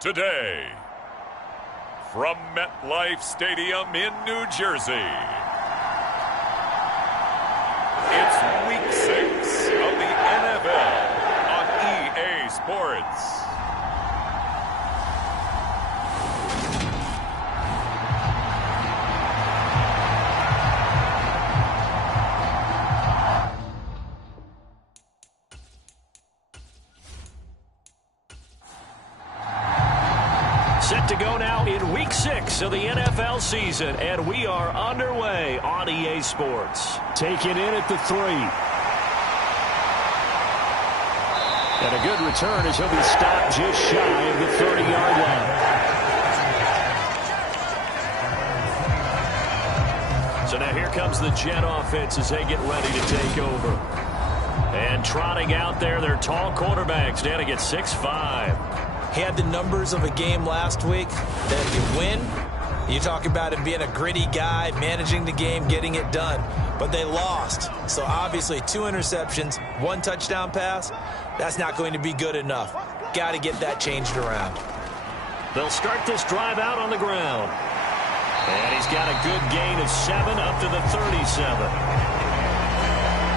Today, from MetLife Stadium in New Jersey, it's Week 6 of the NFL on EA Sports. Set to go now in Week 6 of the NFL season, and we are underway on EA Sports. Taken in at the 3. And a good return as he'll be stopped just shy of the 30-yard line. So now here comes the Jet offense as they get ready to take over. And trotting out there, their tall quarterback standing at 6'5". He had the numbers of a game last week that if you win, you talk about him being a gritty guy, managing the game, getting it done. But they lost. So obviously 2 interceptions, 1 touchdown pass, that's not going to be good enough. Got to get that changed around. They'll start this drive out on the ground. And he's got a good gain of 7 up to the 37.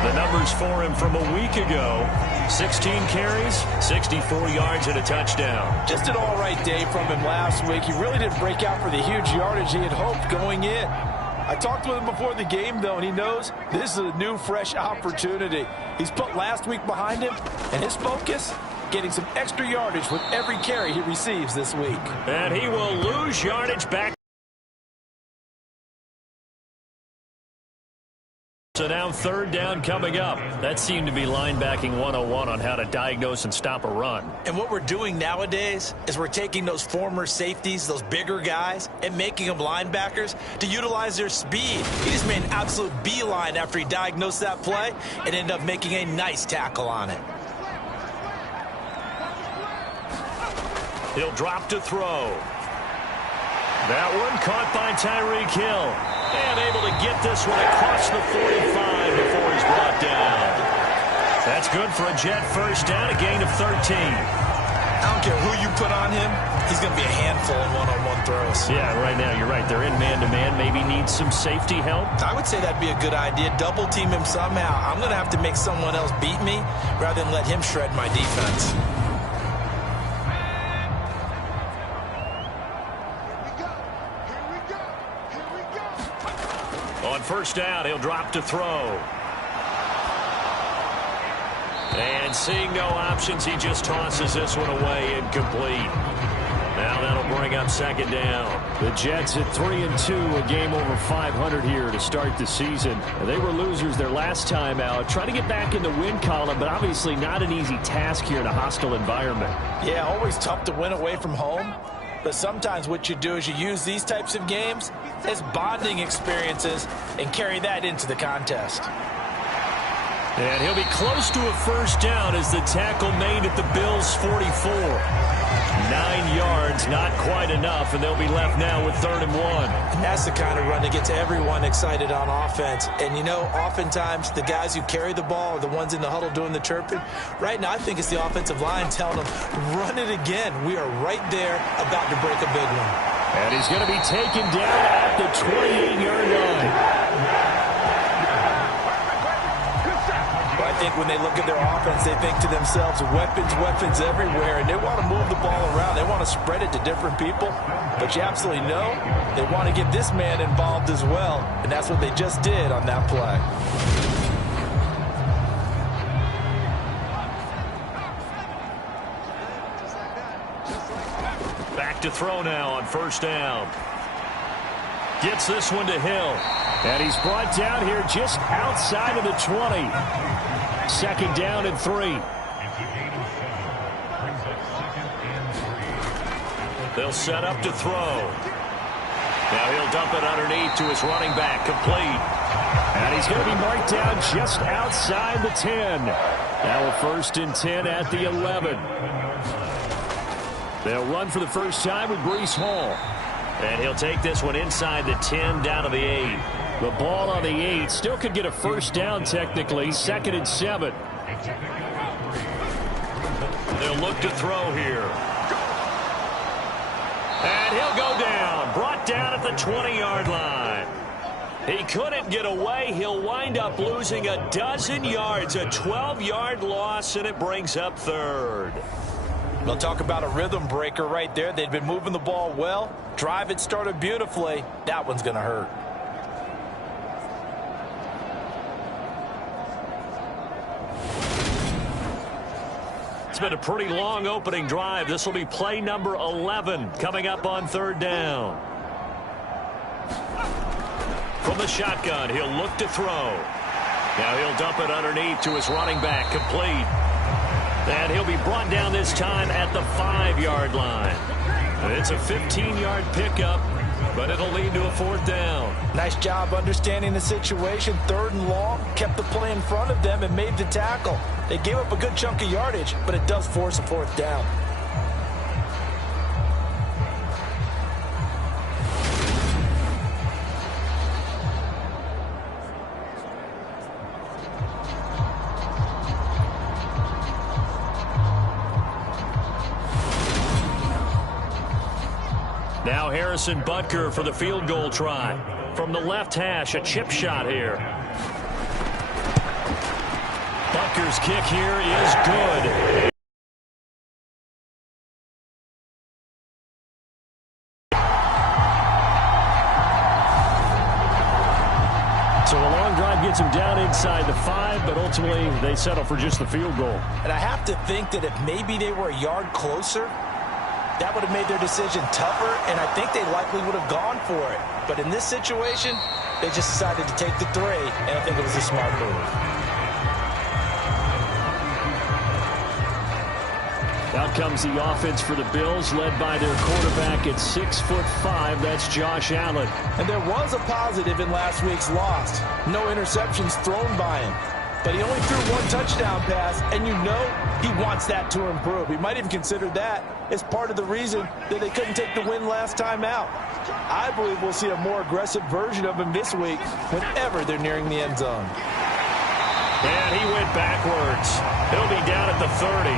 The numbers for him from a week ago: 16 carries, 64 yards, and a touchdown. Just an all-right day from him last week. He really didn't break out for the huge yardage he had hoped going in. I talked with him before the game, though, and he knows this is a new, fresh opportunity. He's put last week behind him, and his focus, getting some extra yardage with every carry he receives this week. And he will lose yardage back. So now 3rd down coming up. That seemed to be linebacking 101 on how to diagnose and stop a run. And what we're doing nowadays is we're taking those former safeties, those bigger guys, and making them linebackers to utilize their speed. He just made an absolute beeline after he diagnosed that play and ended up making a nice tackle on it. He'll drop to throw. That one caught by Tyreek Hill. And able to get this one across the 45 before he's brought down. That's good for a Jet first down, a gain of 13. I don't care who you put on him, he's going to be a handful in one-on-one throws. Yeah, right now you're right. They're in man-to-man. Maybe need some safety help. I would say that'd be a good idea. Double team him somehow. I'm going to have to make someone else beat me rather than let him shred my defense. On first down, he'll drop to throw. And seeing no options, he just tosses this one away, incomplete. Now that'll bring up 2nd down. The Jets at 3-2, a game over 500 here to start the season. They were losers their last time out. Trying to get back in the win column, but obviously not an easy task here in a hostile environment. Yeah, always tough to win away from home. But sometimes what you do is you use these types of games as bonding experiences and carry that into the contest. And he'll be close to a first down as the tackle made at the Bills' 44. 9 yards, not quite enough, and they'll be left now with 3rd and 1. And that's the kind of run that gets everyone excited on offense. And, you know, oftentimes the guys who carry the ball are the ones in the huddle doing the chirping. Right now, I think it's the offensive line telling them, run it again. We are right there about to break a big one. And he's going to be taken down at the 28-yard line. I think when they look at their offense, they think to themselves, weapons everywhere, and they want to move the ball around. They want to spread it to different people, but you absolutely know they want to get this man involved as well, and that's what they just did on that play. Back to throw now on first down. Gets this one to Hill. And he's brought down here just outside of the 20. 2nd down and 3. They'll set up to throw. Now he'll dump it underneath to his running back, complete. And he's going to be marked down just outside the 10. Now a 1st and 10 at the 11. They'll run for the first time with Breece Hall. And he'll take this one inside the 10 down to the 8. The ball on the 8. Still could get a first down technically. 2nd and 7. They'll look to throw here. And he'll go down, brought down at the 20-yard line. He couldn't get away. He'll wind up losing a dozen yards, a 12-yard loss, and it brings up third. We'll talk about a rhythm breaker right there. They'd been moving the ball well. Drive it started beautifully. That one's going to hurt. It's been a pretty long opening drive. This will be play number 11 coming up on third down. From the shotgun, he'll look to throw. Now he'll dump it underneath to his running back, complete. And he'll be brought down this time at the 5-yard line. It's a 15-yard pickup, but it'll lead to a fourth down. Nice job understanding the situation. Third and long, kept the play in front of them and made the tackle. They gave up a good chunk of yardage, but it does force a fourth down. Now Harrison Butker for the field goal try. From the left hash, a chip shot here. Butker's kick here is good. So a long drive gets him down inside the 5, but ultimately they settle for just the field goal. And I have to think that if maybe they were a yard closer, that would have made their decision tougher, and I think they likely would have gone for it. But in this situation, they just decided to take the 3, and I think it was a smart move. Out comes the offense for the Bills, led by their quarterback at 6'5". That's Josh Allen. And there was a positive in last week's loss. No interceptions thrown by him. But he only threw 1 touchdown pass, and you know he wants that to improve. He might even consider that as part of the reason that they couldn't take the win last time out. I believe we'll see a more aggressive version of him this week whenever they're nearing the end zone. And he went backwards. He'll be down at the 30.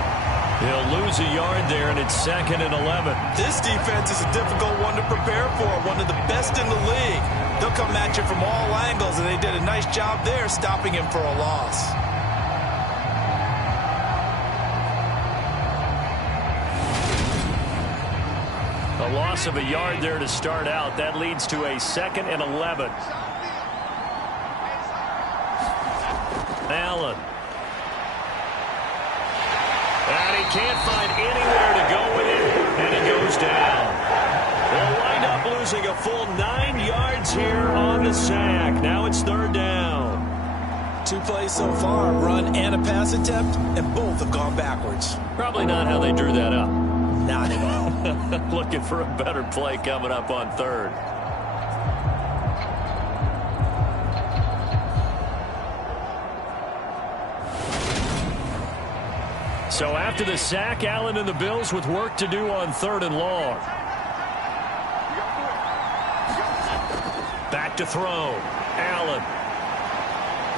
He'll lose a yard there, and it's 2nd and 11. This defense is a difficult one to prepare for, one of the best in the league. They'll come at you from all angles, and they did a nice job there stopping him for a loss. A loss of a yard there to start out. That leads to a 2nd and 11. Allen. And he can't find anywhere to go with it, and he goes down. They'll wind up losing a full 9 yards here on the sack. Now it's 3rd down. 2 plays so far, run and a pass attempt, and both have gone backwards. Probably not how they drew that up. Not at all. Looking for a better play coming up on 3rd. So after the sack, Allen and the Bills with work to do on 3rd and long. Back to throw. Allen.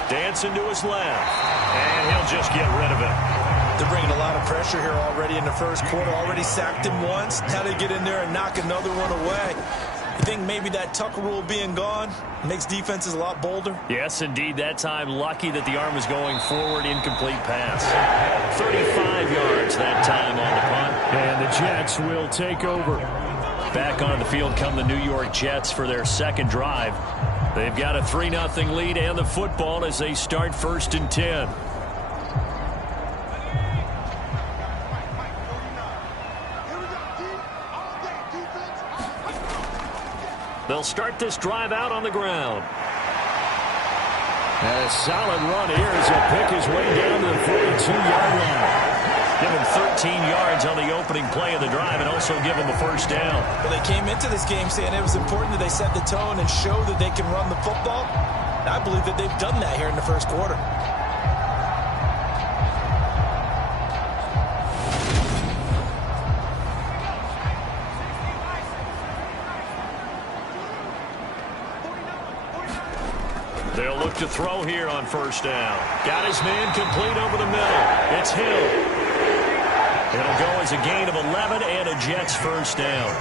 Dancing to his left. And he'll just get rid of it. They're bringing a lot of pressure here already in the first quarter. Already sacked him once. Now they get in there and knock another one away. You think maybe that Tucker rule being gone makes defenses a lot bolder? Yes, indeed. That time, lucky that the arm was going forward. Incomplete pass. 35 yards that time on the punt. And the Jets will take over. Back on the field come the New York Jets for their 2nd drive. They've got a 3-0 lead and the football as they start 1st and 10. They'll start this drive out on the ground. And a solid run here as he'll pick his way down to the 42-yard line. Give him 13 yards on the opening play of the drive and also give him a 1st down. Well, they came into this game saying it was important that they set the tone and show that they can run the football. And I believe that they've done that here in the first quarter. They'll look to throw here on 1st down. Got his man complete over the middle. It's Hill. It'll go as a gain of 11 and a Jets 1st down.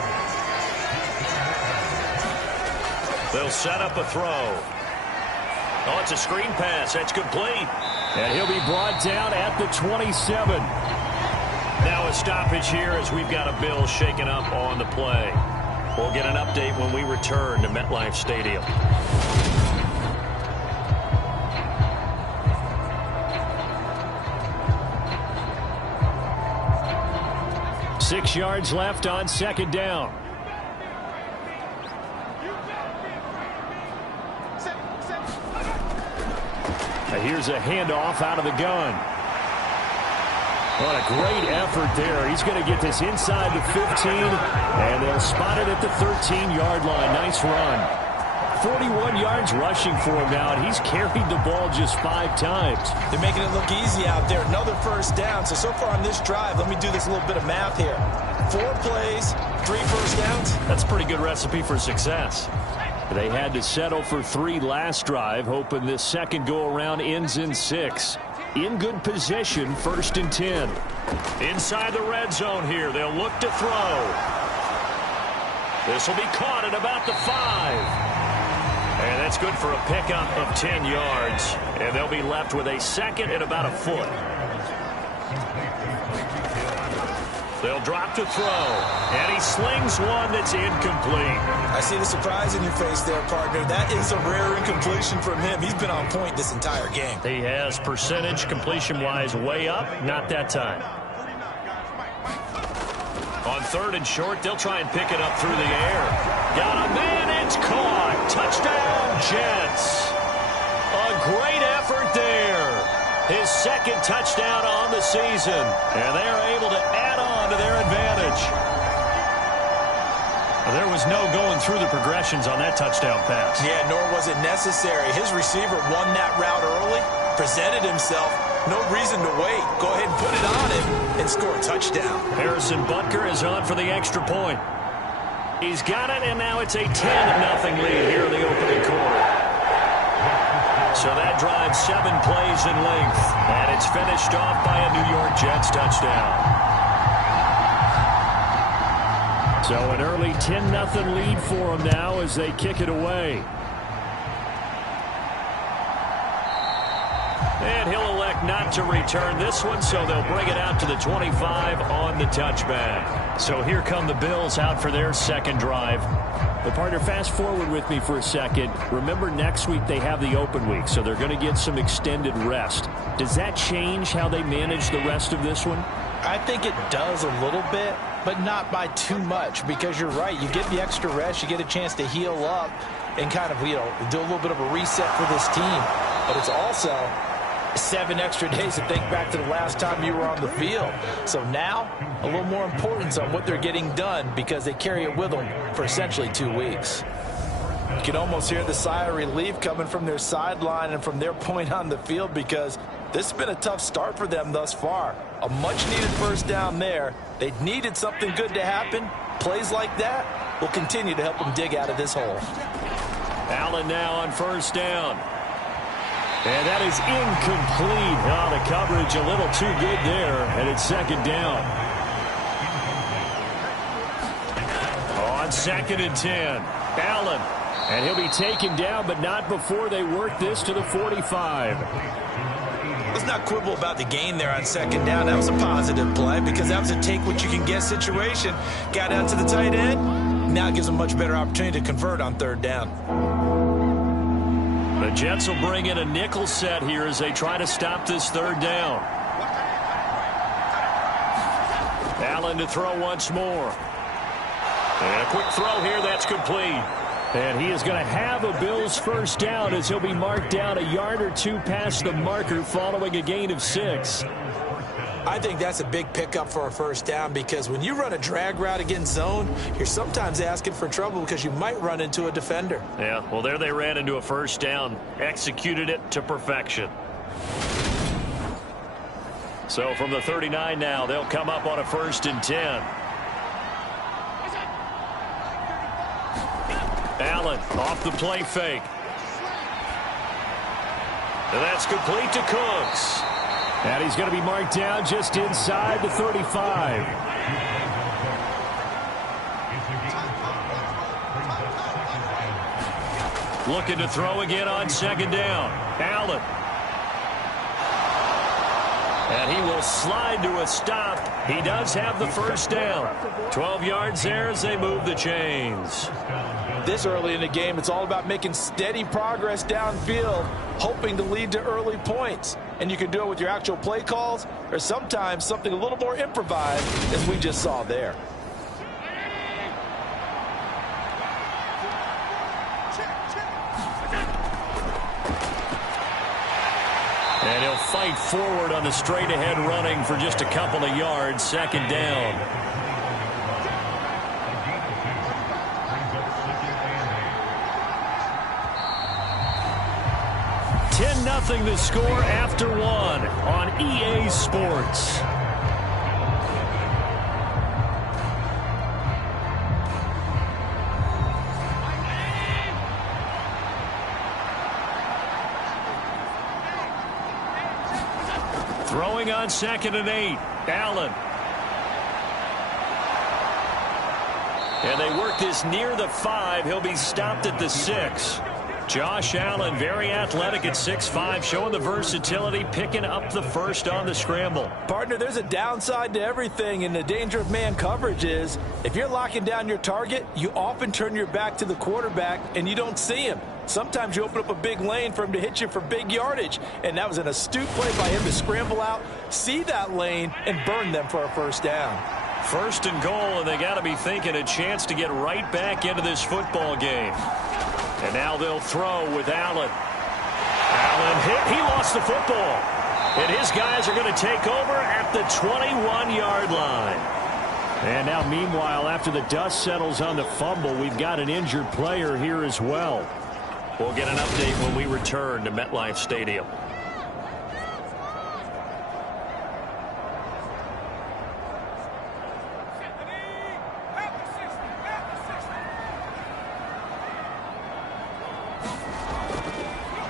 They'll set up a throw. Oh, it's a screen pass. That's complete. And he'll be brought down at the 27. Now a stoppage here as we've got a Bill shaken up on the play. We'll get an update when we return to MetLife Stadium. Six yards left on second down. Now here's a handoff out of the gun. What a great effort there. He's going to get this inside the 15, and they'll spot it at the 13-yard line. Nice run. 41 yards rushing for him now, and he's carried the ball just 5 times. They're making it look easy out there. Another first down. So far on this drive, let me do this little bit of math here. 4 plays, 3 first downs. That's a pretty good recipe for success. They had to settle for 3 last drive, hoping this second go-around ends in 6. In good position, 1st and 10. Inside the red zone here. They'll look to throw. This will be caught at about the 5. And that's good for a pickup of 10 yards. And they'll be left with a second and about a foot. They'll drop to throw. And he slings one that's incomplete. I see the surprise in your face there, partner. That is a rare incompletion from him. He's been on point this entire game. He has percentage completion-wise way up. Not that time. On 3rd and short, they'll try and pick it up through the air. Got a man, it's caught. Touchdown, Jets. A great effort there. His 2nd touchdown on the season. And they're able to add on to their advantage. There was no going through the progressions on that touchdown pass. Yeah, nor was it necessary. His receiver won that route early, presented himself. No reason to wait. Go ahead and put it on him and score a touchdown. Harrison Butker is on for the extra point. He's got it, and now it's a 10-0 lead here in the opening quarter. So that drives 7 plays in length, and it's finished off by a New York Jets touchdown. So an early 10-0 lead for them now as they kick it away. And he'll elect not to return this one, so they'll bring it out to the 25 on the touchback. So here come the Bills out for their 2nd drive. Well, partner, fast forward with me for a second. Remember, next week they have the open week, so they're going to get some extended rest. Does that change how they manage the rest of this one? I think it does a little bit, but not by too much, because you're right. You get the extra rest, you get a chance to heal up and kind of, do a little bit of a reset for this team. But it's also 7 extra days to think back to the last time you were on the field. So now, a little more importance on what they're getting done because they carry it with them for essentially 2 weeks. You can almost hear the sigh of relief coming from their sideline and from their point on the field because this has been a tough start for them thus far. A much-needed first down there. They needed something good to happen. Plays like that will continue to help them dig out of this hole. Allen now on 1st down. And that is incomplete. Oh, the coverage a little too good there, and it's 2nd down. On 2nd and 10, Allen. And he'll be taken down, but not before they work this to the 45. Let's not quibble about the gain there on 2nd down. That was a positive play because that was a take-what-you-can-get situation. Got out to the tight end. Now it gives them a much better opportunity to convert on 3rd down. The Jets will bring in a nickel set here as they try to stop this 3rd down. Allen to throw once more. And a quick throw here, that's complete. And he is going to have a Bills 1st down as he'll be marked down a yard or 2 past the marker following a gain of 6. I think that's a big pickup for a 1st down because when you run a drag route against zone, you're sometimes asking for trouble because you might run into a defender. Yeah, well, there they ran into a 1st down, executed it to perfection. So from the 39 now, they'll come up on a 1st and 10. Allen off the play fake. And that's complete to Cooks. And he's going to be marked down just inside the 35. Looking to throw again on second down. Allen. And he will slide to a stop. He does have the first down. 12 yards there as they move the chains. This early in the game, it's all about making steady progress downfield, hoping to lead to early points. And you can do it with your actual play calls or sometimes something a little more improvised, as we just saw there. And he'll fight forward on the straight-ahead running for just a couple of yards. Second down. 10-0 the score after one on EA Sports. Throwing on 2nd and 8. Allen. And they work this near the 5. He'll be stopped at the 6. Josh Allen, very athletic at 6'5", showing the versatility, picking up the first on the scramble. Partner, there's a downside to everything, and the danger of man coverage is if you're locking down your target, you often turn your back to the quarterback and you don't see him. Sometimes you open up a big lane for him to hit you for big yardage, and that was an astute play by him to scramble out, see that lane, and burn them for a first down. First and goal, and they got to be thinking a chance to get right back into this football game. And now they'll throw with Allen. Allen hit. He lost the football. And his guys are going to take over at the 21-yard line. And now, meanwhile, after the dust settles on the fumble, we've got an injured player here as well. We'll get an update when we return to MetLife Stadium.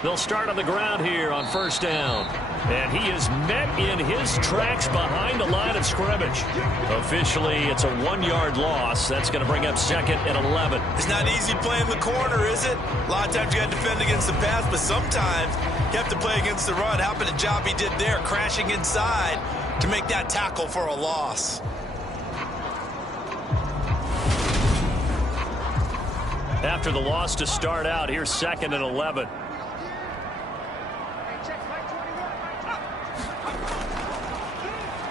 They'll start on the ground here on first down. And he is met in his tracks behind the line of scrimmage. Officially, it's a 1-yard loss. That's going to bring up 2nd and 11. It's not easy playing the corner, is it? A lot of times you got to defend against the pass, but sometimes you have to play against the run. How about the job he did there, crashing inside to make that tackle for a loss? After the loss to start out, here's 2nd and 11.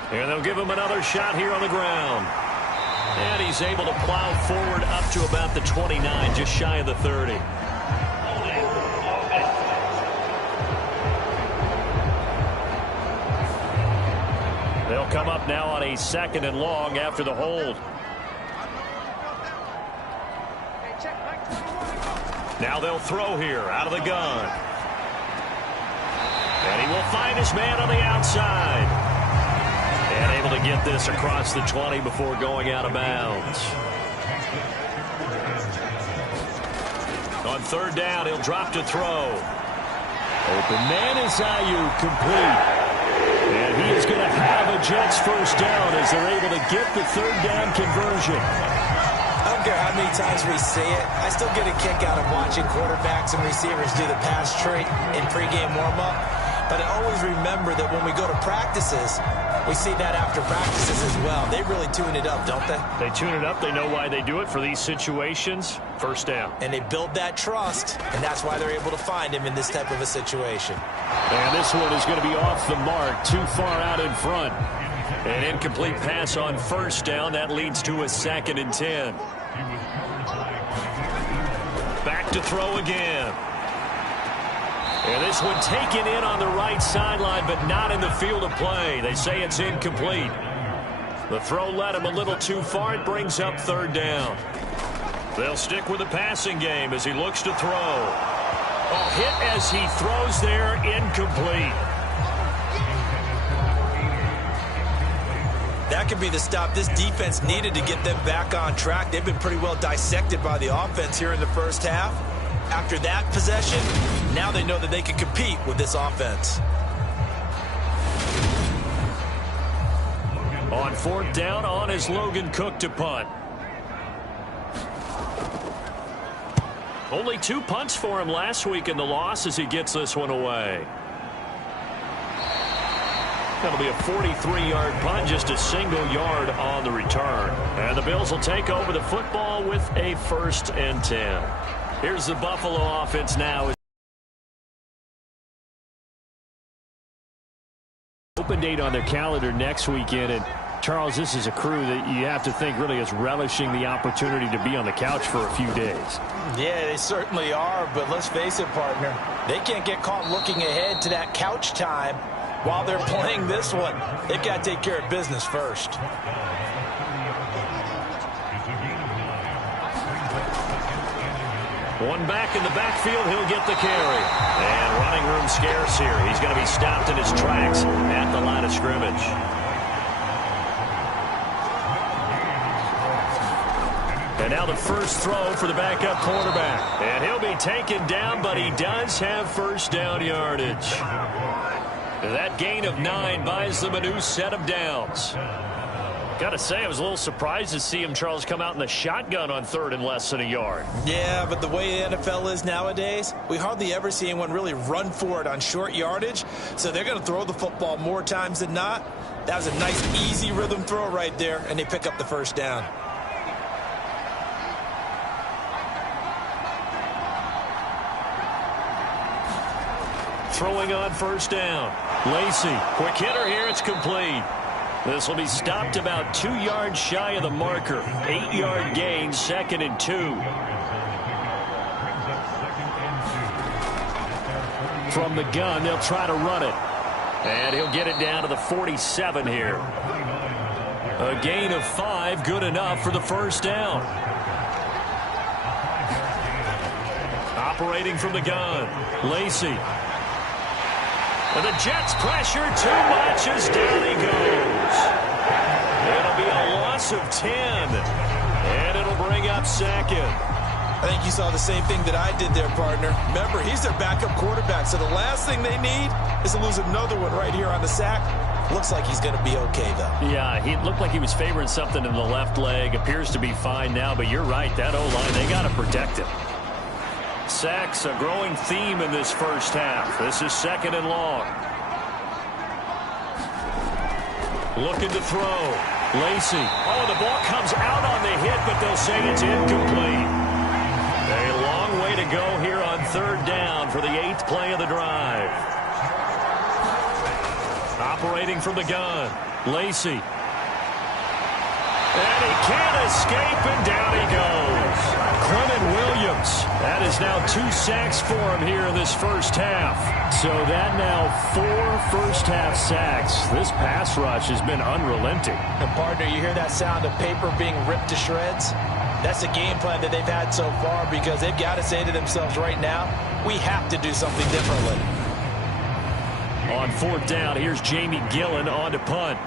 And they'll give him another shot here on the ground. And he's able to plow forward up to about the 29, just shy of the 30. They'll come up now on a 2nd and long after the hold. Now they'll throw here out of the gun. And he will find his man on the outside. And able to get this across the 20 before going out of bounds. On 3rd down, he'll drop to throw. Open man is Ayuk, complete. And he is going to have a Jets first down as they're able to get the 3rd down conversion. I don't care how many times we see it. I still get a kick out of watching quarterbacks and receivers do the pass trait in pregame warm-up. But I always remember that when we go to practices, we see that after practices as well. They really tune it up, don't they? They tune it up. They know why they do it for these situations. First down. And they build that trust, and that's why they're able to find him in this type of a situation. And this one is going to be off the mark, too far out in front. An incomplete pass on first down. That leads to a 2nd and 10. Back to throw again. And this one taken in on the right sideline, but not in the field of play. They say it's incomplete. The throw led him a little too far. It brings up 3rd down. They'll stick with the passing game as he looks to throw. Oh, hit as he throws there, incomplete. That could be the stop this defense needed to get them back on track. They've been pretty well dissected by the offense here in the first half. After that possession, now they know that they can compete with this offense. On 4th down, on is Logan Cook to punt. Only 2 punts for him last week in the loss as he gets this one away. That'll be a 43-yard punt, just a single yard on the return. And the Bills will take over the football with a 1st and 10. Here's the Buffalo offense now. Open date on their calendar next weekend. And Charles, this is a crew that you have to think really is relishing the opportunity to be on the couch for a few days. Yeah, they certainly are. But let's face it, partner, they can't get caught looking ahead to that couch time while they're playing this one. They've got to take care of business first. One back in the backfield, he'll get the carry. And running room scarce here. He's going to be stopped in his tracks at the line of scrimmage. And now the first throw for the backup quarterback. And he'll be taken down, but he does have first down yardage. That gain of 9 buys them a new set of downs. Got to say, I was a little surprised to see him, Charles, come out in the shotgun on 3rd and less than a yard. Yeah, but the way the NFL is nowadays, we hardly ever see anyone really run for it on short yardage. So they're going to throw the football more times than not. That was a nice, easy rhythm throw right there, and they pick up the first down. Throwing on first down. Lacey, quick hitter here, it's complete. This will be stopped about 2 yards shy of the marker. 8-yard gain, 2nd and 2. From the gun, they'll try to run it. And he'll get it down to the 47 here. A gain of 5, good enough for the first down. Operating from the gun, Lacey. And the Jets pressure too much as down he goes. It'll be a loss of 10. And it'll bring up 2nd. I think you saw the same thing that I did there, partner. Remember, he's their backup quarterback, so the last thing they need is to lose another one right here on the sack. Looks like he's going to be okay, though. Yeah, he looked like he was favoring something in the left leg. Appears to be fine now, but you're right. That O-line, they got to protect him. Sacks, a growing theme in this first half. This is 2nd and long. Looking to throw. Lacey. Oh, the ball comes out on the hit, but they'll say it's incomplete. A long way to go here on 3rd down for the 8th play of the drive. Operating from the gun. Lacey. And he can't escape, and down he goes. Clement Williams. That is now 2 sacks for him here in this first half. So that now 4 first-half sacks. This pass rush has been unrelenting. And, partner, you hear that sound of paper being ripped to shreds? That's the game plan that they've had so far because they've got to say to themselves right now, we have to do something differently. On 4th down, here's Jamie Gillen on to punt.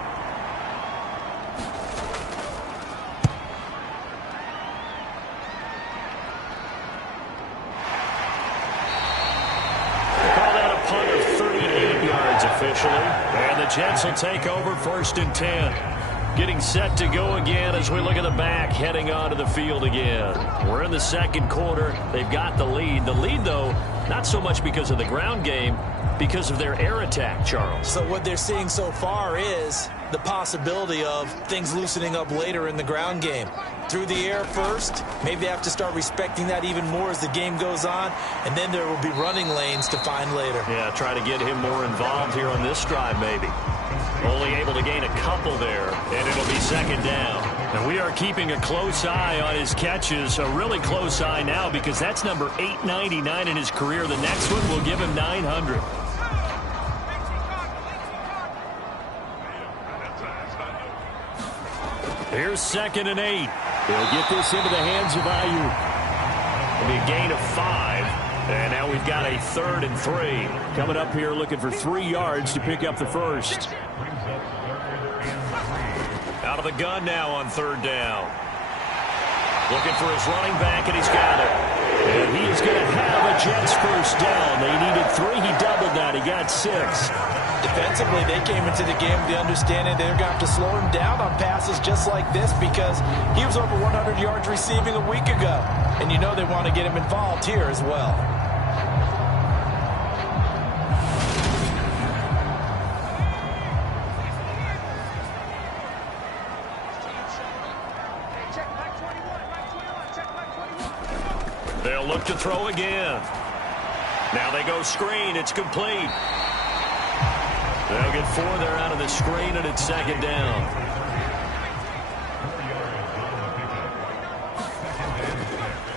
And the Jets will take over 1st and 10. Getting set to go again as we look at the back, heading onto the field again. We're in the 2nd quarter. They've got the lead. The lead, though, not so much because of the ground game, because of their air attack, Charles. So what they're seeing so far is the possibility of things loosening up later in the ground game. Through the air first, maybe they have to start respecting that even more as the game goes on, and then there will be running lanes to find later. Yeah, try to get him more involved here on this drive maybe. Only able to gain a couple there, and it'll be 2nd down. And we are keeping a close eye on his catches, a really close eye now because that's number 899 in his career. The next one will give him 900. Here's 2nd and 8. They'll get this into the hands of Ayuk. It'll be a gain of 5. And now we've got a 3rd and 3. Coming up here looking for 3 yards to pick up the first. Out of the gun now on 3rd down. Looking for his running back, and he's got it. And he is going to have a Jets first down. They needed 3. He doubled that. He got and 6. Defensively, they came into the game with the understanding they're going to have to slow him down on passes just like this because he was over 100 yards receiving a week ago. And you know they want to get him involved here as well. They'll look to throw again. Now they go screen. It's complete. They'll get 4 there out of the screen, and it's second down.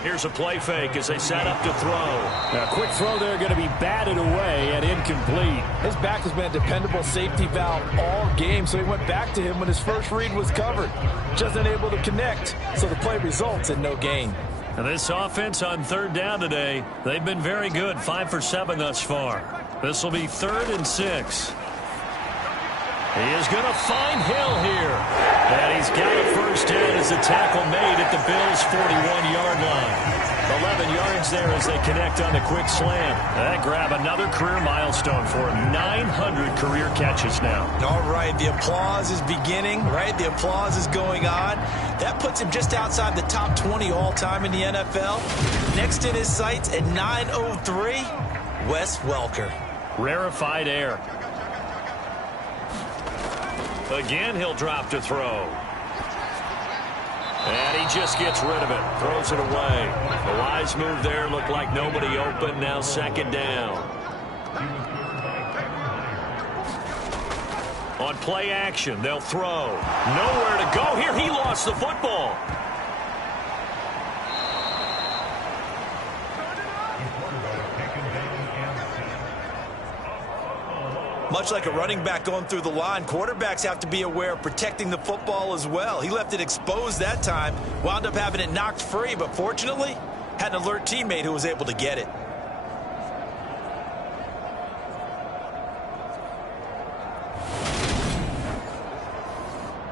Here's a play fake as they set up to throw. A quick throw there going to be batted away and incomplete. His back has been a dependable safety valve all game, so he went back to him when his first read was covered. Just unable to connect, so the play results in no gain. And this offense on third down today, they've been very good, 5 for 7 thus far. This will be 3rd and 6. He is going to find Hill here. And he's got a first down as the tackle made at the Bills' 41-yard line. 11 yards there as they connect on the quick slant. That grab another career milestone for him. 900 career catches now. All right, the applause is beginning, right? The applause is going on. That puts him just outside the top 20 all-time in the NFL. Next in his sights at 903, Wes Welker. Rarefied air. Again, he'll drop to throw. And he just gets rid of it. Throws it away. The wise move there. Looked like nobody open. Now second down. On play action, they'll throw. Nowhere to go here. He lost the football. Much like a running back going through the line, quarterbacks have to be aware of protecting the football as well. He left it exposed that time, wound up having it knocked free, but fortunately, had an alert teammate who was able to get it.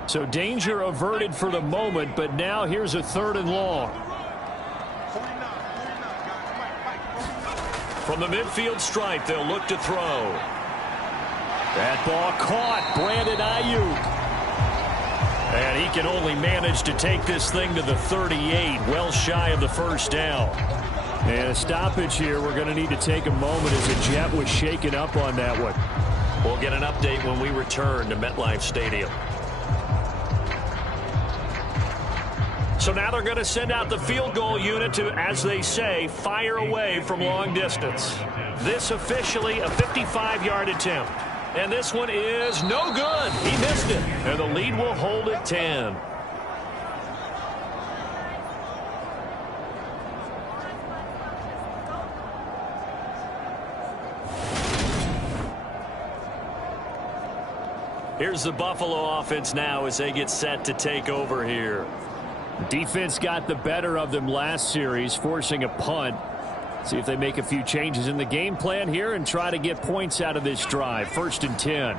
So danger averted for the moment, but now here's a 3rd and long. From the midfield stripe, they'll look to throw. That ball caught. Brandon Ayuk. And he can only manage to take this thing to the 38, well shy of the first down. And a stoppage here. We're going to need to take a moment as the jet was shaken up on that one. We'll get an update when we return to MetLife Stadium. So now they're going to send out the field goal unit to, as they say, fire away from long distance. This officially a 55-yard attempt. And this one is no good. He missed it. And the lead will hold at 10. Here's the Buffalo offense now as they get set to take over here. Defense got the better of them last series, forcing a punt. See if they make a few changes in the game plan here and try to get points out of this drive. 1st and 10.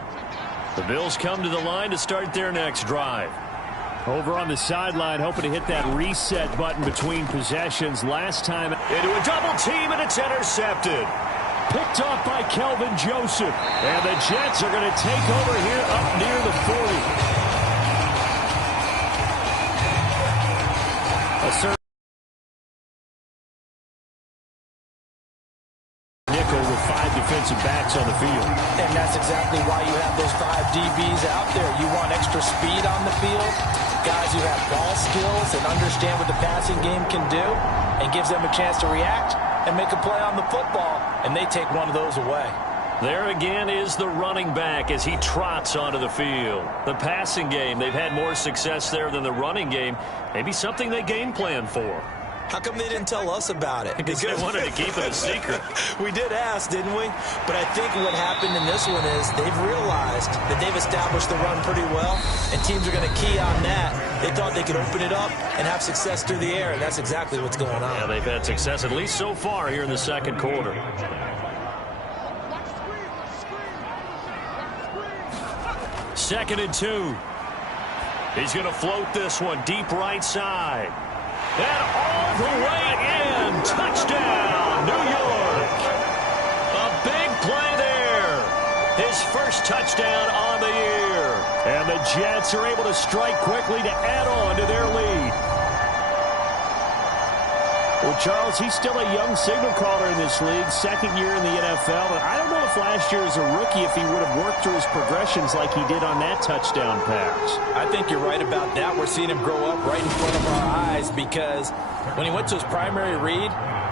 The Bills come to the line to start their next drive. Over on the sideline, hoping to hit that reset button between possessions. Last time into a double team, and it's intercepted. Picked off by Kelvin Joseph. And the Jets are going to take over here up near the 40. Nickel with 5 defensive backs on the field. And that's exactly why you have those 5 DBs out there. You want extra speed on the field, guys who have ball skills and understand what the passing game can do, and gives them a chance to react and make a play on the football, and they take one of those away. There again is the running back as he trots onto the field. The passing game, they've had more success there than the running game. Maybe something they game plan for. How come they didn't tell us about it? Because they wanted to keep it a secret. We did ask, didn't we? But I think what happened in this one is they've realized that they've established the run pretty well, and teams are going to key on that. They thought they could open it up and have success through the air, and that's exactly what's going on. Yeah, they've had success, at least so far, here in the second quarter. Second and 2. He's going to float this one deep right side. And all the way in. Touchdown, New York. A big play there. his first touchdown on the year. And the Jets are able to strike quickly to add on to their lead. Well, Charles, he's still a young signal caller in this league, second year in the NFL. But I don't know if last year as a rookie, if he would have worked through his progressions like he did on that touchdown pass. I think you're right about that. We're seeing him grow up right in front of our eyes because when he went to his primary read,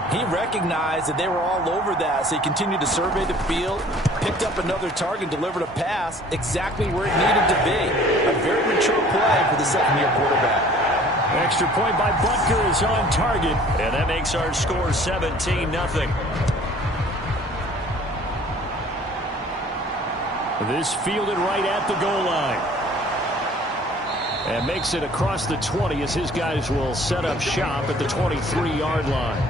he recognized that they were all over that, so he continued to survey the field, picked up another target, delivered a pass exactly where it needed to be. A very mature play for the second-year quarterback. Extra point by Butker is on target, and that makes our score 17-0. This fielded right at the goal line. And makes it across the 20 as his guys will set up shop at the 23-yard line.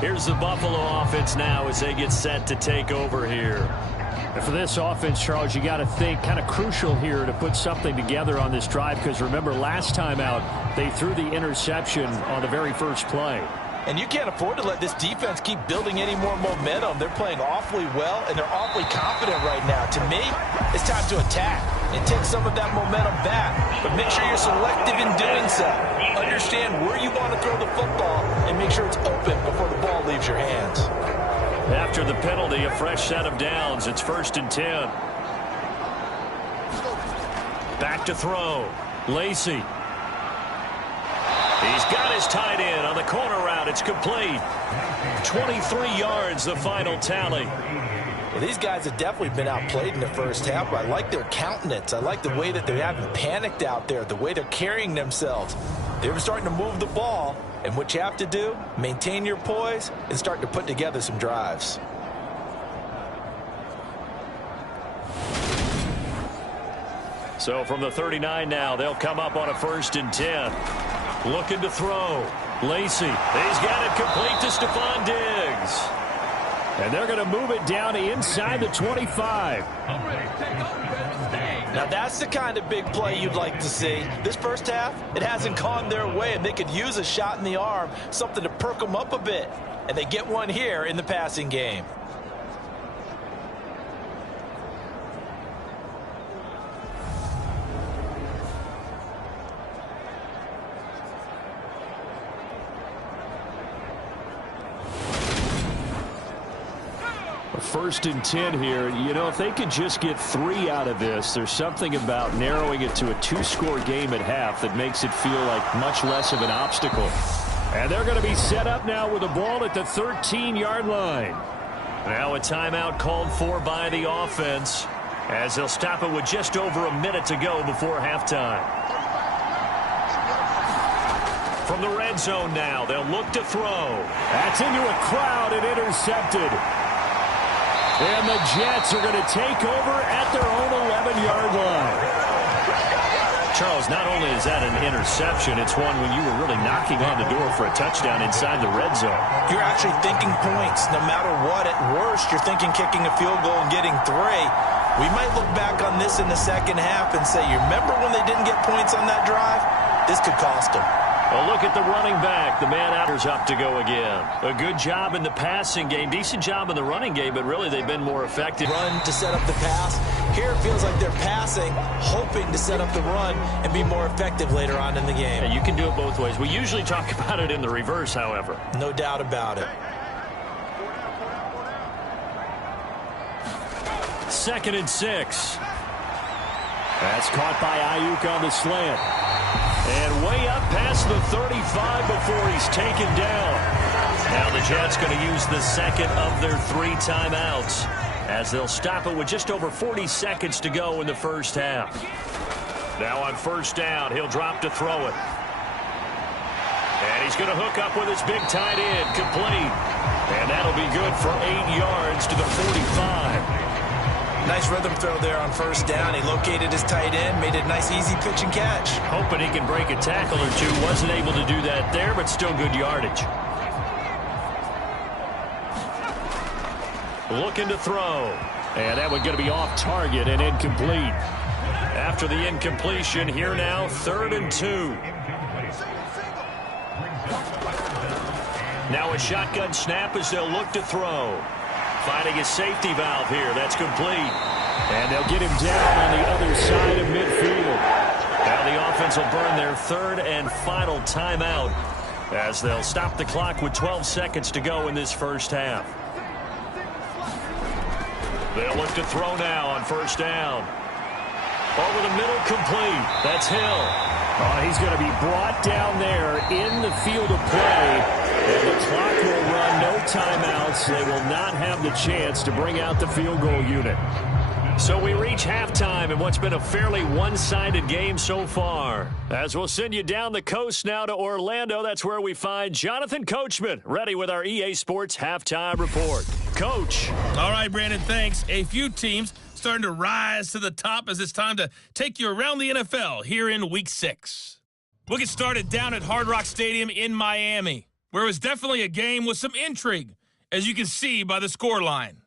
Here's the Buffalo offense now as they get set to take over here. And for this offense, Charles, you got to think kind of crucial here to put something together on this drive because remember last time out they threw the interception on the very first play. And you can't afford to let this defense keep building any more momentum. They're playing awfully well, and they're awfully confident right now. To me, it's time to attack and take some of that momentum back. But make sure you're selective in doing so. Understand where you want to throw the football and make sure it's open before the ball leaves your hands. After the penalty, a fresh set of downs. It's 1st and 10. Back to throw. Lacey. He's got his tight end on the corner route. It's complete. 23 yards, the final tally. Well, these guys have definitely been outplayed in the first half, but I like their countenance. I like the way that they haven't panicked out there, the way they're carrying themselves. They were starting to move the ball, and what you have to do, maintain your poise and start to put together some drives. So from the 39 now, they'll come up on a 1st and 10. Looking to throw. Lacey. He's got it complete to Stephon Diggs. And they're going to move it down to inside the 25. Now that's the kind of big play you'd like to see. This first half, it hasn't gone their way, and they could use a shot in the arm, something to perk them up a bit. And they get one here in the passing game. First and 10 here. You know, if they could just get 3 out of this, there's something about narrowing it to a 2-score game at half that makes it feel like much less of an obstacle. And they're going to be set up now with the ball at the 13-yard line. Now a timeout called for by the offense as they'll stop it with just over a minute to go before halftime. From the red zone now, they'll look to throw. That's into a crowd and intercepted. And the Jets are going to take over at their own 11-yard line. Charles, not only is that an interception, it's one when you were really knocking on the door for a touchdown inside the red zone. You're actually thinking points. No matter what, at worst, you're thinking kicking a field goal and getting 3. We might look back on this in the second half and say, you remember when they didn't get points on that drive? This could cost them. A look at the running back. The man outers up to go again. A good job in the passing game. Decent job in the running game, but really they've been more effective. Run to set up the pass. Here it feels like they're passing, hoping to set up the run and be more effective later on in the game. Yeah, you can do it both ways. We usually talk about it in the reverse, however. No doubt about it. 2nd and 6. That's caught by Ayuk on the slant. And way up past the 35 before he's taken down. Now the Jets going to use the second of their 3 timeouts as they'll stop it with just over 40 seconds to go in the first half. Now on 1st down, he'll drop to throw it. And he's going to hook up with his big tight end, complete. And that'll be good for 8 yards to the 45. Nice rhythm throw there on 1st down. He located his tight end, made it a nice, easy pitch and catch. Hoping he can break a tackle or two. Wasn't able to do that there, but still good yardage. Looking to throw. And that one's going to be off target and incomplete. After the incompletion, here now, 3rd and 2. Now a shotgun snap as they'll look to throw. finding a safety valve here. That's complete. And they'll get him down on the other side of midfield. Now the offense will burn their third and final timeout as they'll stop the clock with 12 seconds to go in this first half. They'll look to throw now on first down. Over the middle, complete. That's Hill. He's going to be brought down there in the field of play. And the clock will run, no timeouts. They will not have the chance to bring out the field goal unit. So we reach halftime in what's been a fairly one-sided game so far. As we'll send you down the coast now to Orlando, that's where we find Jonathan Coachman, ready with our EA Sports Halftime Report. Coach. All right, Brandon, thanks. A few teams starting to rise to the top as it's time to take you around the NFL here in Week 6. We'll get started down at Hard Rock Stadium in Miami, where it was definitely a game with some intrigue, as you can see by the scoreline.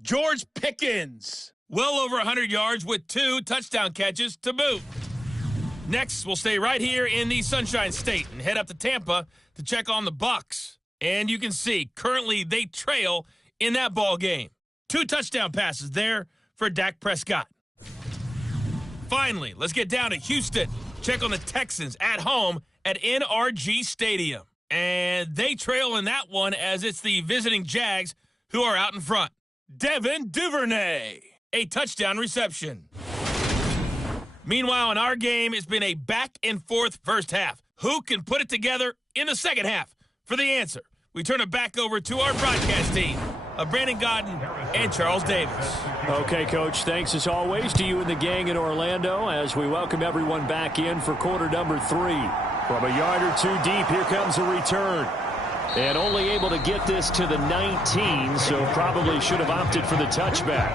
George Pickens, well over 100 yards with 2 touchdown catches to boot. Next, we'll stay right here in the Sunshine State and head up to Tampa to check on the Bucs. And you can see, currently they trail in that ball game. 2 touchdown passes there for Dak Prescott. Finally, let's get down to Houston. Check on the Texans at home at NRG Stadium. And they trail in that one as it's the visiting Jags who are out in front. Devin Duvernay, a touchdown reception. Meanwhile, in our game, it's been a back-and-forth first half. Who can put it together in the second half? For the answer, we turn it back over to our broadcast team of Brandon Godden and Charles Davis. Okay, Coach, thanks as always to you and the gang in Orlando as we welcome everyone back in for quarter number 3. From a yard or 2 deep, here comes a return. And only able to get this to the 19, so probably should have opted for the touchback.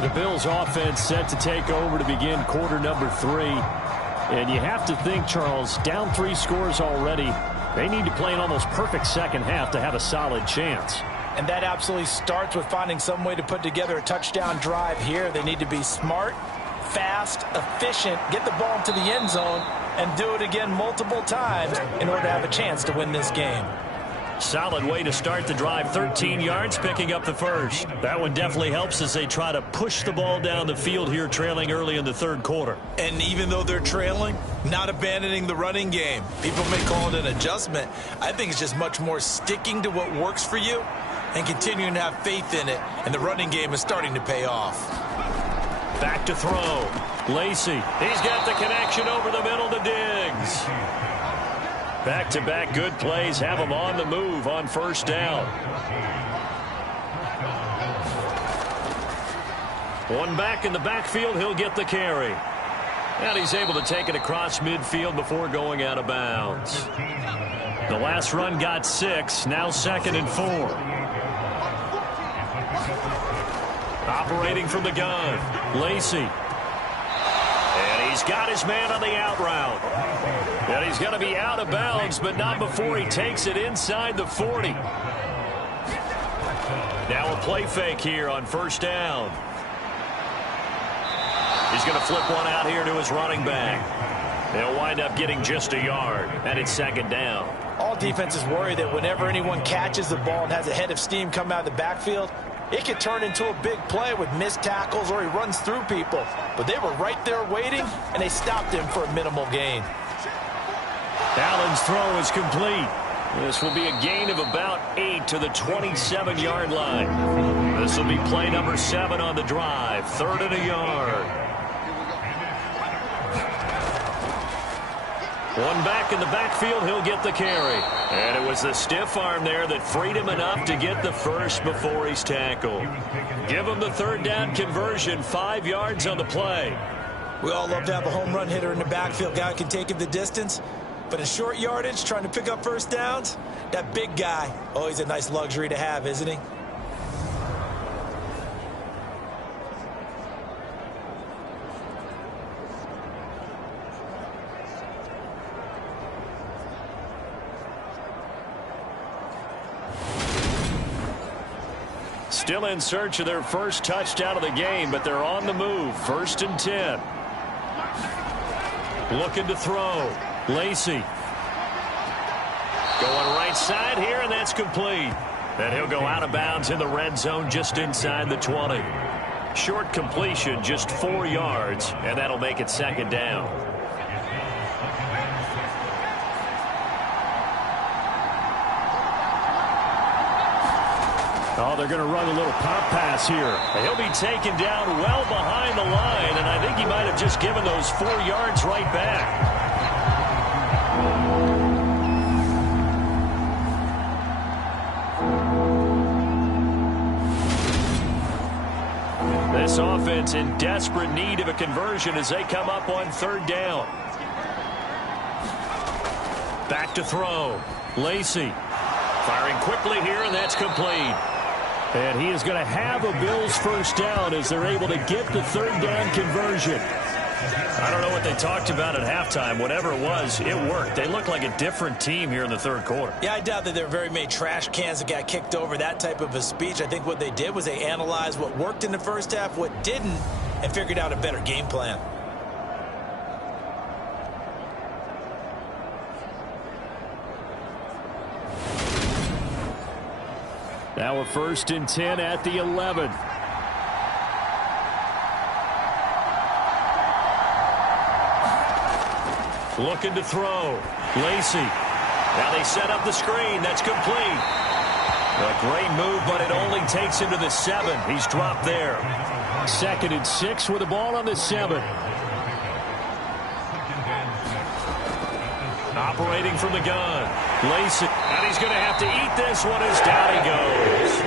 The Bills offense set to take over to begin quarter number 3. And you have to think, Charles, down 3 scores already. They need to play an almost perfect second half to have a solid chance. And that absolutely starts with finding some way to put together a touchdown drive here. They need to be smart, fast, efficient, get the ball into the end zone, and do it again multiple times in order to have a chance to win this game. Solid way to start the drive. 13 yards, picking up the first. That one definitely helps as they try to push the ball down the field here, trailing early in the third quarter. And even though they're trailing, not abandoning the running game. People may call it an adjustment. I think it's just much more sticking to what works for you and continuing to have faith in it. And the running game is starting to pay off. Back to throw. Lacey. He's got the connection over the middle to Diggs. Back-to-back good plays have him on the move on first down. One back in the backfield, he'll get the carry. And he's able to take it across midfield before going out of bounds. The last run got 6, now 2nd and 4. Operating from the gun, Lacey. And he's got his man on the out route. And he's going to be out of bounds, but not before he takes it inside the 40. Now a play fake here on first down. He's going to flip one out here to his running back. They'll wind up getting just a yard, and it's 2nd down. All defenses worry that whenever anyone catches the ball and has a head of steam come out of the backfield, it could turn into a big play with missed tackles or he runs through people. But they were right there waiting, and they stopped him for a minimal gain. Allen's throw is complete. This will be a gain of about 8 to the 27-yard line. This will be play number 7 on the drive. 3rd and a yard. One back in the backfield, he'll get the carry. And it was the stiff arm there that freed him enough to get the first before he's tackled. Give him the 3rd down conversion, 5 yards on the play. We all love to have a home run hitter in the backfield. Guy can take it the distance. But in short yardage, trying to pick up first downs, that big guy, always a nice luxury to have, isn't he? Still in search of their first touchdown of the game, but they're on the move. 1st and 10. Looking to throw. Lacey. Going right side here, and that's complete. And he'll go out of bounds in the red zone just inside the 20. Short completion, just 4 yards, and that'll make it second down. Oh, they're going to run a little pop pass here. He'll be taken down well behind the line, and I think he might have just given those 4 yards right back. This offense in desperate need of a conversion as they come up on third down. Back to throw. Lacey firing quickly here, and that's complete. And he is going to have a Bills first down as they're able to get the third down conversion. I don't know what they talked about at halftime. Whatever it was, it worked. They look like a different team here in the third quarter. Yeah, I doubt that there are very many trash cans that got kicked over, that type of a speech. I think what they did was they analyzed what worked in the first half, what didn't, and figured out a better game plan. Now a 1st and 10 at the 11. Looking to throw. Lacey. Now they set up the screen. That's complete. A great move, but it only takes him to the 7. He's dropped there. 2nd and 6 with the ball on the 7. Operating from the gun. Lacey. And he's going to have to eat this one as down he goes.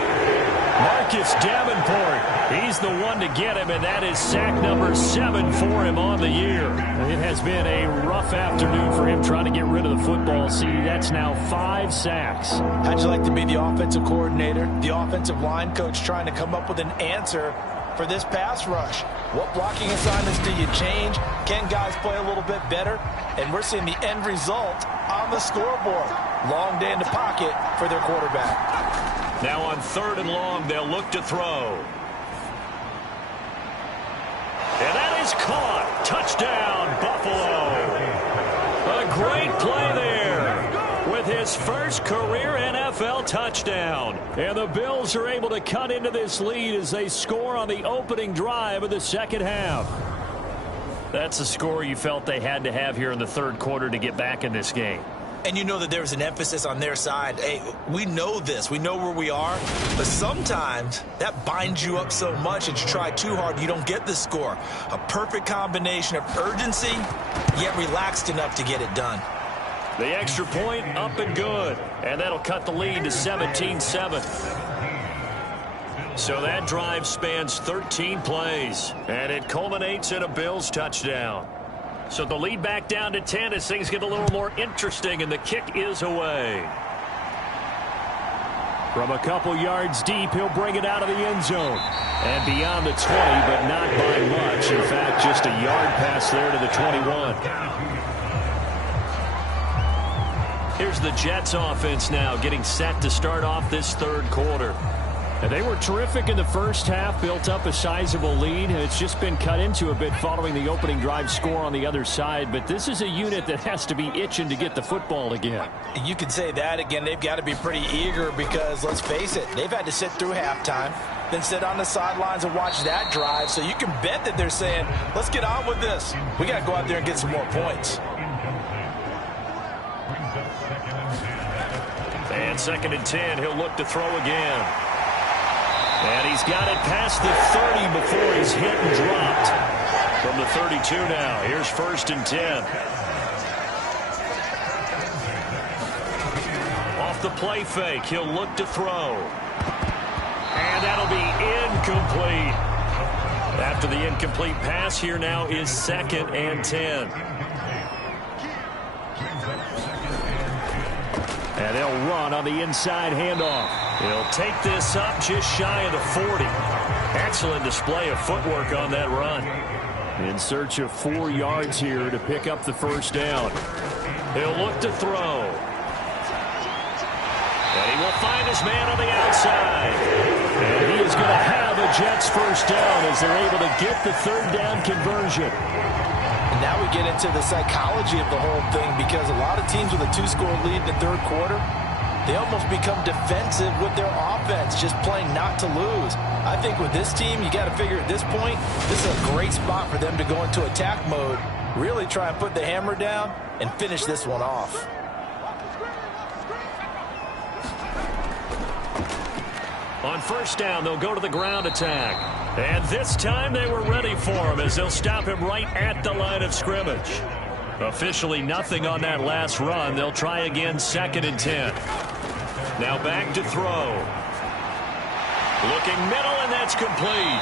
Marcus Davenport. He's the one to get him, and that is sack number 7 for him on the year. It has been a rough afternoon for him trying to get rid of the football. See, that's now 5 sacks. How'd you like to be the offensive coordinator, the offensive line coach, trying to come up with an answer for this pass rush? What blocking assignments do you change? Can guys play a little bit better? And we're seeing the end result on the scoreboard. Long day in the pocket for their quarterback. Now on 3rd and long, they'll look to throw. And that is caught. Touchdown, Buffalo. A great play there with his first career NFL touchdown. And the Bills are able to cut into this lead as they score on the opening drive of the second half. That's a score you felt they had to have here in the third quarter to get back in this game. And you know that there's an emphasis on their side. Hey, we know this. We know where we are. But sometimes that binds you up so much that you try too hard, you don't get the score. A perfect combination of urgency, yet relaxed enough to get it done. The extra point up and good. And that'll cut the lead to 17-7. So that drive spans 13 plays. And it culminates in a Bills touchdown. So the lead back down to 10 as things get a little more interesting, and the kick is away. From a couple yards deep, he'll bring it out of the end zone. And beyond the 20, but not by much. In fact, just a yard pass there to the 21. Here's the Jets offense now getting set to start off this third quarter. And they were terrific in the first half, built up a sizable lead. It's just been cut into a bit following the opening drive score on the other side. But this is a unit that has to be itching to get the football again. You could say that again. They've got to be pretty eager because, let's face it, they've had to sit through halftime, then sit on the sidelines and watch that drive. So you can bet that they're saying, let's get on with this. We got to go out there and get some more points. And 2nd and 10, he'll look to throw again. And he's got it past the 30 before he's hit and dropped. From the 32 now, here's 1st and 10. Off the play fake, he'll look to throw. And that'll be incomplete. After the incomplete pass, here now is 2nd and 10. And they'll run on the inside handoff. He'll take this up just shy of the 40. Excellent display of footwork on that run. In search of 4 yards here to pick up the first down. He'll look to throw. And he will find his man on the outside. And he is going to have a Jets first down as they're able to get the third down conversion. And now we get into the psychology of the whole thing because a lot of teams with a 2-score lead in the third quarter, they almost become defensive with their offense, just playing not to lose. I think with this team, you got to figure at this point, this is a great spot for them to go into attack mode, really try and put the hammer down and finish this one off. On first down, they'll go to the ground attack. And this time they were ready for him as they'll stop him right at the line of scrimmage. Officially nothing on that last run. They'll try again, 2nd and 10. Now back to throw. Looking middle, and that's complete.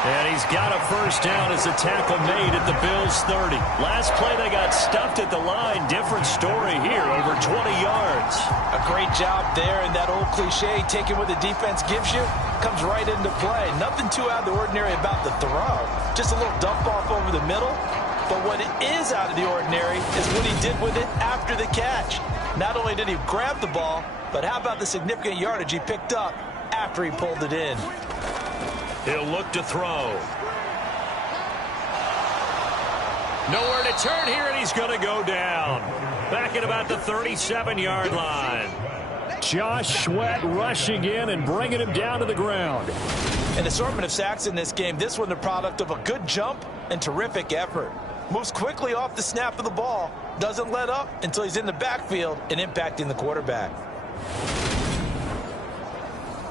And he's got a first down as the tackle made at the Bills' 30. Last play, they got stuffed at the line. Different story here, over 20 yards. A great job there, and that old cliche, taking what the defense gives you, comes right into play. Nothing too out of the ordinary about the throw. Just a little dump off over the middle. But what is out of the ordinary is what he did with it after the catch. Not only did he grab the ball, but how about the significant yardage he picked up after he pulled it in? He'll look to throw. Nowhere to turn here, and he's going to go down. Back at about the 37-yard line. Josh Sweat rushing in and bringing him down to the ground. An assortment of sacks in this game. This one the product of a good jump and terrific effort. Moves quickly off the snap of the ball. Doesn't let up until he's in the backfield and impacting the quarterback.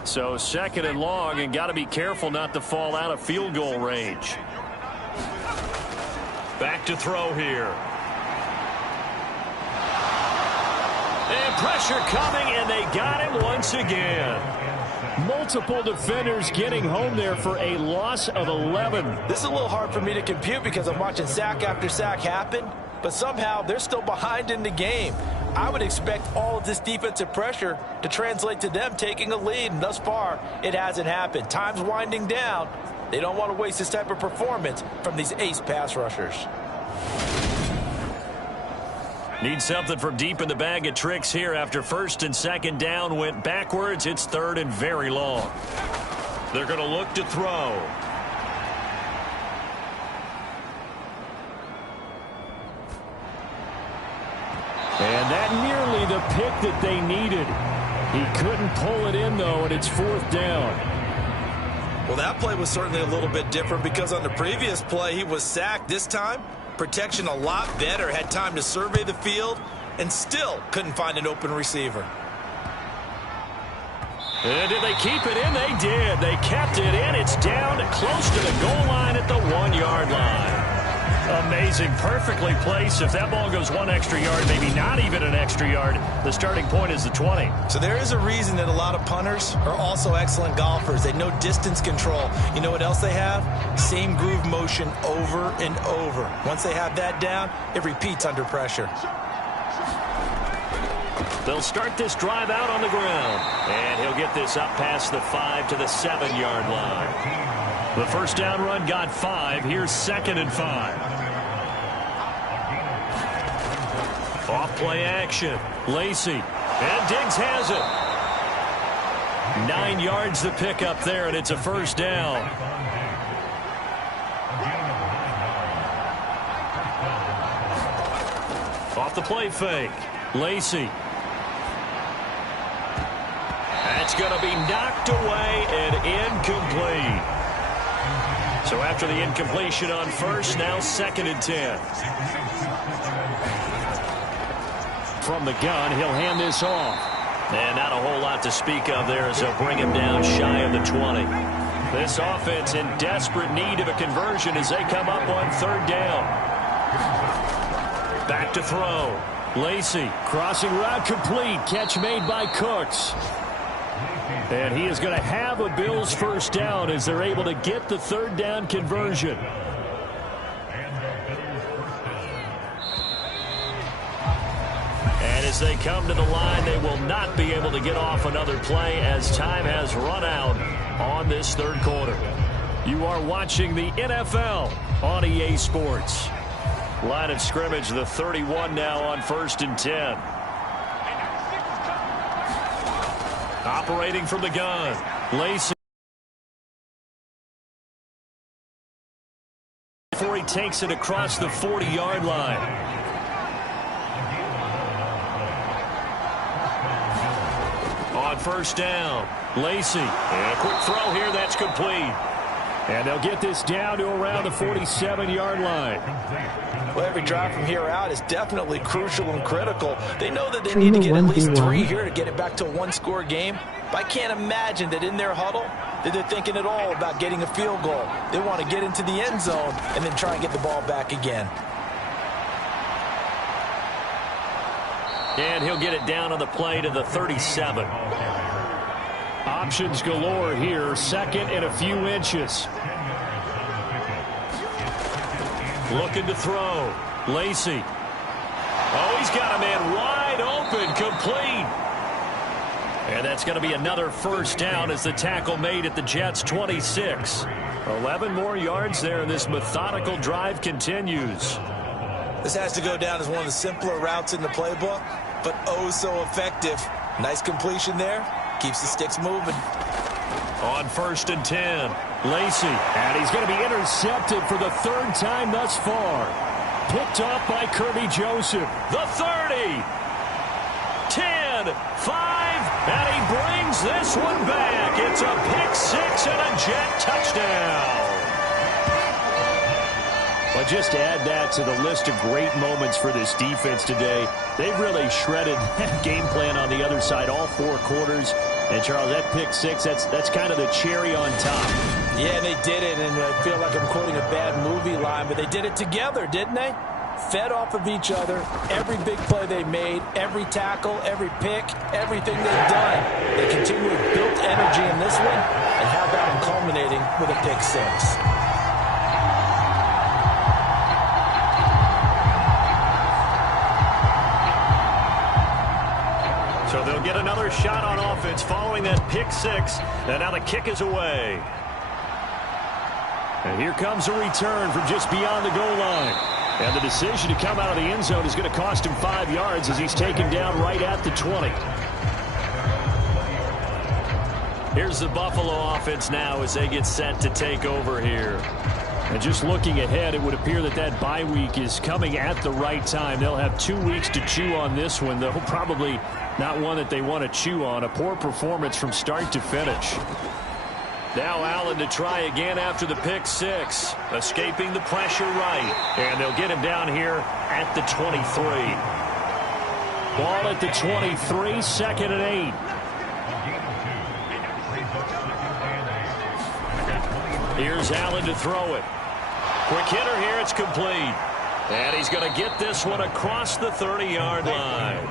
So 2nd and long, and got to be careful not to fall out of field goal range. Back to throw here. And pressure coming, and they got him once again. Multiple defenders getting home there for a loss of 11. This is a little hard for me to compute because I'm watching sack after sack happen, but somehow they're still behind in the game. I would expect all of this defensive pressure to translate to them taking a lead, and thus far, it hasn't happened. Time's winding down. They don't want to waste this type of performance from these ace pass rushers. Need something from deep in the bag of tricks here after 1st and 2nd down went backwards. It's 3rd and very long. They're going to look to throw. And that nearly the pick that they needed. He couldn't pull it in, though, and it's 4th down. Well, that play was certainly a little bit different because on the previous play, he was sacked. This time, protection a lot better. Had time to survey the field and still couldn't find an open receiver. And did they keep it in? They did. They kept it in. It's down close to the goal line at the 1-yard line. Amazing. Perfectly placed. If that ball goes 1 extra yard, maybe not even an extra yard, the starting point is the 20. So there is a reason that a lot of punters are also excellent golfers. They know distance control. You know what else they have? Same groove motion over and over. Once they have that down, it repeats under pressure. They'll start this drive out on the ground. And he'll get this up past the 5 to the 7-yard line. The first down run got 5. Here's 2nd and 5. Off-play action. Lacey. And Diggs has it. 9 yards to pick up there, and it's a first down. Off the play fake. Lacey. That's going to be knocked away and incomplete. So after the incompletion on first, now 2nd and 10. From the gun, he'll hand this off. And not a whole lot to speak of there as they'll bring him down shy of the 20. This offense in desperate need of a conversion as they come up on 3rd down. Back to throw. Lacey. Crossing route complete. Catch made by Cooks. And he is going to have a Bills first down as they're able to get the 3rd down conversion. And as they come to the line, they will not be able to get off another play as time has run out on this 3rd quarter. You are watching the NFL on EA Sports. Line of scrimmage, the 31 now on 1st and 10. Operating from the gun. Lacey. Before he takes it across the 40-yard line. first down. Lacey, and a quick throw here, that's complete. And they'll get this down to around the 47-yard line. Well, every drive from here out is definitely crucial and critical. They know that they need to get at least 3 here to get it back to a one-score game. But I can't imagine that in their huddle that they're thinking at all about getting a field goal. They want to get into the end zone and then try and get the ball back again. And he'll get it down on the play to the 37. Options galore here. Second and a few inches. Looking to throw. Lacey. Oh, he's got a man wide open. Complete. And that's going to be another first down as the tackle made at the Jets' 26. 11 more yards there. This methodical drive continues. This has to go down as one of the simpler routes in the playbook, but oh so effective. Nice completion there. Keeps the sticks moving. On 1st and 10. Lacey. And he's going to be intercepted for the 3rd time thus far. Picked off by Kirby Joseph. The 30. 10. 5. And he brings this one back. It's a pick 6 and a Jet touchdown. But just add that to the list of great moments for this defense today. They've really shredded that game plan on the other side all 4 quarters. And, Charles, that pick 6, that's kind of the cherry on top. Yeah, they did it, and I feel like I'm quoting a bad movie line, but they did it together, didn't they? Fed off of each other, every big play they made, every tackle, every pick, everything they've done. They continue to build energy in this one, and how about them culminating with a pick 6? So they'll get another shot on offense following that pick 6. And now the kick is away. And here comes a return from just beyond the goal line. And the decision to come out of the end zone is going to cost him 5 yards as he's taken down right at the 20. Here's the Buffalo offense now as they get set to take over here. And just looking ahead, it would appear that that bye week is coming at the right time. They'll have 2 weeks to chew on this one, though probably not one that they want to chew on. A poor performance from start to finish. Now Allen to try again after the pick 6. Escaping the pressure right. And they'll get him down here at the 23. Ball at the 23, 2nd and 8. Here's Allen to throw it. Quick hitter here, it's complete. And he's going to get this one across the 30-yard line.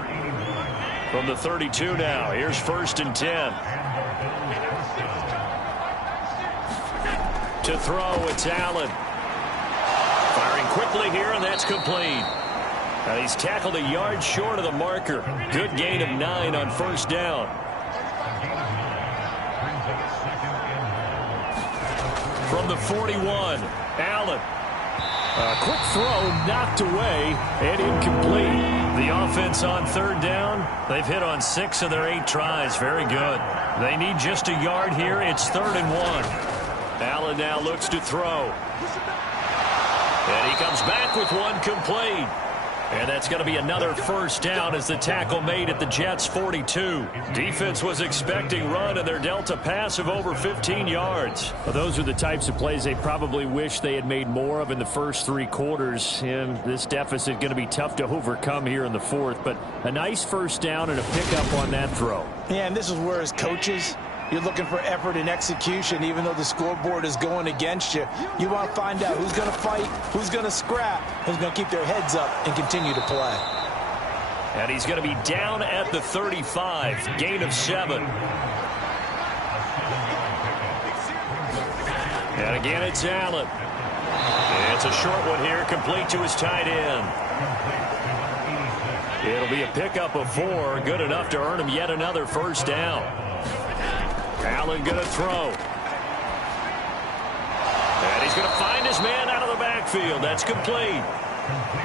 From the 32 now, here's 1st and 10. To throw, it's Allen. Firing quickly here, and that's complete. And he's tackled a yard short of the marker. Good gain of 9 on 1st down. From the 41, Allen. A quick throw knocked away and incomplete. The offense on 3rd down, they've hit on 6 of their 8 tries. Very good. They need just a yard here. It's 3rd and 1. Allen now looks to throw. And he comes back with one complete. And that's going to be another first down as the tackle made at the Jets' 42. Defense was expecting run, and they're dealt a pass of over 15 yards. Well, those are the types of plays they probably wish they had made more of in the first 3 quarters. And this deficit going to be tough to overcome here in the 4th. But a nice first down and a pickup on that throw. Yeah, and this is where as coaches, you're looking for effort and execution, even though the scoreboard is going against you. You want to find out who's going to fight, who's going to scrap, who's going to keep their heads up and continue to play. And he's going to be down at the 35, gain of 7. And again, it's Allen. It's a short one here, complete to his tight end. It'll be a pickup of 4, good enough to earn him yet another first down. Allen going to throw. And he's going to find his man out of the backfield. That's complete.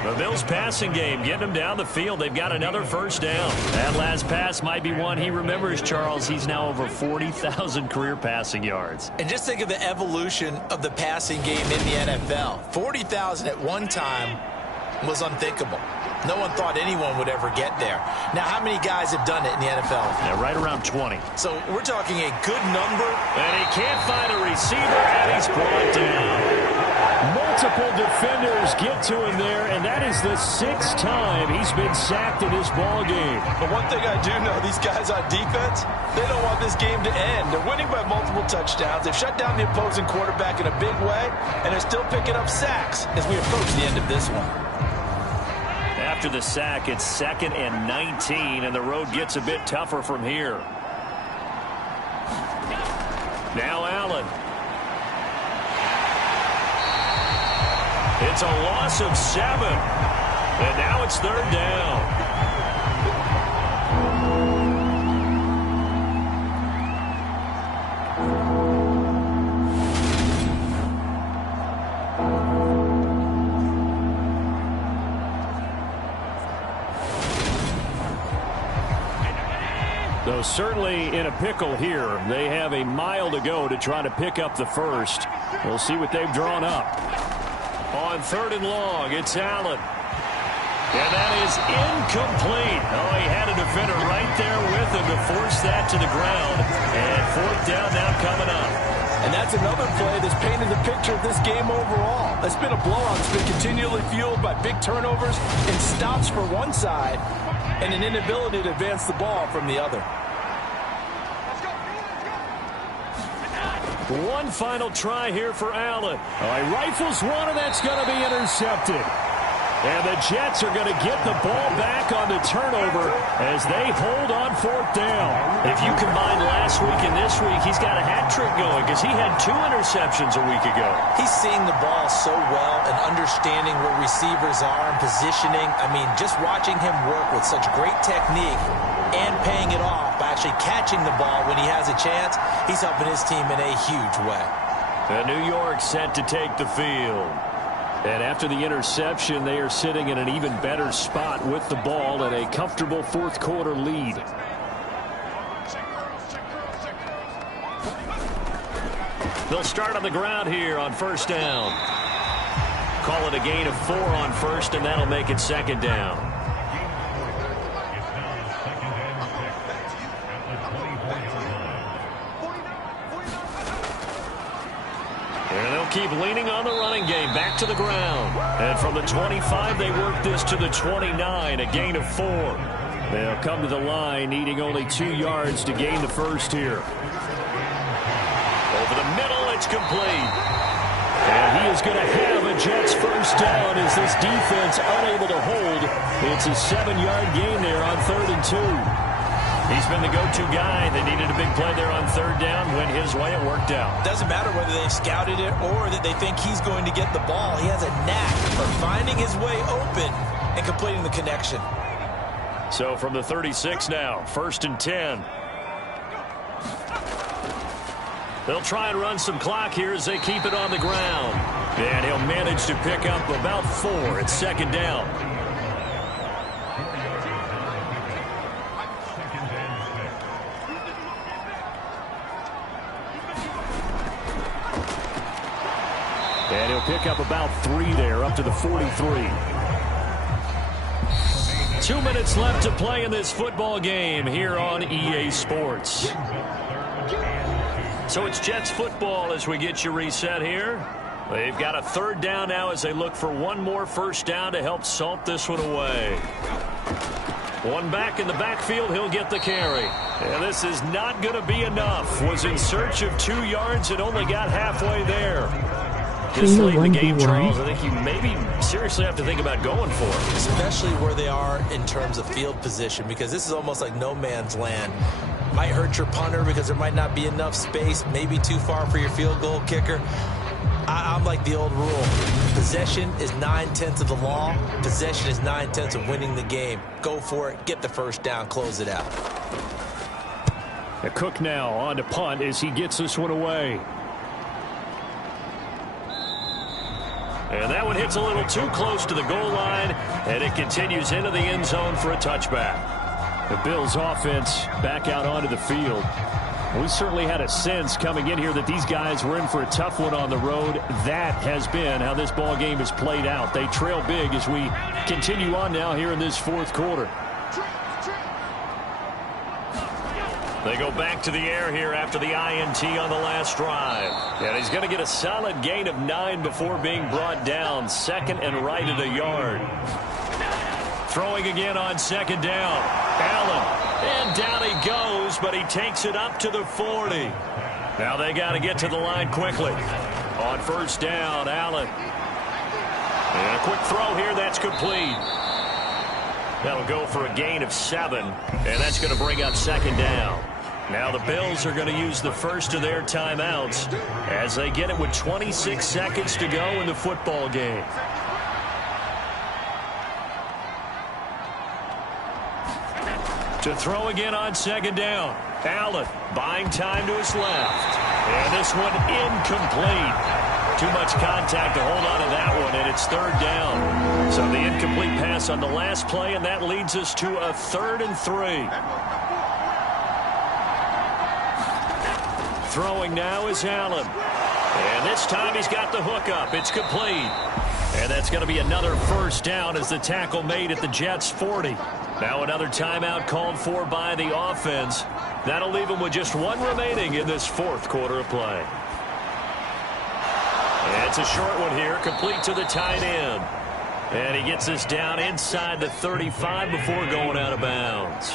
The Bills' passing game getting him down the field. They've got another first down. That last pass might be one he remembers, Charles. He's now over 40,000 career passing yards. And just think of the evolution of the passing game in the NFL. 40,000 at one time was unthinkable. No one thought anyone would ever get there. Now, how many guys have done it in the NFL? Yeah, right around 20. So we're talking a good number. And he can't find a receiver, and he's brought down. Multiple defenders get to him there, and that is the 6th time he's been sacked in this ball game. But one thing I do know, these guys on defense, they don't want this game to end. They're winning by multiple touchdowns. They've shut down the opposing quarterback in a big way, and they're still picking up sacks as we approach the end of this one. After the sack, it's 2nd and 19, and the road gets a bit tougher from here. Now Allen. It's a loss of 7. And now it's 3rd down. Though certainly in a pickle here. They have a mile to go to try to pick up the first. We'll see what they've drawn up. On 3rd and long, it's Allen. And that is incomplete. Oh, he had a defender right there with him to force that to the ground. And 4th down now coming up. And that's another play that's painted the picture of this game overall. It's been a blowout. It's been continually fueled by big turnovers and stops for one side and an inability to advance the ball from the other. One final try here for Allen. He rifles one, and that's going to be intercepted. And the Jets are going to get the ball back on the turnover as they hold on 4th down. If you combine last week and this week, he's got a hat trick going because he had 2 interceptions a week ago. He's seeing the ball so well and understanding where receivers are and positioning. I mean, just watching him work with such great technique and paying it off by actually catching the ball when he has a chance, he's helping his team in a huge way. And New York set to take the field. And after the interception, they are sitting in an even better spot with the ball and a comfortable 4th quarter lead. They'll start on the ground here on 1st down. Call it a gain of 4 on 1st, and that'll make it 2nd down. And they'll keep leaning on the running game. Back to the ground. And from the 25, they work this to the 29, a gain of 4. They'll come to the line, needing only 2 yards to gain the first here. Over the middle, it's complete. And he is going to have a Jets first down as this defense unable to hold. It's a 7-yard gain there on 3rd and 2. He's been the go-to guy. They needed a big play there on 3rd down. Went his way. It worked out. Doesn't matter whether they've scouted it or that they think he's going to get the ball. He has a knack for finding his way open and completing the connection. So from the 36 now, 1st and 10. They'll try and run some clock here as they keep it on the ground. And he'll manage to pick up about 4. It's 2nd down. And he'll pick up about 3 there, up to the 43. 2 minutes left to play in this football game here on EA Sports. So it's Jets football as we get you reset here. They've got a 3rd down now as they look for one more first down to help salt this one away. One back in the backfield, he'll get the carry. And this is not going to be enough. Was in search of 2 yards and only got halfway there. This late in the game, Charles, I think you maybe seriously have to think about going for it. Especially where they are in terms of field position, because this is almost like no man's land. Might hurt your punter because there might not be enough space, maybe too far for your field goal kicker. I'm like the old rule. Possession is 9/10 of the law. Possession is 9/10 of winning the game. Go for it. Get the first down. Close it out. A Cook now on to punt as he gets this one away. And that one hits a little too close to the goal line, and it continues into the end zone for a touchback. The Bills offense back out onto the field. We certainly had a sense coming in here that these guys were in for a tough one on the road. That has been how this ball game has played out. They trail big as we continue on now here in this fourth quarter. They go back to the air here after the INT on the last drive. And he's going to get a solid gain of 9 before being brought down. Second and right at a yard. Throwing again on second down. Allen. And down he goes, but he takes it up to the 40. Now they got to get to the line quickly. On first down, Allen. And a quick throw here, that's complete. That'll go for a gain of 7, and that's going to bring up second down. Now the Bills are going to use the first of their timeouts as they get it with 26 seconds to go in the football game. To throw again on second down. Allen buying time to his left. And this one incomplete. Too much contact to hold on to that one, and it's third down. So the incomplete pass on the last play, and that leads us to a 3rd and 3. Throwing now is Allen. And this time he's got the hook up. It's complete. And that's going to be another first down as the tackle made at the Jets' 40. Now another timeout called for by the offense. That'll leave them with just 1 remaining in this fourth quarter of play. And it's a short one here, complete to the tight end. And he gets this down inside the 35 before going out of bounds.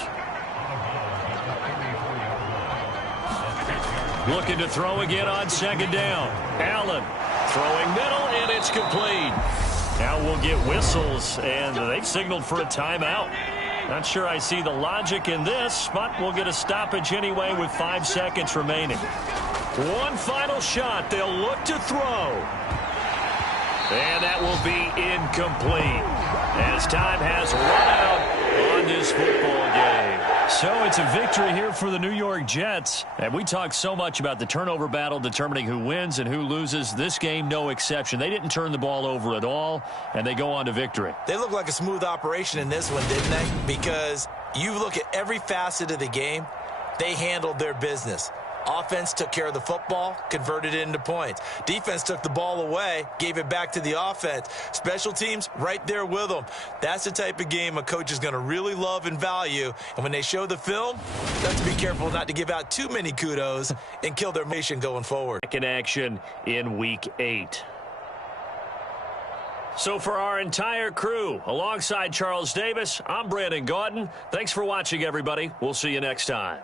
Looking to throw again on second down. Allen throwing middle, and it's complete. Now we'll get whistles, and they've signaled for a timeout. Not sure I see the logic in this, but we'll get a stoppage anyway with 5 seconds remaining. One final shot. They'll look to throw. And that will be incomplete as time has run out on this football game. So it's a victory here for the New York Jets. And we talk so much about the turnover battle determining who wins and who loses. This game, no exception. They didn't turn the ball over at all, and they go on to victory. They look like a smooth operation in this one, didn't they? Because you look at every facet of the game, they handled their business. Offense took care of the football, converted it into points. Defense took the ball away, gave it back to the offense. Special teams, right there with them. That's the type of game a coach is going to really love and value. And when they show the film, you have to be careful not to give out too many kudos and kill their mission going forward. In action in Week 8. So for our entire crew, alongside Charles Davis, I'm Brandon Gaudin. Thanks for watching, everybody. We'll see you next time.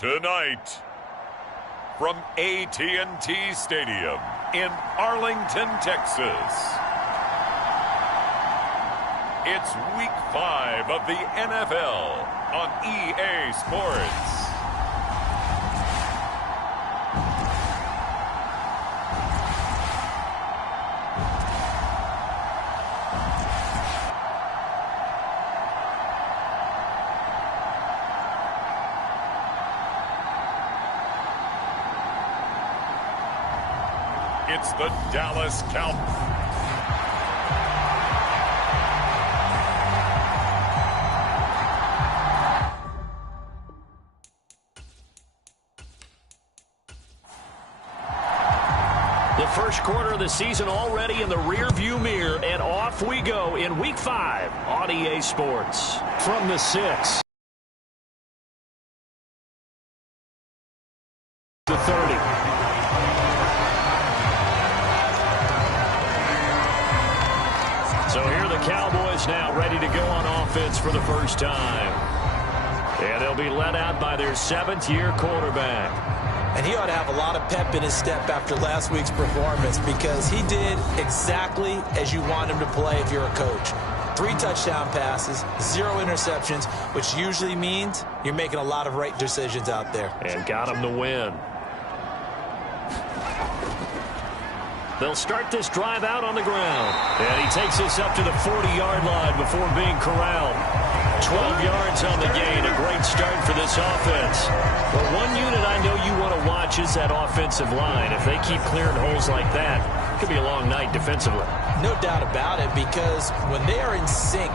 Tonight, from AT&T Stadium in Arlington, Texas, it's Week 5 of the NFL on EA Sports. It's the Dallas Cowboys. The first quarter of the season already in the rearview mirror, and off we go in Week 5 on EA Sports. From the 6. To 30. So here are the Cowboys now ready to go on offense for the first time. And they'll be led out by their 7th-year quarterback. And he ought to have a lot of pep in his step after last week's performance, because he did exactly as you want him to play if you're a coach. 3 touchdown passes, 0 interceptions, which usually means you're making a lot of right decisions out there. And got him the win. They'll start this drive out on the ground. And he takes this up to the 40-yard line before being corralled. 12 yards on the gain. A great start for this offense. But one unit I know you want to watch is that offensive line. If they keep clearing holes like that, it could be a long night defensively. No doubt about it, because when they are in sync,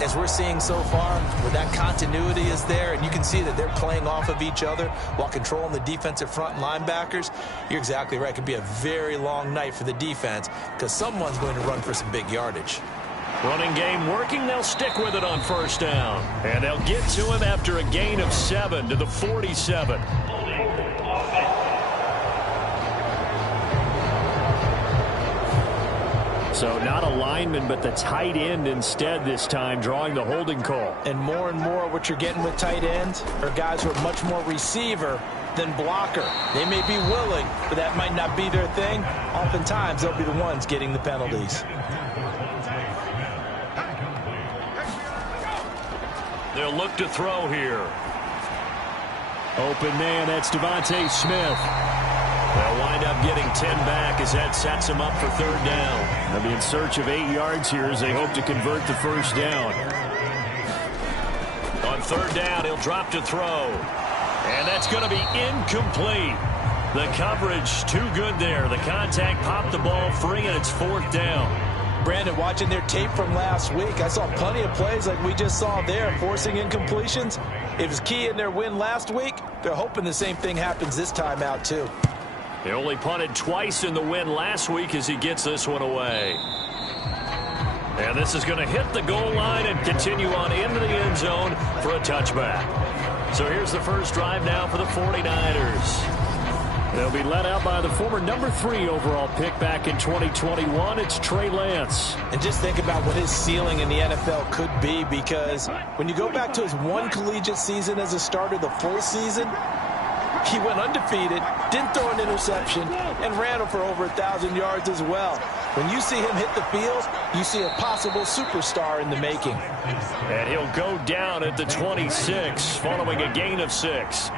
as we're seeing so far, where that continuity is there, and you can see that they're playing off of each other while controlling the defensive front linebackers, you're exactly right. It could be a very long night for the defense, because someone's going to run for some big yardage. Running game working. They'll stick with it on first down. And they'll get to him after a gain of 7 to the 47. So not a lineman, but the tight end instead this time, drawing the holding call. And more what you're getting with tight ends are guys who are much more receiver than blocker. They may be willing, but that might not be their thing. Oftentimes, they'll be the ones getting the penalties. They'll look to throw here. Open man, that's Devontae Smith. They'll wind up getting 10 back as that sets him up for 3rd down. They'll be in search of 8 yards here as they hope to convert the first down. On 3rd down, he'll drop to throw. And that's going to be incomplete. The coverage too good there. The contact popped the ball free, and it's 4th down. Brandon, watching their tape from last week, I saw plenty of plays like we just saw there, forcing incompletions. It was key in their win last week. They're hoping the same thing happens this time out, too. He only punted twice in the win last week as he gets this one away. And this is going to hit the goal line and continue on into the end zone for a touchback. So here's the first drive now for the 49ers. They'll be led out by the former number 3 overall pick back in 2021. It's Trey Lance. And just think about what his ceiling in the NFL could be, because when you go back to his 1 collegiate season as a starter, the full season, he went undefeated, didn't throw an interception, and ran for over 1,000 yards as well. When you see him hit the field, you see a possible superstar in the making. And he'll go down at the 26 following a gain of 6.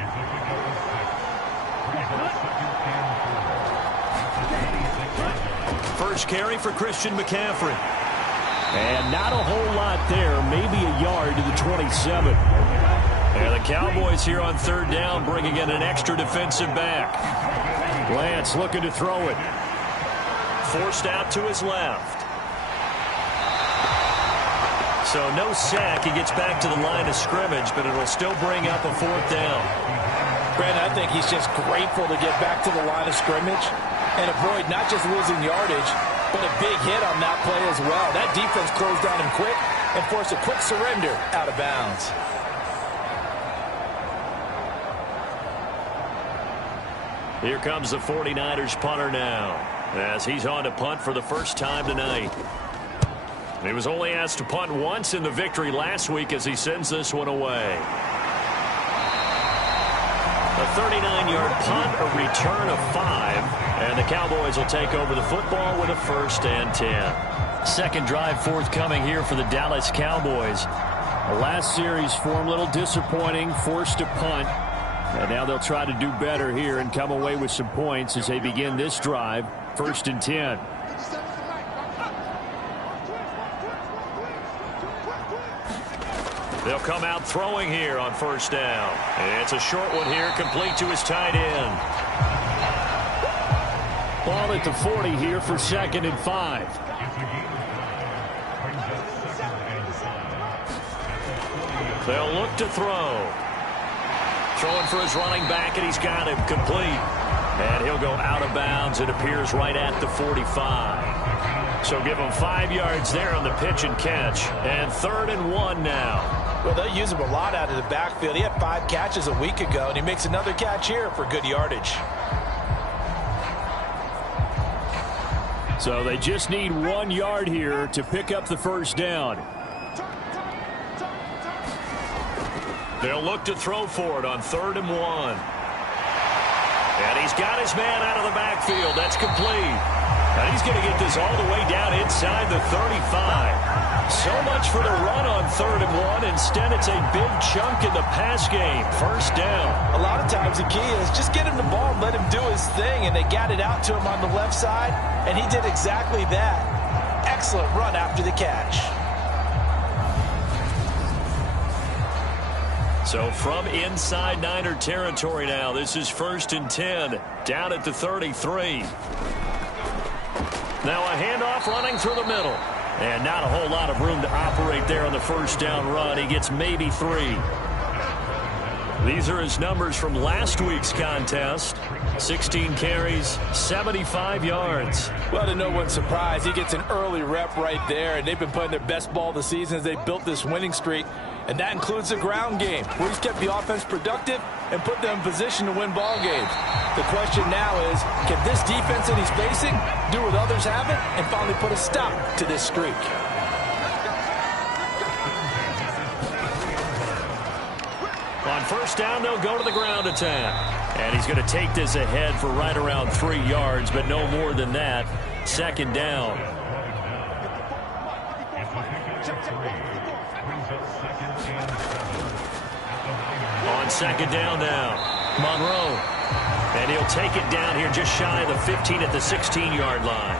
First carry for Christian McCaffrey. And not a whole lot there, maybe a yard to the 27. And the Cowboys here on 3rd down bringing in an extra defensive back. Lance looking to throw it. Forced out to his left. So no sack. He gets back to the line of scrimmage, but it'll still bring up a 4th down. Brandon, I think he's just grateful to get back to the line of scrimmage and avoid not just losing yardage, but a big hit on that play as well. That defense closed down him quick and forced a quick surrender out of bounds. Here comes the 49ers punter now, as he's on to punt for the first time tonight. He was only asked to punt once in the victory last week as he sends this one away. 39-yard punt, a return of 5, and the Cowboys will take over the football with a 1st and 10. Second drive forthcoming here for the Dallas Cowboys. The last series for them, a little disappointing, forced to punt. And now they'll try to do better here and come away with some points as they begin this drive, 1st and 10. They'll come out throwing here on 1st down. It's a short one here, complete to his tight end. Ball at the 40 here for 2nd and 5. They'll look to throw. Throwing for his running back, and he's got him complete. And he'll go out of bounds. It appears right at the 45. So give him 5 yards there on the pitch and catch. And 3rd and 1 now. Well, they'll use him a lot out of the backfield. He had 5 catches a week ago, and he makes another catch here for good yardage. So they just need 1 yard here to pick up the 1st down. They'll look to throw for it on 3rd and 1. And he's got his man out of the backfield. That's complete. And he's going to get this all the way down inside the 35. So much for the run on 3rd and 1. Instead, it's a big chunk in the pass game. 1st down. A lot of times the key is just get him the ball and let him do his thing. And they got it out to him on the left side, and he did exactly that. Excellent run after the catch. So from inside Niner territory now, this is 1st and 10, down at the 33. Now a handoff running through the middle. And not a whole lot of room to operate there on the 1st down run. He gets maybe 3. These are his numbers from last week's contest. 16 carries, 75 yards. Well, to no one's surprise, he gets an early rep right there, and they've been playing their best ball this season as they built this winning streak. And that includes the ground game, where he's kept the offense productive and put them in position to win ball games. The question now is, can this defense that he's facing do what others haven't and finally put a stop to this streak? On 1st down, they'll go to the ground attack. And he's going to take this ahead for right around 3 yards, but no more than that. 2nd down. On 2nd down now, Monroe. And he'll take it down here just shy of the 15 at the 16-yard line.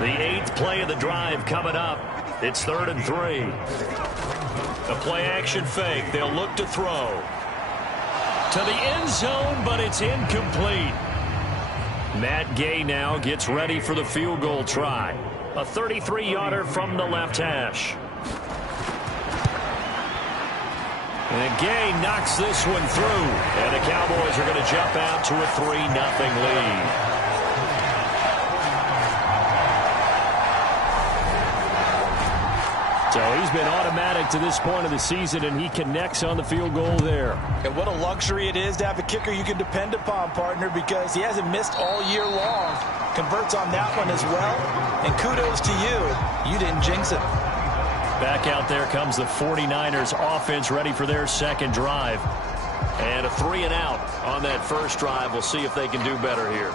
The 8th play of the drive coming up. It's 3rd and 3. A play-action fake. They'll look to throw. To the end zone, but it's incomplete. Matt Gay now gets ready for the field goal try. A 33-yarder from the left hash. And Gay knocks this one through. And the Cowboys are going to jump out to a 3-0 lead. So he's been automatic to this point of the season, and he connects on the field goal there. And what a luxury it is to have a kicker you can depend upon, partner, because he hasn't missed all year long. Converts on that one as well. And kudos to you. You didn't jinx it. Back out there comes the 49ers offense ready for their 2nd drive. And a 3-and-out on that 1st drive. We'll see if they can do better here.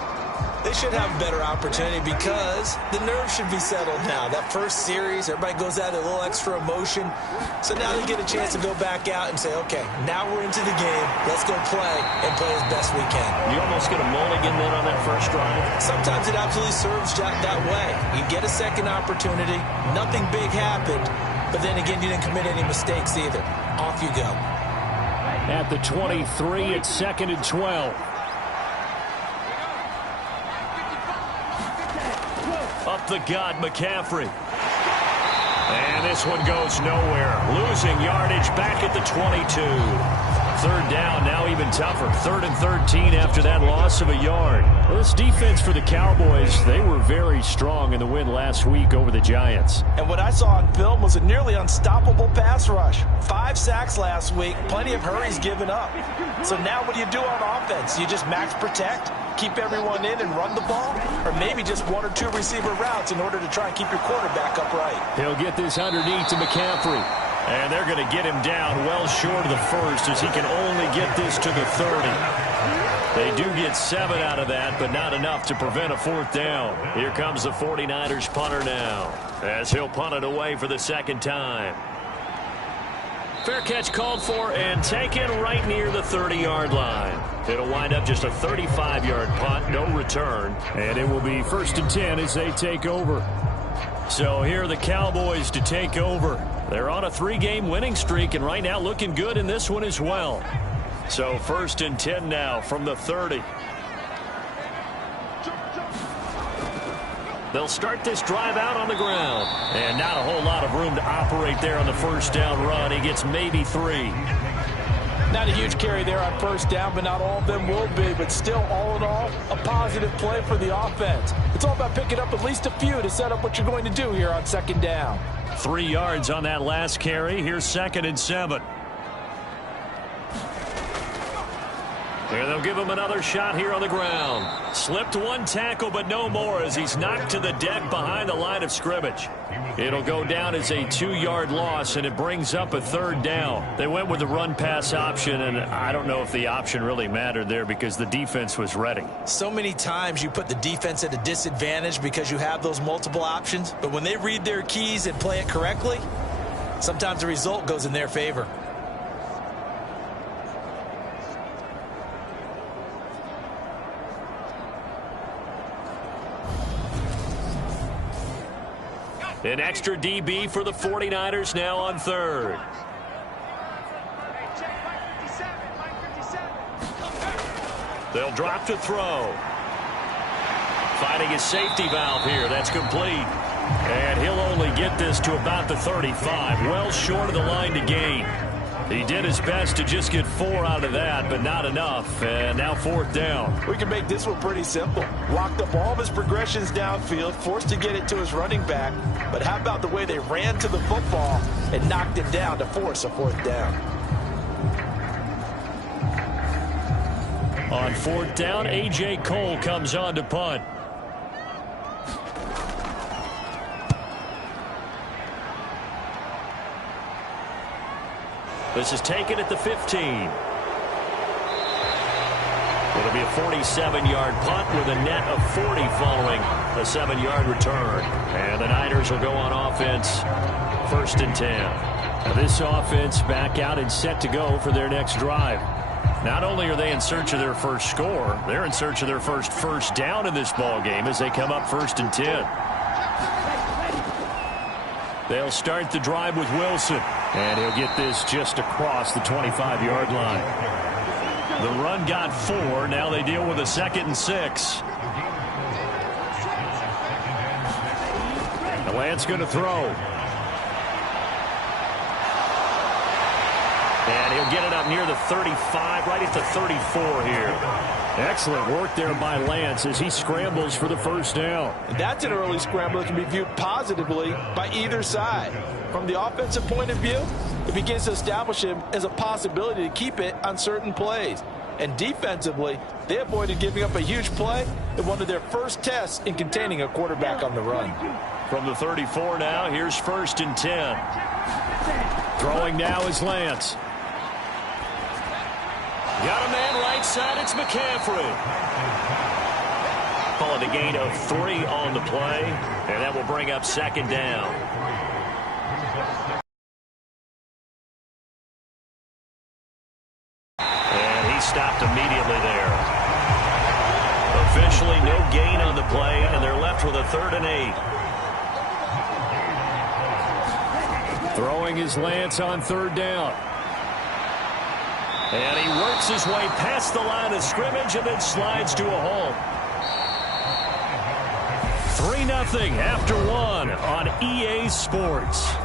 They should have a better opportunity because the nerves should be settled now. That first series, everybody goes out a little extra emotion. So now they get a chance to go back out and say, okay, now we're into the game. Let's go play and play as best we can. You almost get a mulligan then on that 1st drive? Sometimes it absolutely serves that way. You get a 2nd opportunity. Nothing big happened. But then again, you didn't commit any mistakes either. Off you go. At the 23, it's 2nd and 12. Up the gut, McCaffrey. And this one goes nowhere. Losing yardage back at the 22. 3rd down, now even tougher. 3rd and 13 after that loss of a yard. Well, this defense for the Cowboys, they were very strong in the win last week over the Giants. And what I saw on film was a nearly unstoppable pass rush. 5 sacks last week, plenty of hurries given up. So now what do you do on offense? You just max protect, keep everyone in and run the ball? Or maybe just 1 or 2 receiver routes in order to try and keep your quarterback upright? He'll get this underneath to McCaffrey. And they're going to get him down well short of the first as he can only get this to the 30. They do get 7 out of that, but not enough to prevent a 4th down. Here comes the 49ers punter now as he'll punt it away for the second time. Fair catch called for and taken right near the 30-yard line. It'll wind up just a 35-yard punt, no return. And it will be 1st and 10 as they take over. So here are the Cowboys to take over. They're on a 3-game winning streak and right now looking good in this one as well. So 1st and 10 now from the 30. They'll start this drive out on the ground. And not a whole lot of room to operate there on the 1st down run. He gets maybe 3. Not a huge carry there on 1st down, but not all of them will be. But still, all in all, a positive play for the offense. It's all about picking up at least a few to set up what you're going to do here on 2nd down. 3 yards on that last carry. Here's 2nd and 7. And they'll give him another shot here on the ground. Slipped 1 tackle, but no more as he's knocked to the deck behind the line of scrimmage. It'll go down as a 2-yard loss, and it brings up a 3rd down. They went with the run-pass option, and I don't know if the option really mattered there because the defense was ready. So many times you put the defense at a disadvantage because you have those multiple options, but when they read their keys and play it correctly, sometimes the result goes in their favor. An extra DB for the 49ers now on 3rd. They'll drop to throw. Finding his safety valve here. That's complete. And he'll only get this to about the 35. Well short of the line to gain. He did his best to just get 4 out of that, but not enough. And now 4th down. We can make this one pretty simple. Locked up all of his progressions downfield, forced to get it to his running back. But how about the way they ran to the football and knocked it down to force a 4th down? On 4th down, A.J. Cole comes on to punt. This is taken at the 15. It'll be a 47-yard punt with a net of 40 following a 7-yard return. And the Niners will go on offense 1st and 10. Now this offense back out and set to go for their next drive. Not only are they in search of their first score, they're in search of their first down in this ball game as they come up 1st and 10. They'll start the drive with Wilson. And he'll get this just across the 25-yard line. The run got 4. Now they deal with a 2nd and 6. The Lance going to throw. And he'll get it up near the 35, right at the 34 here. Excellent work there by Lance as he scrambles for the 1st down. And that's an early scramble that can be viewed positively by either side. From the offensive point of view, it begins to establish him as a possibility to keep it on certain plays. And defensively, they avoided giving up a huge play in one of their first tests in containing a quarterback on the run. From the 34 now, here's 1st and 10. Throwing now is Lance. Got a man right side, it's McCaffrey. Call it a gain of 3 on the play, and that will bring up 2nd down. And he stopped immediately there. Officially no gain on the play, and they're left with a 3rd and 8. Throwing is Lance on 3rd down. And he works his way past the line of scrimmage and then slides to a halt. 3-0 after 1 on EA Sports.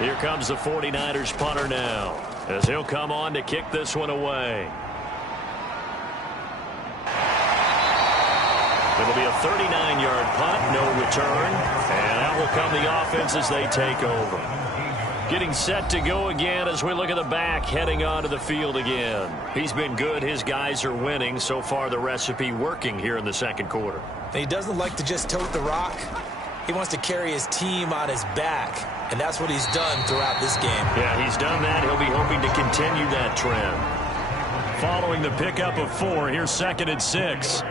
Here comes the 49ers punter now as he'll come on to kick this one away. It'll be a 39-yard punt, no return. And out will come the offense as they take over. Getting set to go again as we look at the back heading onto the field again. He's been good. His guys are winning. So far, the recipe working here in the 2nd quarter. He doesn't like to just tote the rock. He wants to carry his team on his back, and that's what he's done throughout this game. Yeah, he's done that. He'll be hoping to continue that trend. Following the pickup of 4, here's 2nd and 6.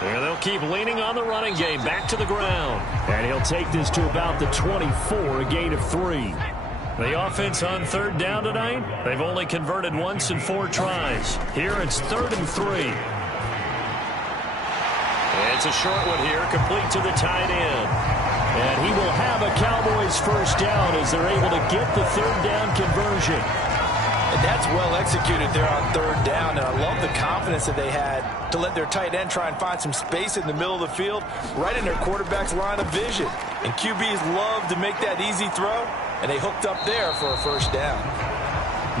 There they'll keep leaning on the running game, back to the ground. And he'll take this to about the 24, a gain of 3. The offense on 3rd down tonight, they've only converted once in 4 tries. Here it's 3rd and 3. It's a short one here, complete to the tight end. And he will have a Cowboys first down as they're able to get the 3rd down conversion. And that's well executed there on 3rd down, and I love the confidence that they had to let their tight end try and find some space in the middle of the field, right in their quarterback's line of vision. And QBs love to make that easy throw, and they hooked up there for a first down.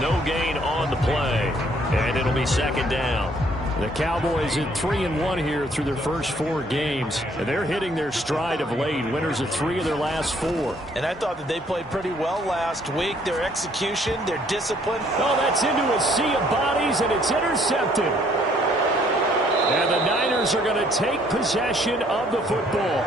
No gain on the play, and it'll be 2nd down. The Cowboys at 3-1 here through their first 4 games. And they're hitting their stride of late. Winners of 3 of their last 4. And I thought that they played pretty well last week. Their execution, their discipline. Oh, that's into a sea of bodies, and it's intercepted. And the Niners are going to take possession of the football.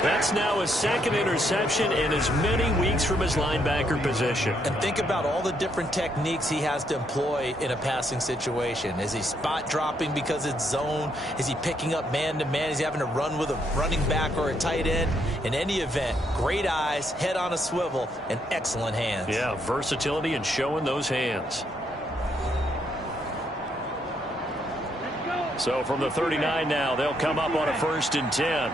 That's now his 2nd interception in as many weeks from his linebacker position. And think about all the different techniques he has to employ in a passing situation. Is he spot dropping because it's zone? Is he picking up man-to-man? Is he having to run with a running back or a tight end? In any event, great eyes, head on a swivel, and excellent hands. Yeah, versatility and showing those hands. So from the 39 now, they'll come up on a 1st and 10.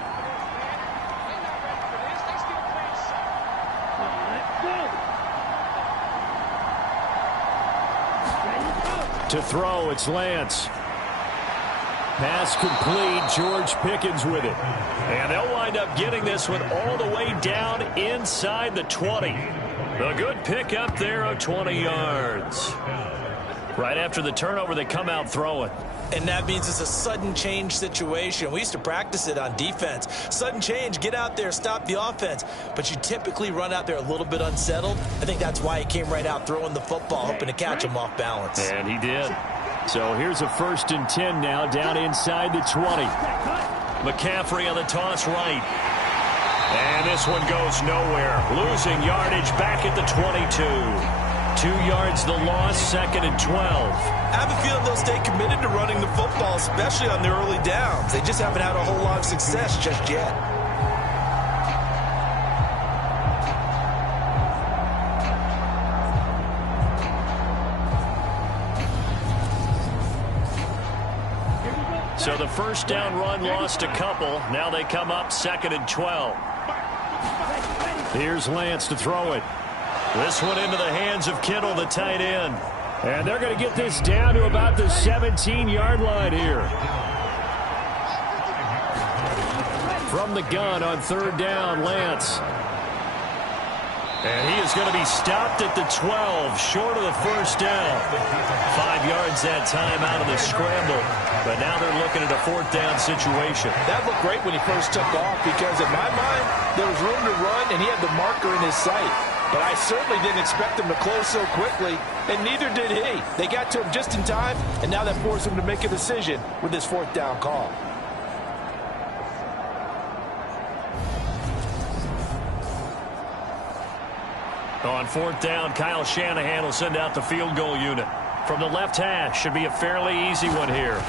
To throw, it's Lance. Pass complete. George Pickens with it. And they'll wind up getting this one all the way down inside the 20. A good pickup there of 20 yards. Right after the turnover, they come out throwing. And that means it's a sudden change situation. We used to practice it on defense. Sudden change, get out there, stop the offense. But you typically run out there a little bit unsettled. I think that's why he came right out throwing the football, hoping to catch him off balance. And he did. So here's a 1st and 10 now, down inside the 20. McCaffrey on the toss right. And this one goes nowhere. Losing yardage back at the 22. 2 yards the loss, 2nd and 12. I have a feeling they'll stay committed to running the football, especially on their early downs. They just haven't had a whole lot of success just yet. So the 1st down run lost a couple. Now they come up 2nd and 12. Here's Lance to throw it. This one into the hands of Kittle, the tight end. And they're going to get this down to about the 17-yard line here. From the gun on 3rd down, Lance. And he is going to be stopped at the 12, short of the 1st down. 5 yards that time out of the scramble. But now they're looking at a 4th down situation. That looked great when he first took off because, in my mind, there was room to run, and he had the marker in his sight. But I certainly didn't expect him to close so quickly, and neither did he. They got to him just in time, and now that forced him to make a decision with this 4th down call. On 4th down, Kyle Shanahan will send out the field goal unit. From the left hash, should be a fairly easy one here.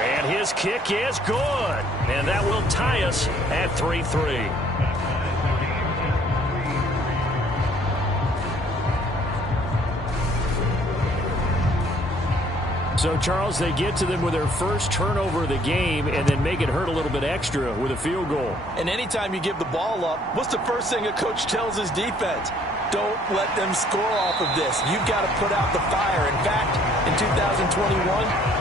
And his kick is good. And that will tie us at 3-3. So, Charles, they get to them with their first turnover of the game and then make it hurt a little bit extra with a field goal. And anytime you give the ball up, what's the first thing a coach tells his defense? Don't let them score off of this. You've got to put out the fire. In fact, in 2021,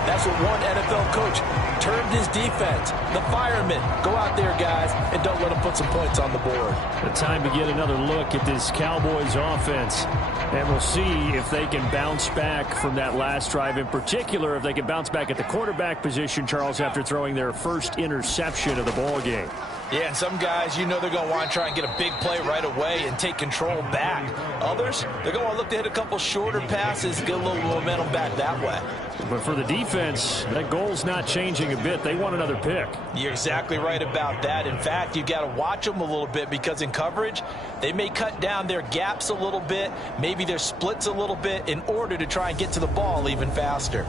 that's what one NFL coach termed his defense. The firemen. Go out there, guys, and don't let them put some points on the board. The time to get another look at this Cowboys offense. And we'll see if they can bounce back from that last drive. In particular, if they can bounce back at the quarterback position, Charles, after throwing their first interception of the ball game. Yeah, and some guys, you know they're going to want to try and get a big play right away and take control back. Others, they're going to want to look to hit a couple shorter passes, get a little momentum back that way. But for the defense, that goal's not changing a bit. They want another pick. You're exactly right about that. In fact, you've got to watch them a little bit because in coverage, they may cut down their gaps a little bit, maybe their splits a little bit in order to try and get to the ball even faster.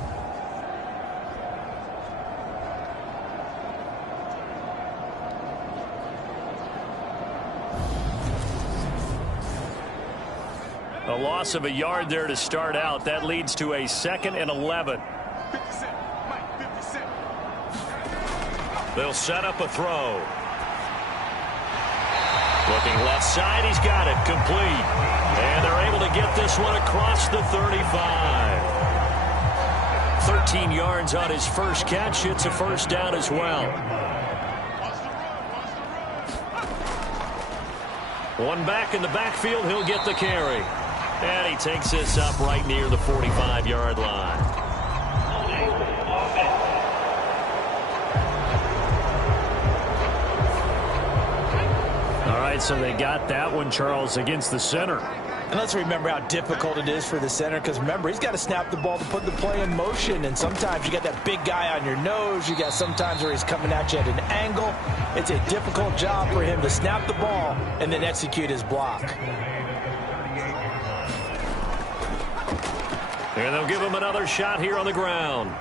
A loss of a yard there to start out. That leads to a 2nd and 11. They'll set up a throw. Looking left side, he's got it, complete. And they're able to get this one across the 35. 13 yards on his first catch. It's a first down as well. One back in the backfield, he'll get the carry. And he takes this up right near the 45-yard line. All right, so they got that one, Charles, against the center. And let's remember how difficult it is for the center, because remember, he's got to snap the ball to put the play in motion, and sometimes you got that big guy on your nose. You got sometimes where he's coming at you at an angle. It's a difficult job for him to snap the ball and then execute his block. And they'll give him another shot here on the ground.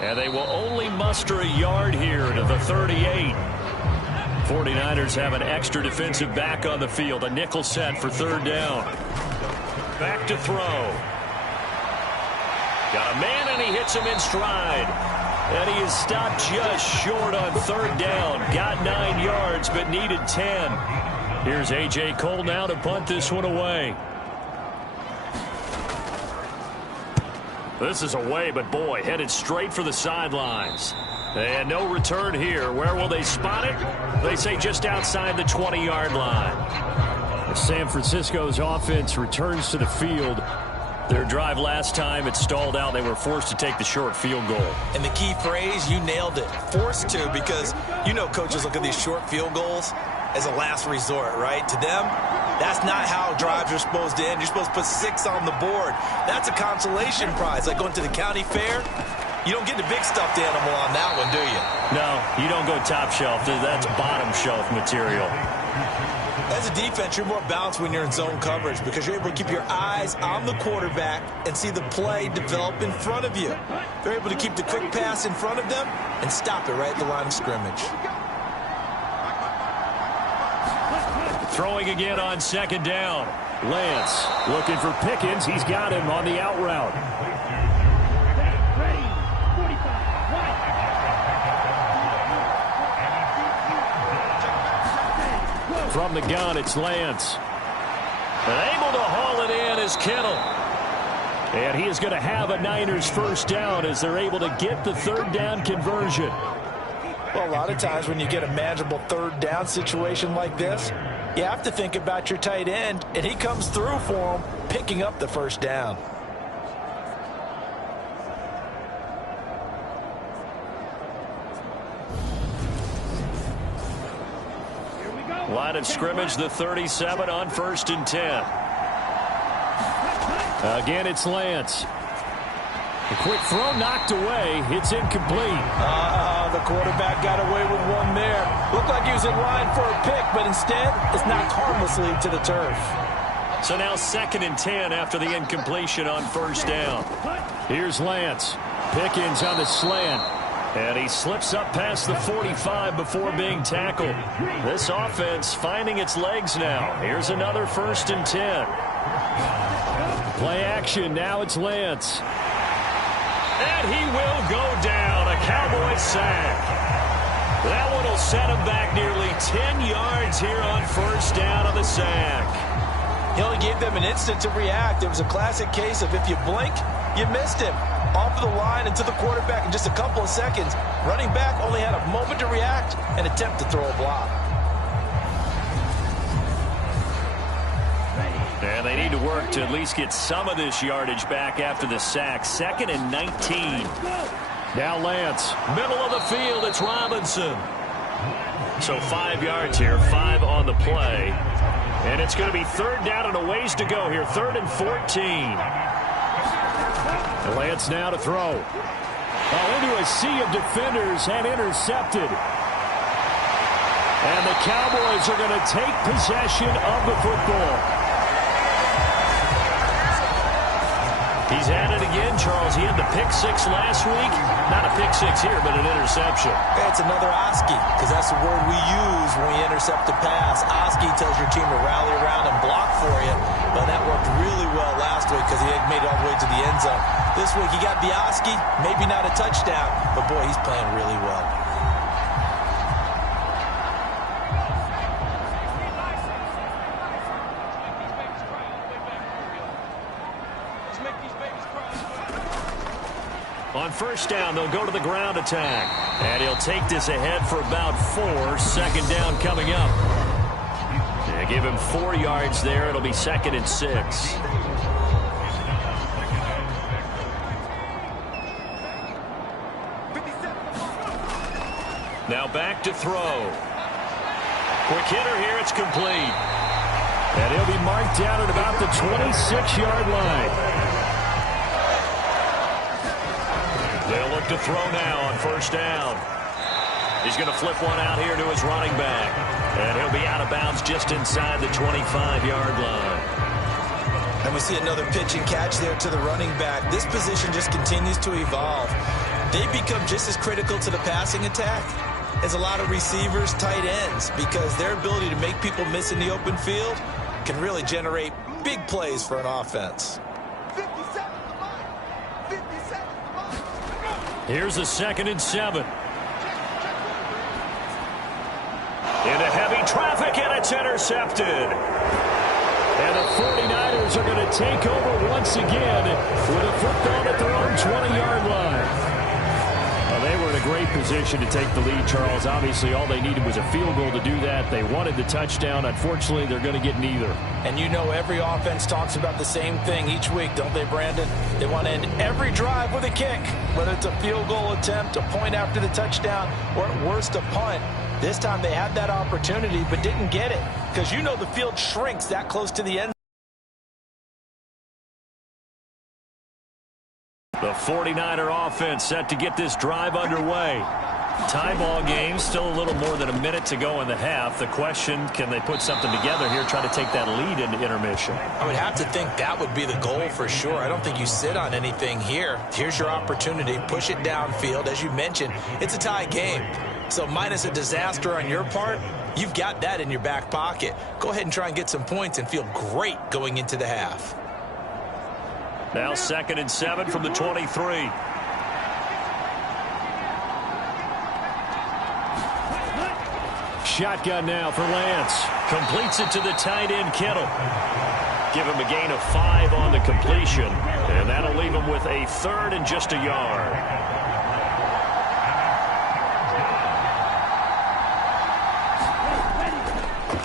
And they will only muster a yard here to the 38. 49ers have an extra defensive back on the field. A nickel set for 3rd down. Back to throw. Got a man, and he hits him in stride. And he is stopped just short on 3rd down. Got 9 yards, but needed 10. Here's A.J. Cole now to punt this one away. This is away, but boy, headed straight for the sidelines. And no return here. Where will they spot it? They say just outside the 20-yard line. San Francisco's offense returns to the field. Their drive last time, it stalled out. They were forced to take the short field goal. And the key phrase, you nailed it. Forced to, because you know coaches look at these short field goals as a last resort, right? To them, that's not how drives are supposed to end. You're supposed to put 6 on the board. That's a consolation prize. Like going to the county fair, you don't get the big stuffed animal on that one, do you? No, you don't go top shelf. That's bottom shelf material. As a defense, you're more balanced when you're in zone coverage because you're able to keep your eyes on the quarterback and see the play develop in front of you. They're able to keep the quick pass in front of them and stop it right at the line of scrimmage. Throwing again on 2nd down. Lance looking for Pickens. He's got him on the out route. From the gun, it's Lance. And able to haul it in is Kittle. And he is going to have a Niners first down as they're able to get the 3rd down conversion. Well, a lot of times when you get a manageable 3rd down situation like this, you have to think about your tight end, and he comes through for him, picking up the first down. Line of scrimmage, the 37 on 1st and 10. Again, it's Lance. A quick throw knocked away. It's incomplete. The quarterback got away with one there. Looked like he was in line for a pick, but instead, it's knocked harmlessly to the turf. So now 2nd and 10 after the incompletion on 1st down. Here's Lance. Pickens on the slant. And he slips up past the 45 before being tackled. This offense finding its legs now. Here's another 1st and 10. Play action. Now it's Lance. And he will go down. A Cowboy sack. That one will set him back nearly 10 yards here on 1st down on the sack. He only gave them an instant to react. It was a classic case of if you blink, you missed him. Off of the line and to the quarterback in just a couple of seconds. Running back only had a moment to react and attempt to throw a block. And they need to work to at least get some of this yardage back after the sack. 2nd and 19. Now Lance. Middle of the field, it's Robinson. So 5 yards here, 5 on the play. And it's going to be third down and a ways to go here, 3rd and 14. Lance now to throw. Into a sea of defenders and intercepted. And the Cowboys are going to take possession of the football. He's at it again, Charles. He had the pick 6 last week. Not a pick 6 here, but an interception. It's another Oski, because that's the word we use when we intercept a pass. Oski tells your team to rally around and block for you. But that worked really well last week because he had made it all the way to the end zone. This week he got the Oski, maybe not a touchdown, but boy, he's playing really well. On first down, they'll go to the ground attack. And he'll take this ahead for about 4. Second down coming up. They give him 4 yards there. It'll be 2nd and 6. Now back to throw. Quick hitter here. It's complete. And he'll be marked down at about the 26-yard line. They'll look to throw now on first down. He's going to flip one out here to his running back. And he'll be out of bounds just inside the 25-yard line. And we see another pitch and catch there to the running back. This position just continues to evolve. They become just as critical to the passing attack as a lot of receivers, tight ends, because their ability to make people miss in the open field can really generate big plays for an offense. Here's a 2nd and 7. Into heavy traffic, and it's intercepted. And the 49ers are going to take over once again with a football at their own 20-yard line. Well, they were in a great position to take the lead, Charles. Obviously, all they needed was a field goal to do that. They wanted the touchdown. Unfortunately, they're going to get neither. And you know every offense talks about the same thing each week, don't they, Brandon? They want to end every drive with a kick, whether it's a field goal attempt, a point after the touchdown, or at worst a punt. This time they had that opportunity but didn't get it because you know the field shrinks that close to the end. The 49er offense set to get this drive underway. Tie ball game, still a little more than a minute to go in the half. The question, can they put something together here, try to take that lead into intermission? I would have to think that would be the goal for sure. I don't think you sit on anything here. Here's your opportunity. Push it downfield. As you mentioned, it's a tie game. So minus a disaster on your part, you've got that in your back pocket. Go ahead and try and get some points and feel great going into the half. Now 2nd and 7 from the 23. Shotgun now for Lance. Completes it to the tight end, Kittle. Give him a gain of 5 on the completion. And that'll leave him with a 3rd and just a yard.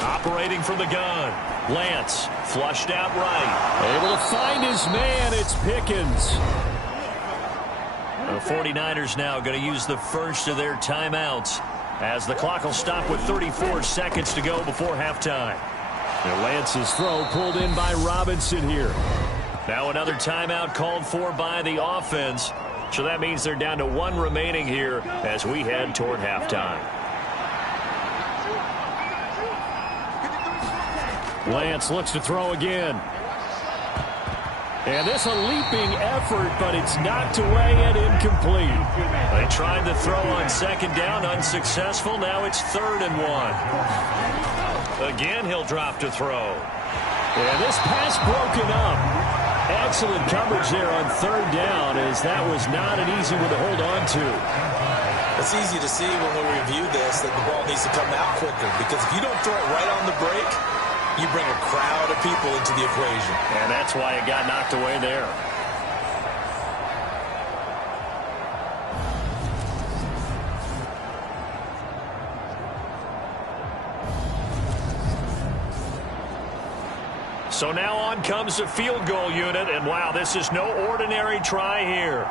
Operating from the gun. Lance flushed out right. Able to find his man. It's Pickens. The 49ers now going to use the first of their timeouts as the clock will stop with 34 seconds to go before halftime. And Lance's throw pulled in by Robinson here. Now another timeout called for by the offense. So that means they're down to 1 remaining here as we head toward halftime. Lance looks to throw again. And this a leaping effort, but it's knocked away and incomplete. They tried to throw on 2nd down, unsuccessful. Now it's 3rd and 1. Again, he'll drop to throw. And this pass broken up. Excellent coverage there on 3rd down, as that was not an easy one to hold on to. It's easy to see when we review this that the ball needs to come out quicker, because if you don't throw it right on the break, you bring a crowd of people into the equation. And that's why it got knocked away there. So now on comes the field goal unit, and wow, this is no ordinary try here.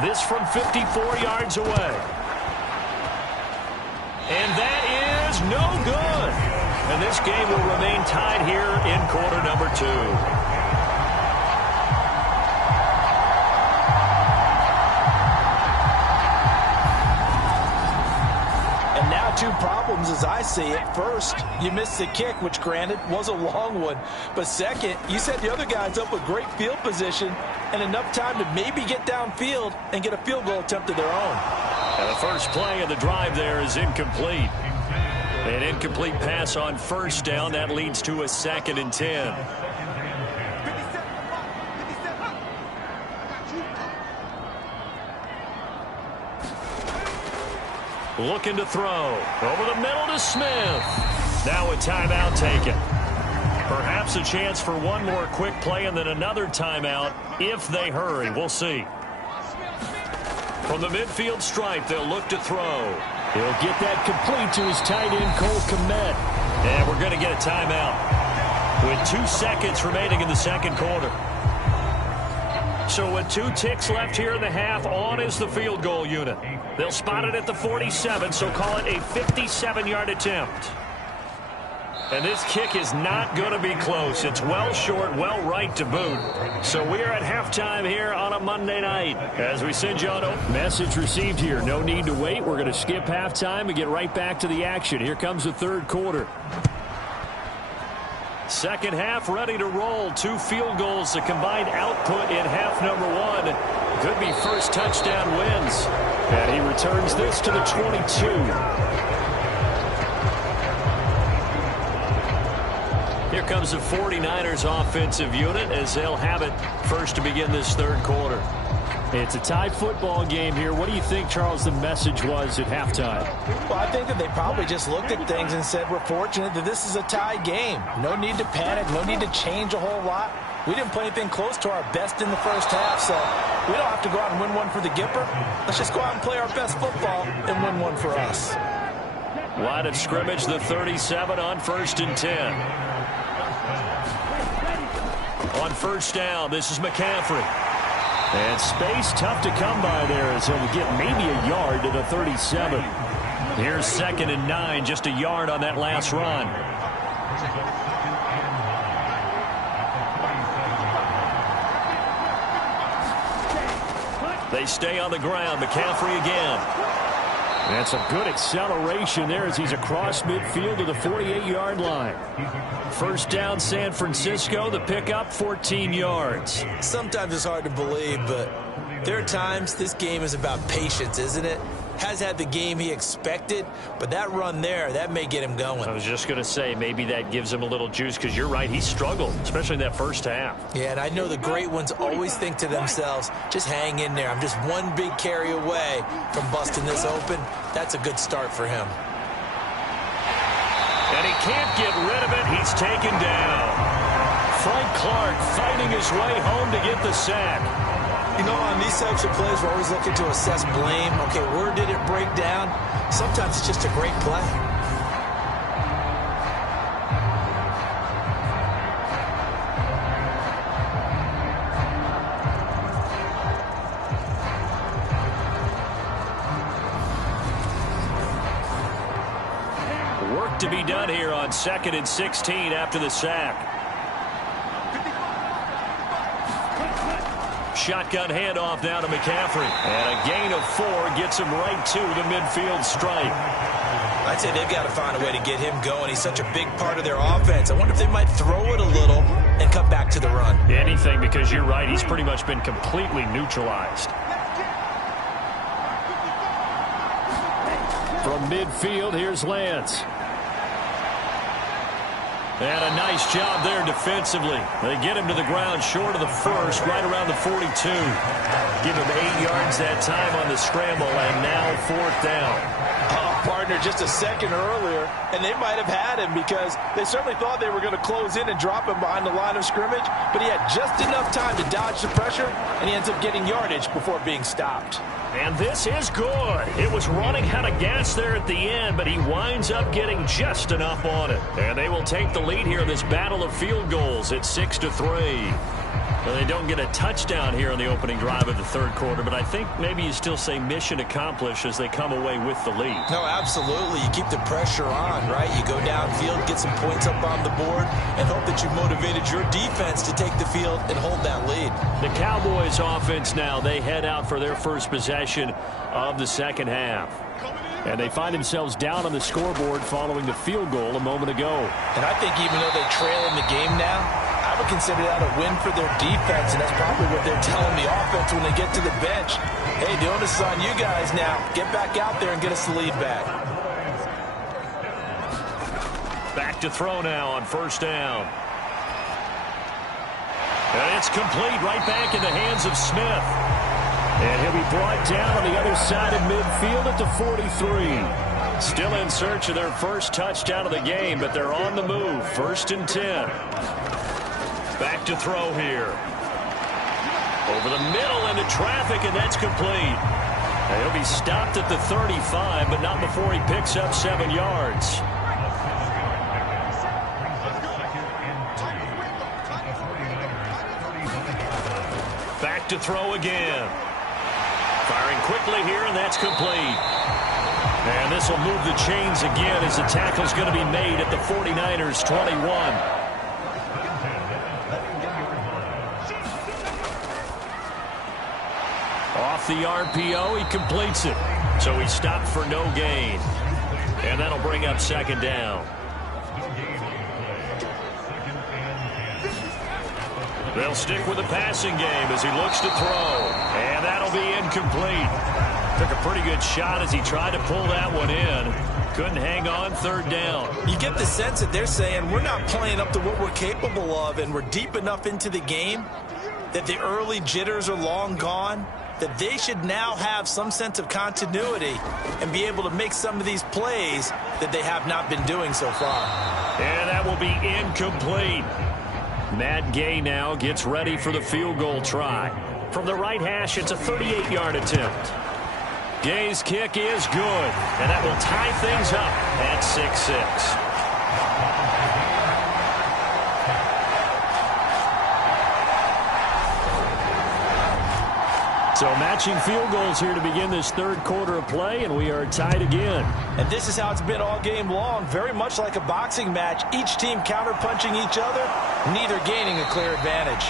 This from 54 yards away. And that is no good. And this game will remain tied here in quarter number 2. Two problems as I see it. First, you missed the kick, which granted was a long one. But second, you set the other guys up with great field position and enough time to maybe get downfield and get a field goal attempt of their own. And the first play of the drive there is incomplete. An incomplete pass on first down. That leads to a 2nd and 10. Looking to throw. Over the middle to Smith. Now a timeout taken. Perhaps a chance for one more quick play and then another timeout if they hurry. We'll see. From the midfield stripe, they'll look to throw. He'll get that complete to his tight end, Cole Kmet. And we're going to get a timeout with 2 seconds remaining in the second quarter. So with 2 ticks left here in the half, on is the field goal unit. They'll spot it at the 47, so call it a 57-yard attempt. And this kick is not going to be close. It's well short, well right to boot. So we are at halftime here on a Monday night. As we send you on over. Message received here. No need to wait. We're going to skip halftime and get right back to the action. Here comes the third quarter. Second half ready to roll. 2 field goals, the combined output in half number 1. Could be first touchdown wins. And he returns this to the 22. Here comes the 49ers offensive unit as they'll have it first to begin this third quarter. It's a tie football game here. What do you think, Charles, the message was at halftime? Well, I think that they probably just looked at things and said, we're fortunate that this is a tie game. No need to panic. No need to change a whole lot. We didn't play anything close to our best in the first half, so we don't have to go out and win one for the Gipper. Let's just go out and play our best football and win one for us. Line of scrimmage, the 37 on 1st and 10. On first down, this is McCaffrey. And space tough to come by there as he'll get maybe a yard to the 37. Here's 2nd and 9, just a yard on that last run. They stay on the ground. McCaffrey again. And some good acceleration there as he's across midfield to the 48-yard line. First down, San Francisco. The pickup, 14 yards. Sometimes it's hard to believe, but there are times this game is about patience, isn't it? Has had the game he expected, but that run there, that may get him going. I was just going to say, maybe that gives him a little juice, because you're right, he struggled, especially in that first half. Yeah, and I know the great ones always think to themselves, just hang in there. I'm just one big carry away from busting this open. That's a good start for him. And he can't get rid of it. He's taken down. Frank Clark fighting his way home to get the sack. You know, on these types of plays, we're always looking to assess blame. Okay, where did it break down? Sometimes it's just a great play. Work to be done here on 2nd and 16 after the sack. Shotgun handoff now to McCaffrey. And a gain of 4 gets him right to the midfield stripe. I'd say they've got to find a way to get him going. He's such a big part of their offense. I wonder if they might throw it a little and come back to the run. Anything, because you're right. He's pretty much been completely neutralized. From midfield, here's Lance. And a nice job there defensively. They get him to the ground short of the first, right around the 42. Give him 8 yards that time on the scramble, and now 4th down. Partner, just a second earlier, and they might have had him because they certainly thought they were going to close in and drop him behind the line of scrimmage, but he had just enough time to dodge the pressure, and he ends up getting yardage before being stopped. And this is good. It was running out of gas there at the end, but he winds up getting just enough on it. And they will take the lead here in this battle of field goals at 6-3. Well, they don't get a touchdown here on the opening drive of the third quarter, but I think maybe you still say mission accomplished as they come away with the lead. No, absolutely. You keep the pressure on, right? You go downfield, get some points up on the board, and hope that you motivated your defense to take the field and hold that lead. The Cowboys offense now, they head out for their first possession of the second half. And they find themselves down on the scoreboard following the field goal a moment ago. And I think even though they trail in the game now, I would consider that a win for their defense, and that's probably what they're telling the offense when they get to the bench. Hey, the onus is on you guys now. Get back out there and get us the lead back. Back to throw now on first down. And it's complete right back in the hands of Smith. And he'll be brought down on the other side of midfield at the 43. Still in search of their first touchdown of the game, but they're on the move. 1st and 10. Back to throw here. Over the middle into traffic, and that's complete. He'll be stopped at the 35, but not before he picks up 7 yards. Back to throw again. Firing quickly here, and that's complete. And this will move the chains again as the tackle's going to be made at the 49ers' 21. Off the RPO, he completes it. So he stopped for no gain. And that'll bring up second down. They'll stick with the passing game as he looks to throw. And that'll be incomplete. Took a pretty good shot as he tried to pull that one in. Couldn't hang on, third down. You get the sense that they're saying we're not playing up to what we're capable of, and we're deep enough into the game that the early jitters are long gone, that they should now have some sense of continuity and be able to make some of these plays that they have not been doing so far. And that will be incomplete. Matt Gay now gets ready for the field goal try. From the right hash, it's a 38-yard attempt. Gay's kick is good, and that will tie things up at 6-6. So matching field goals here to begin this third quarter of play, and we are tied again. And this is how it's been all game long, very much like a boxing match. Each team counterpunching each other, neither gaining a clear advantage.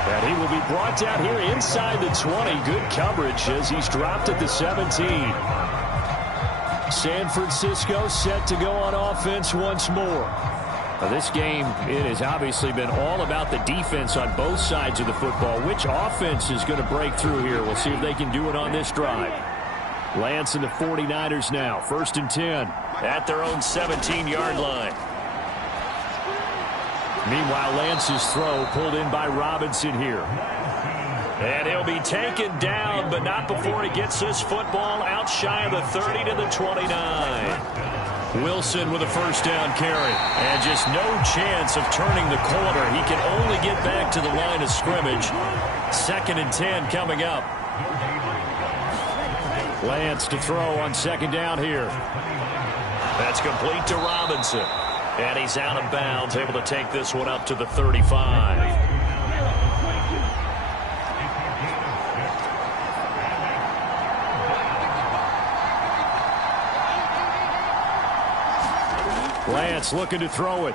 And he will be brought down here inside the 20. Good coverage as he's dropped at the 17. San Francisco set to go on offense once more. Now this game, it has obviously been all about the defense on both sides of the football. Which offense is going to break through here? We'll see if they can do it on this drive. Lance and the 49ers now. 1st and 10 at their own 17-yard line. Meanwhile, Lance's throw pulled in by Robinson here. And he'll be taken down, but not before he gets this football out shy of the 30 to the 29. Wilson with a first down carry. And just no chance of turning the corner. He can only get back to the line of scrimmage. 2nd and 10 coming up. Lance to throw on 2nd down here. That's complete to Robinson. And he's out of bounds, able to take this one up to the 35. Lance looking to throw it.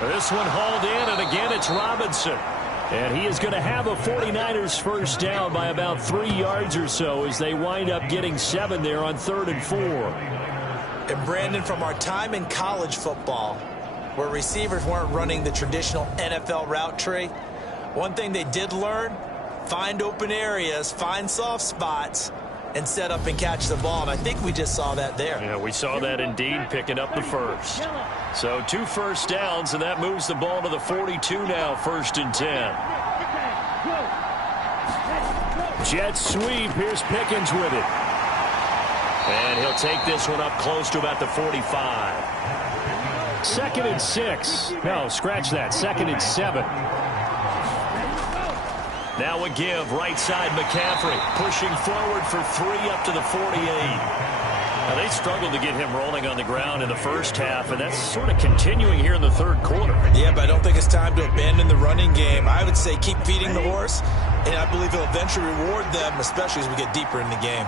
This one hauled in, and again it's Robinson. And he is going to have a 49ers first down by about 3 yards or so as they wind up getting 7 there on 3rd and 4. And Brandon, from our time in college football, where receivers weren't running the traditional NFL route tree, one thing they did learn, find open areas, find soft spots, and set up and catch the ball. And I think we just saw that there. Yeah, we saw that indeed, picking up the first. So 2 first downs, and that moves the ball to the 42 now, 1st and 10. Jet sweep. Here's Pickens with it. And he'll take this one up close to about the 45. 2nd and 6. No, scratch that. 2nd and 7. Now a give, right side McCaffrey, pushing forward for 3 up to the 48. Now, they struggled to get him rolling on the ground in the first half, and that's sort of continuing here in the third quarter. Yeah, but I don't think it's time to abandon the running game. I would say keep feeding the horse, and I believe he'll eventually reward them, especially as we get deeper in the game.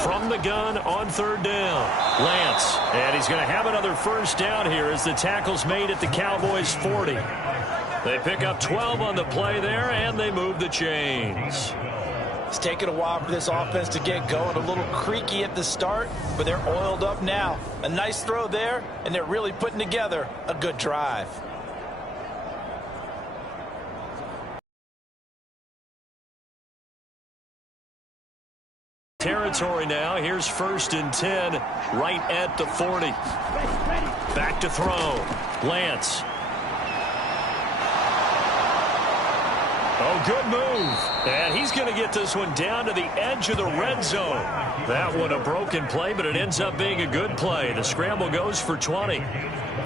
From the gun on third down, Lance. And he's going to have another first down here as the tackle's made at the Cowboys' 40. They pick up 12 on the play there, and they move the chains. It's taken a while for this offense to get going. A little creaky at the start, but they're oiled up now. A nice throw there, and they're really putting together a good drive. Territory now. Here's 1st and 10 right at the 40. Back to throw. Lance. Oh, good move. And he's going to get this one down to the edge of the red zone. That one a broken play, but it ends up being a good play. The scramble goes for 20.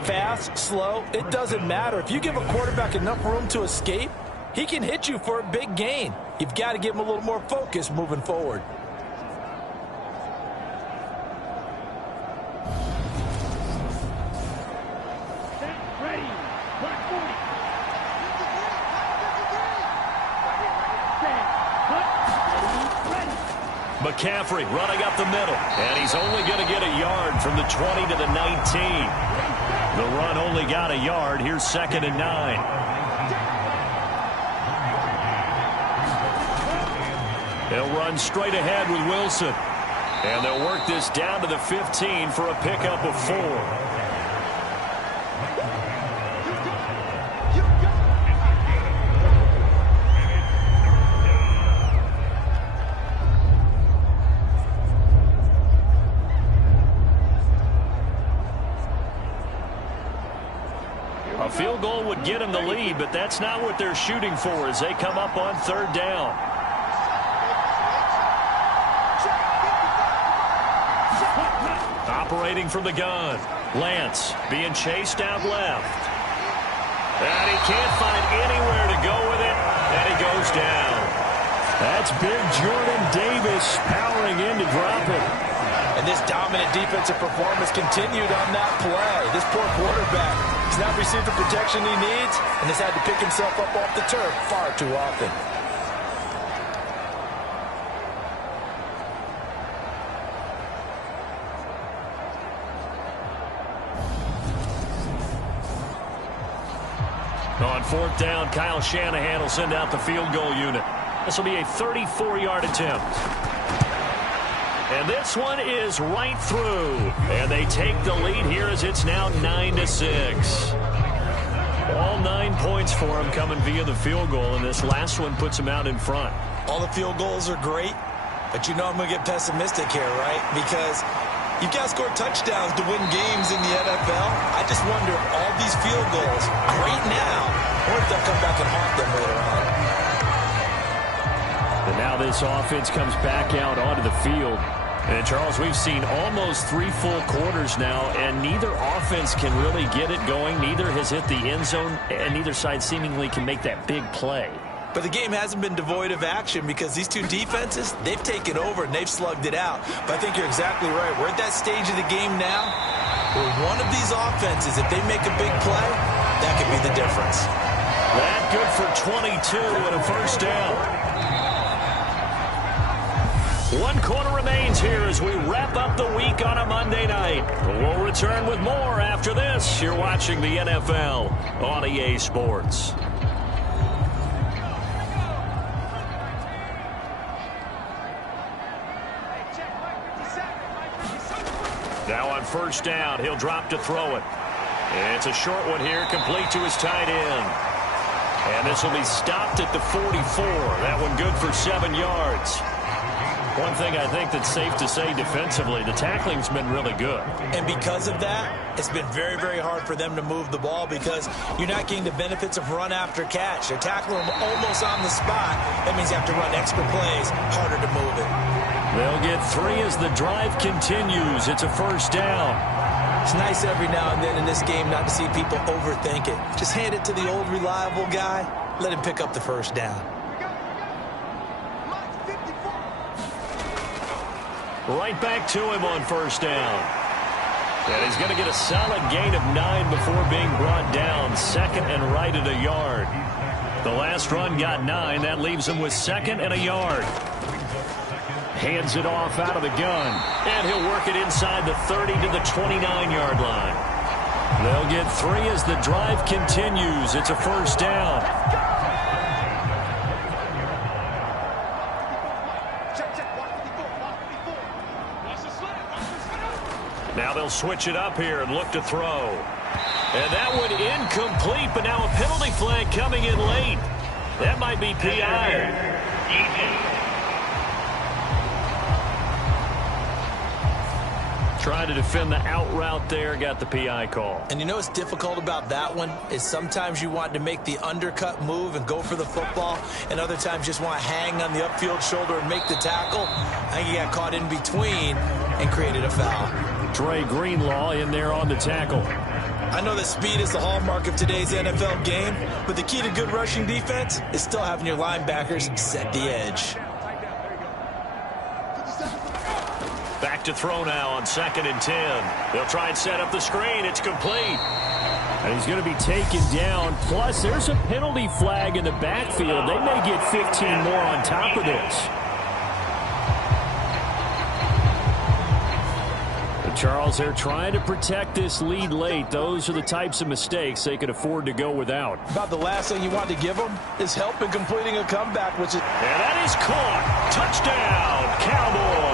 Fast, slow, it doesn't matter. If you give a quarterback enough room to escape, he can hit you for a big gain. You've got to give him a little more focus moving forward. McCaffrey running up the middle, and he's only going to get a yard from the 20 to the 19. The run only got a yard. Here's 2nd and 9. They'll run straight ahead with Wilson, and they'll work this down to the 15 for a pickup of 4. Field goal would get him the lead, but that's not what they're shooting for as they come up on 3rd down. Operating from the gun. Lance being chased out left. And he can't find anywhere to go with it, and he goes down. That's big Jordan Davis powering in to drop it. And this dominant defensive performance continued on that play. This poor quarterback has not received the protection he needs and has had to pick himself up off the turf far too often. On 4th down, Kyle Shanahan will send out the field goal unit. This will be a 34-yard attempt. And this one is right through. And they take the lead here as it's now 9-6. All 9 points for them coming via the field goal, and this last one puts them out in front. All the field goals are great, but you know I'm going to get pessimistic here, right? Because you've got to score touchdowns to win games in the NFL. I just wonder if all these field goals, great now, or if they'll come back and haunt them later on. And now this offense comes back out onto the field. And, Charles, we've seen almost 3 full quarters now, and neither offense can really get it going. Neither has hit the end zone, and neither side seemingly can make that big play. But the game hasn't been devoid of action because these two defenses, they've taken over and they've slugged it out. But I think you're exactly right. We're at that stage of the game now where one of these offenses, if they make a big play, that could be the difference. That good for 22 and a first down. 1 quarter remains here as we wrap up the week on a Monday night. We'll return with more after this. You're watching the NFL on EA Sports. Now on 1st down, he'll drop to throw it. It's a short one here, complete to his tight end. And this will be stopped at the 44. That one good for 7 yards. One thing I think that's safe to say defensively, the tackling's been really good. And because of that, it's been very, very hard for them to move the ball because you're not getting the benefits of run after catch. They're tackling them almost on the spot. That means you have to run extra plays, harder to move it. They'll get 3 as the drive continues. It's a first down. It's nice every now and then in this game not to see people overthink it. Just hand it to the old reliable guy. Let him pick up the first down. Right back to him on first down. And he's going to get a solid gain of 9 before being brought down. Second and right at a yard. The last run got 9. That leaves him with second and a yard. Hands it off out of the gun. And he'll work it inside the 30 to the 29-yard line. They'll get 3 as the drive continues. It's a first down. Now they'll switch it up here and look to throw. And that one incomplete, but now a penalty flag coming in late. That might be PI. Trying to defend the out route there, got the PI call. And you know what's difficult about that one is sometimes you want to make the undercut move and go for the football, and other times just want to hang on the upfield shoulder and make the tackle. I think he got caught in between and created a foul. Dre Greenlaw in there on the tackle. I know that speed is the hallmark of today's NFL game, but the key to good rushing defense is still having your linebackers set the edge. Back to throw now on 2nd and 10. They'll try and set up the screen. It's complete. And he's going to be taken down. Plus, there's a penalty flag in the backfield. They may get 15 more on top of this. But Charles, they're trying to protect this lead late. Those are the types of mistakes they could afford to go without. About the last thing you want to give them is help in completing a comeback, which is... And that is caught. Touchdown, Cowboys.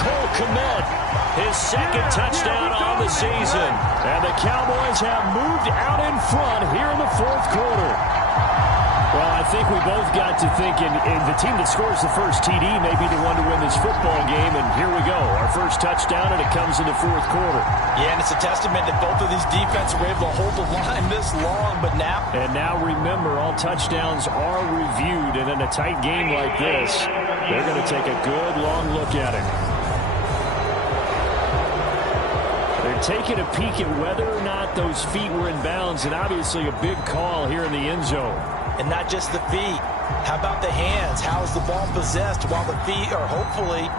Cole Kmet, his second touchdown on the season. And the Cowboys have moved out in front here in the fourth quarter. Well, I think we both got to thinking the team that scores the first TD may be the one to win this football game. And here we go, our first touchdown, and it comes in the fourth quarter. Yeah, and it's a testament that both of these defenses were able to hold the line this long, but now... And now remember, all touchdowns are reviewed, and in a tight game like this, they're going to take a good long look at it. They're taking a peek at whether or not those feet were in bounds, and obviously a big call here in the end zone. And not just the feet. How about the hands? How's the ball possessed while the feet are hopefully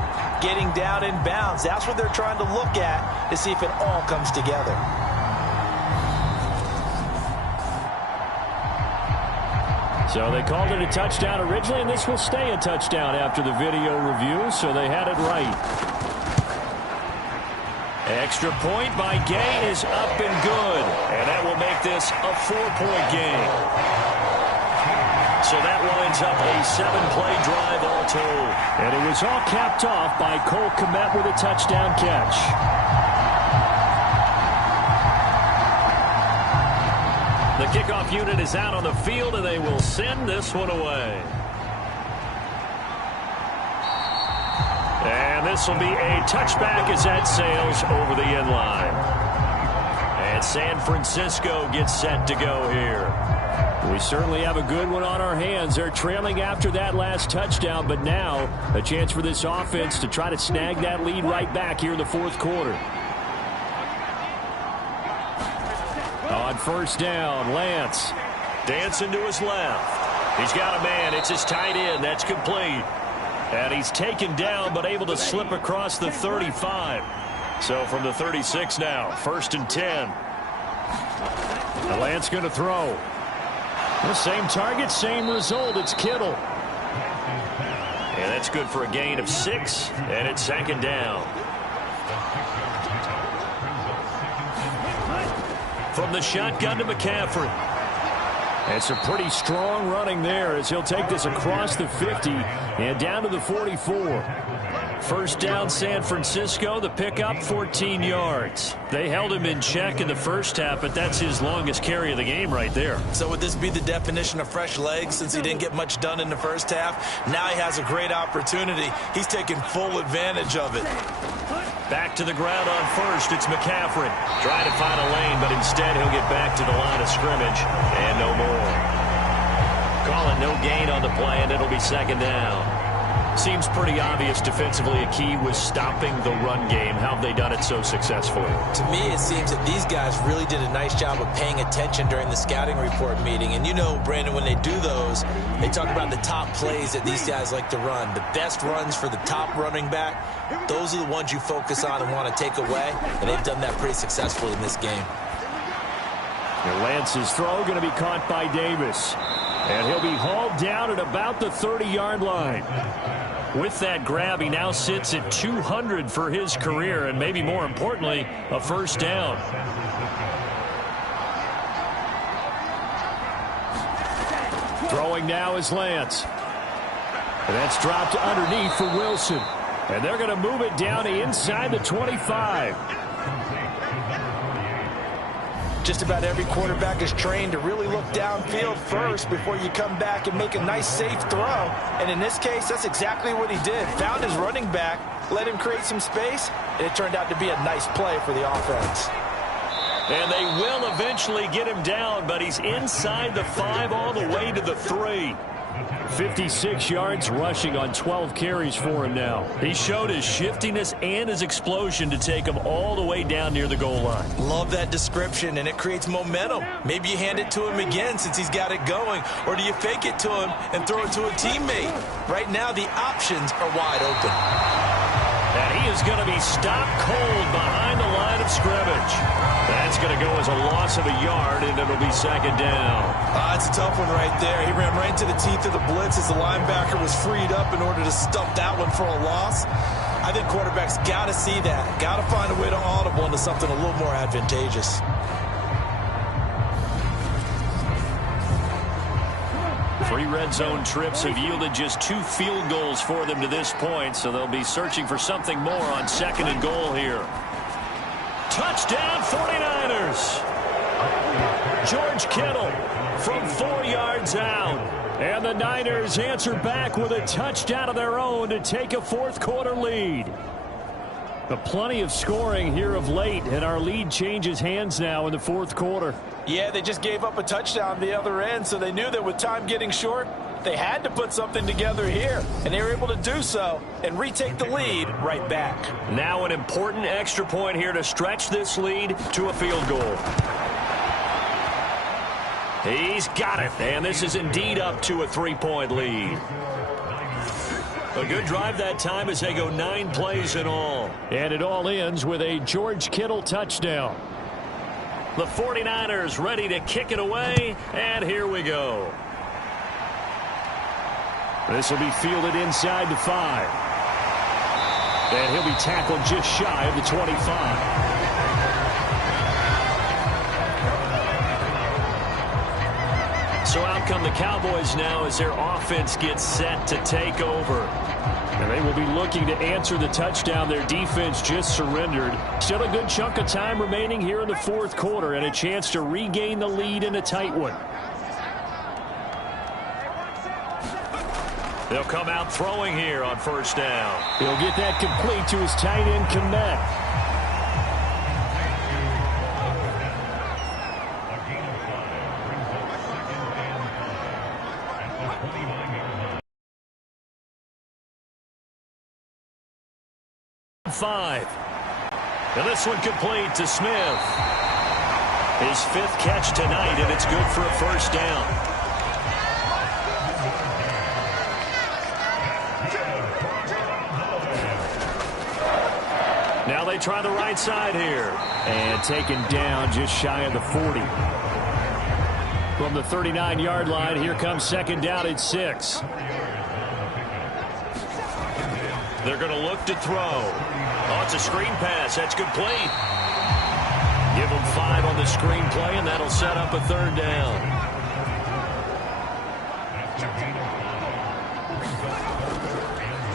getting down in bounds? That's what they're trying to look at to see if it all comes together. So they called it a touchdown originally, and this will stay a touchdown after the video review, so they had it right. Extra point by Gay is up and good, and that will make this a 4-point game. So that winds up a 7-play drive all told. And it was all capped off by Cole Kmet with a touchdown catch. The kickoff unit is out on the field, and they will send this one away. And this will be a touchback as that sails over the end line. And San Francisco gets set to go here. We certainly have a good one on our hands. They're trailing after that last touchdown, but now a chance for this offense to try to snag that lead right back here in the fourth quarter. On first down, Lance dancing to his left. He's got a man. It's his tight end. That's complete. And he's taken down but able to slip across the 35. So from the 36 now, 1st and 10. Lance going to throw. The same target, same result. It's Kittle. And that's good for a gain of 6, and it's 2nd down. From the shotgun to McCaffrey. It's a pretty strong running there as he'll take this across the 50 and down to the 44. First down, San Francisco. The pickup, 14 yards. They held him in check in the first half, but that's his longest carry of the game right there. So would this be the definition of fresh legs since he didn't get much done in the first half? Now he has a great opportunity. He's taking full advantage of it. Back to the ground on first. It's McCaffrey. Trying to find a lane, but instead he'll get back to the line of scrimmage. And no more. Calling no gain on the play, and it'll be 2nd down. Seems pretty obvious defensively a key was stopping the run game. How have they done it so successfully? To me, it seems that these guys really did a nice job of paying attention during the scouting report meeting. And you know, Brandon, when they do those, they talk about the top plays that these guys like to run. The best runs for the top running back, those are the ones you focus on and want to take away. And they've done that pretty successfully in this game. And Lance's throw going to be caught by Davis. And he'll be hauled down at about the 30-yard line. With that grab, he now sits at 200 for his career, and maybe more importantly, a first down. Throwing now is Lance. And that's dropped underneath for Wilson. And they're going to move it down to inside the 25. Just about every quarterback is trained to really look downfield first before you come back and make a nice, safe throw. And in this case, that's exactly what he did. Found his running back, let him create some space, and it turned out to be a nice play for the offense. And they will eventually get him down, but he's inside the 5 all the way to the 3. 56 yards rushing on 12 carries for him now. He showed his shiftiness and his explosion to take him all the way down near the goal line. Love that description, and it creates momentum. Maybe you hand it to him again since he's got it going, or do you fake it to him and throw it to a teammate? Right now, the options are wide open. And he is going to be stopped cold behind the line of scrimmage. That's going to go as a loss of a yard, and it'll be second down. It's a tough one right there. He ran right into the teeth of the blitz as the linebacker was freed up in order to stump that one for a loss. I think quarterbacks got to see that. Got to find a way to audible into something a little more advantageous. Three red zone trips have yielded just 2 field goals for them to this point, so they'll be searching for something more on second and goal here. Touchdown 49ers. George Kittle from 4 yards out. And the Niners answer back with a touchdown of their own to take a fourth-quarter lead. But plenty of scoring here of late, and our lead changes hands now in the fourth quarter. Yeah, they just gave up a touchdown the other end, so they knew that with time getting short, they had to put something together here, and they were able to do so and retake the lead right back. Now an important extra point here to stretch this lead to a field goal. He's got it, and this is indeed up to a 3-point lead. A good drive that time as they go 9 plays in all. And it all ends with a George Kittle touchdown. The 49ers ready to kick it away, and here we go. This will be fielded inside the 5. And he'll be tackled just shy of the 25. So out come the Cowboys now as their offense gets set to take over. And they will be looking to answer the touchdown their defense just surrendered. Still a good chunk of time remaining here in the fourth quarter and a chance to regain the lead in a tight one. They'll come out throwing here on first down. He'll get that complete to his tight end, Komet. And this one complete to Smith. His 5th catch tonight, and it's good for a first down. Now they try the right side here. And taken down just shy of the 40. From the 39-yard line, here comes second down at 6. They're going to look to throw. Oh, it's a screen pass. That's complete. Give them 5 on the screen play, and that'll set up a third down.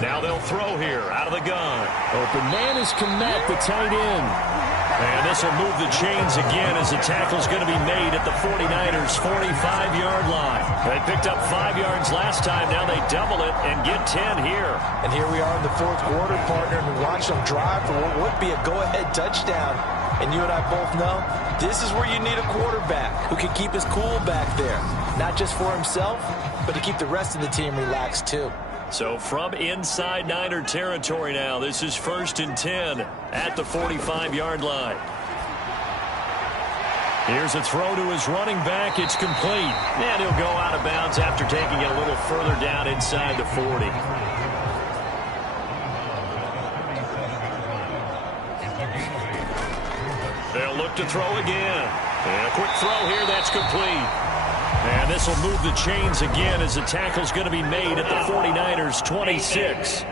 Now they'll throw here out of the gun. Open man is Komet, the tight end. And this will move the chains again as the tackle's going to be made at the 49ers' 45-yard line. They picked up 5 yards last time. Now they double it and get 10 here. And here we are in the fourth quarter, partner, and we watch them drive for what would be a go-ahead touchdown. And you and I both know this is where you need a quarterback who can keep his cool back there. Not just for himself, but to keep the rest of the team relaxed too. So from inside Niner territory now, this is 1st and 10 at the 45-yard line. Here's a throw to his running back. It's complete. And he'll go out of bounds after taking it a little further down inside the 40. They'll look to throw again. And a quick throw here. That's complete. And this will move the chains again as the tackle's going to be made at the 49ers' 26.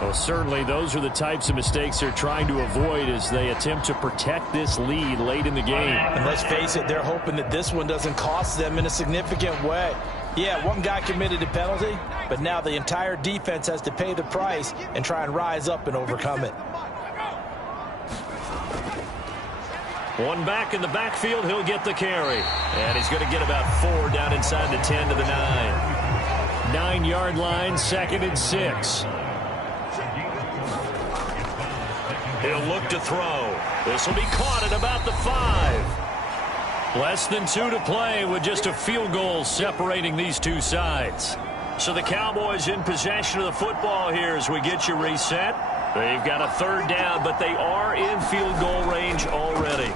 Well, certainly those are the types of mistakes they're trying to avoid as they attempt to protect this lead late in the game. And let's face it, they're hoping that this one doesn't cost them in a significant way. Yeah, one guy committed a penalty, but now the entire defense has to pay the price and try and rise up and overcome it. One back in the backfield, he'll get the carry. And he's going to get about 4 down inside the 10 to the 9. 9-yard line, 2nd and 6. He'll look to throw. This will be caught at about the 5. Less than 2 to play with just a field goal separating these two sides. So the Cowboys in possession of the football here as we get you reset. They've got a 3rd down, but they are in field goal range already.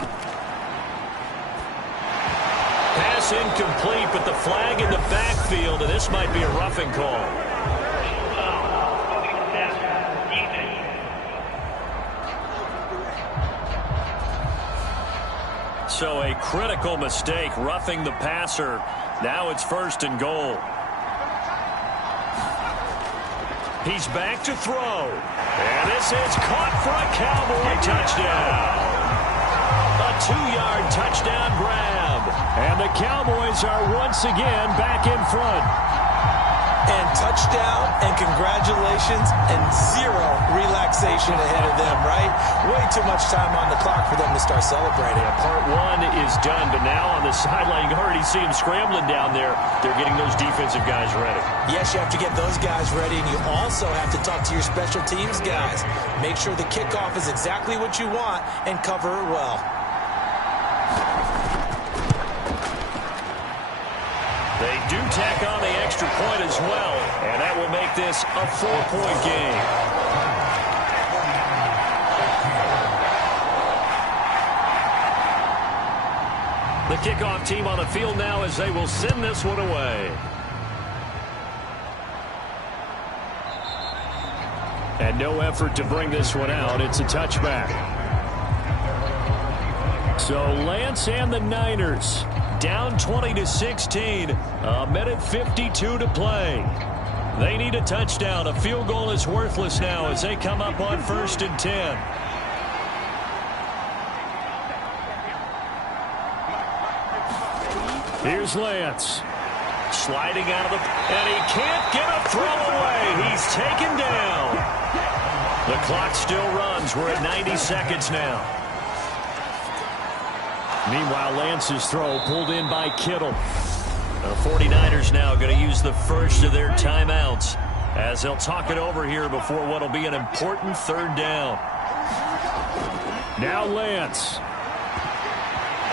Pass incomplete, but the flag in the backfield, and this might be a roughing call. So a critical mistake, roughing the passer. Now it's 1st and goal. He's back to throw. And this is caught for a Cowboy touchdown. A 2-yard touchdown grab. And the Cowboys are once again back in front. And touchdown and congratulations and 0 relaxation ahead of them, right? Way too much time on the clock for them to start celebrating. Yeah, part 1 is done, but now on the sideline, you can already see them scrambling down there. They're getting those defensive guys ready. Yes, you have to get those guys ready, and you also have to talk to your special teams guys. Make sure the kickoff is exactly what you want and cover it well. They do tack on the extra point as well, and that will make this a 4-point game. The kickoff team on the field now as they will send this one away. And no effort to bring this one out. It's a touchback. So Lance and the Niners down 20-16. A minute 52 to play. They need a touchdown. A field goal is worthless now as they come up on 1st and 10. Here's Lance. Sliding out of the... And he can't get a throw away. He's taken down. The clock still runs. We're at 90 seconds now. Meanwhile, Lance's throw pulled in by Kittle. The 49ers now going to use the first of their timeouts as they'll talk it over here before what will be an important 3rd down. Now Lance.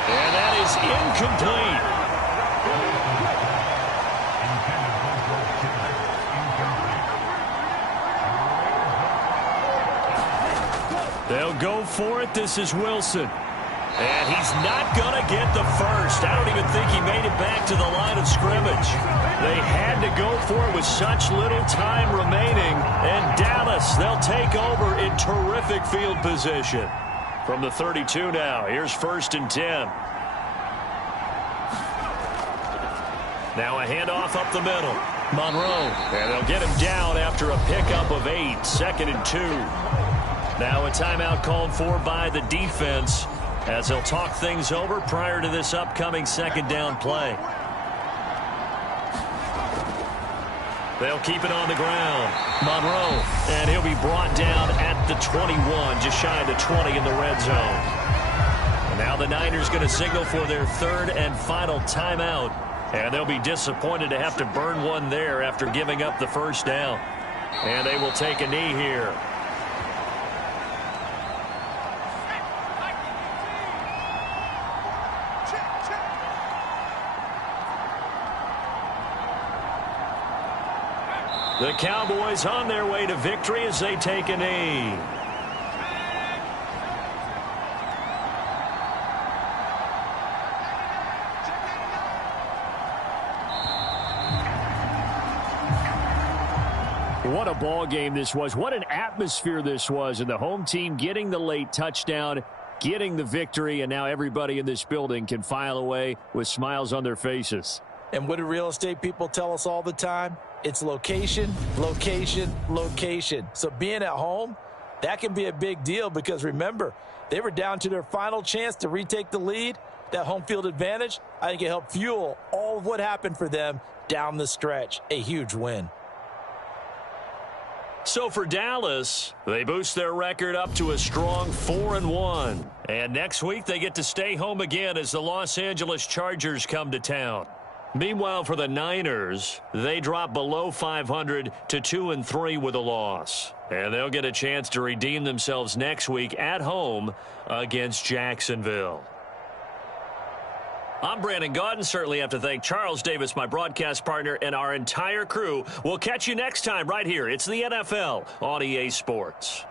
And that is incomplete. They'll go for it. This is Wilson. And he's not going to get the first. I don't even think he made it back to the line of scrimmage. They had to go for it with such little time remaining. And Dallas, they'll take over in terrific field position. From the 32 now, here's 1st and 10. Now a handoff up the middle. Monroe. And they'll get him down after a pickup of 8. 2nd and 2. Now a timeout called for by the defense as they'll talk things over prior to this upcoming 2nd down play. They'll keep it on the ground. Monroe, and he'll be brought down at the 21, just shy of the 20 in the red zone. And now the Niners going to signal for their 3rd and final timeout, and they'll be disappointed to have to burn one there after giving up the 1st down. And they will take a knee here. The Cowboys on their way to victory as they take a knee. What a ball game this was. What an atmosphere this was. And the home team getting the late touchdown, getting the victory, and now everybody in this building can file away with smiles on their faces. And what do real estate people tell us all the time? It's location, location, location. So being at home, that can be a big deal because remember, they were down to their final chance to retake the lead. That home field advantage, I think it helped fuel all of what happened for them down the stretch. A huge win. So for Dallas, they boost their record up to a strong 4-1. And next week, they get to stay home again as the Los Angeles Chargers come to town. Meanwhile, for the Niners, they drop below 500 to 2-3 with a loss. And they'll get a chance to redeem themselves next week at home against Jacksonville. I'm Brandon Gaudin. Certainly have to thank Charles Davis, my broadcast partner, and our entire crew. We'll catch you next time right here. It's the NFL on EA Sports.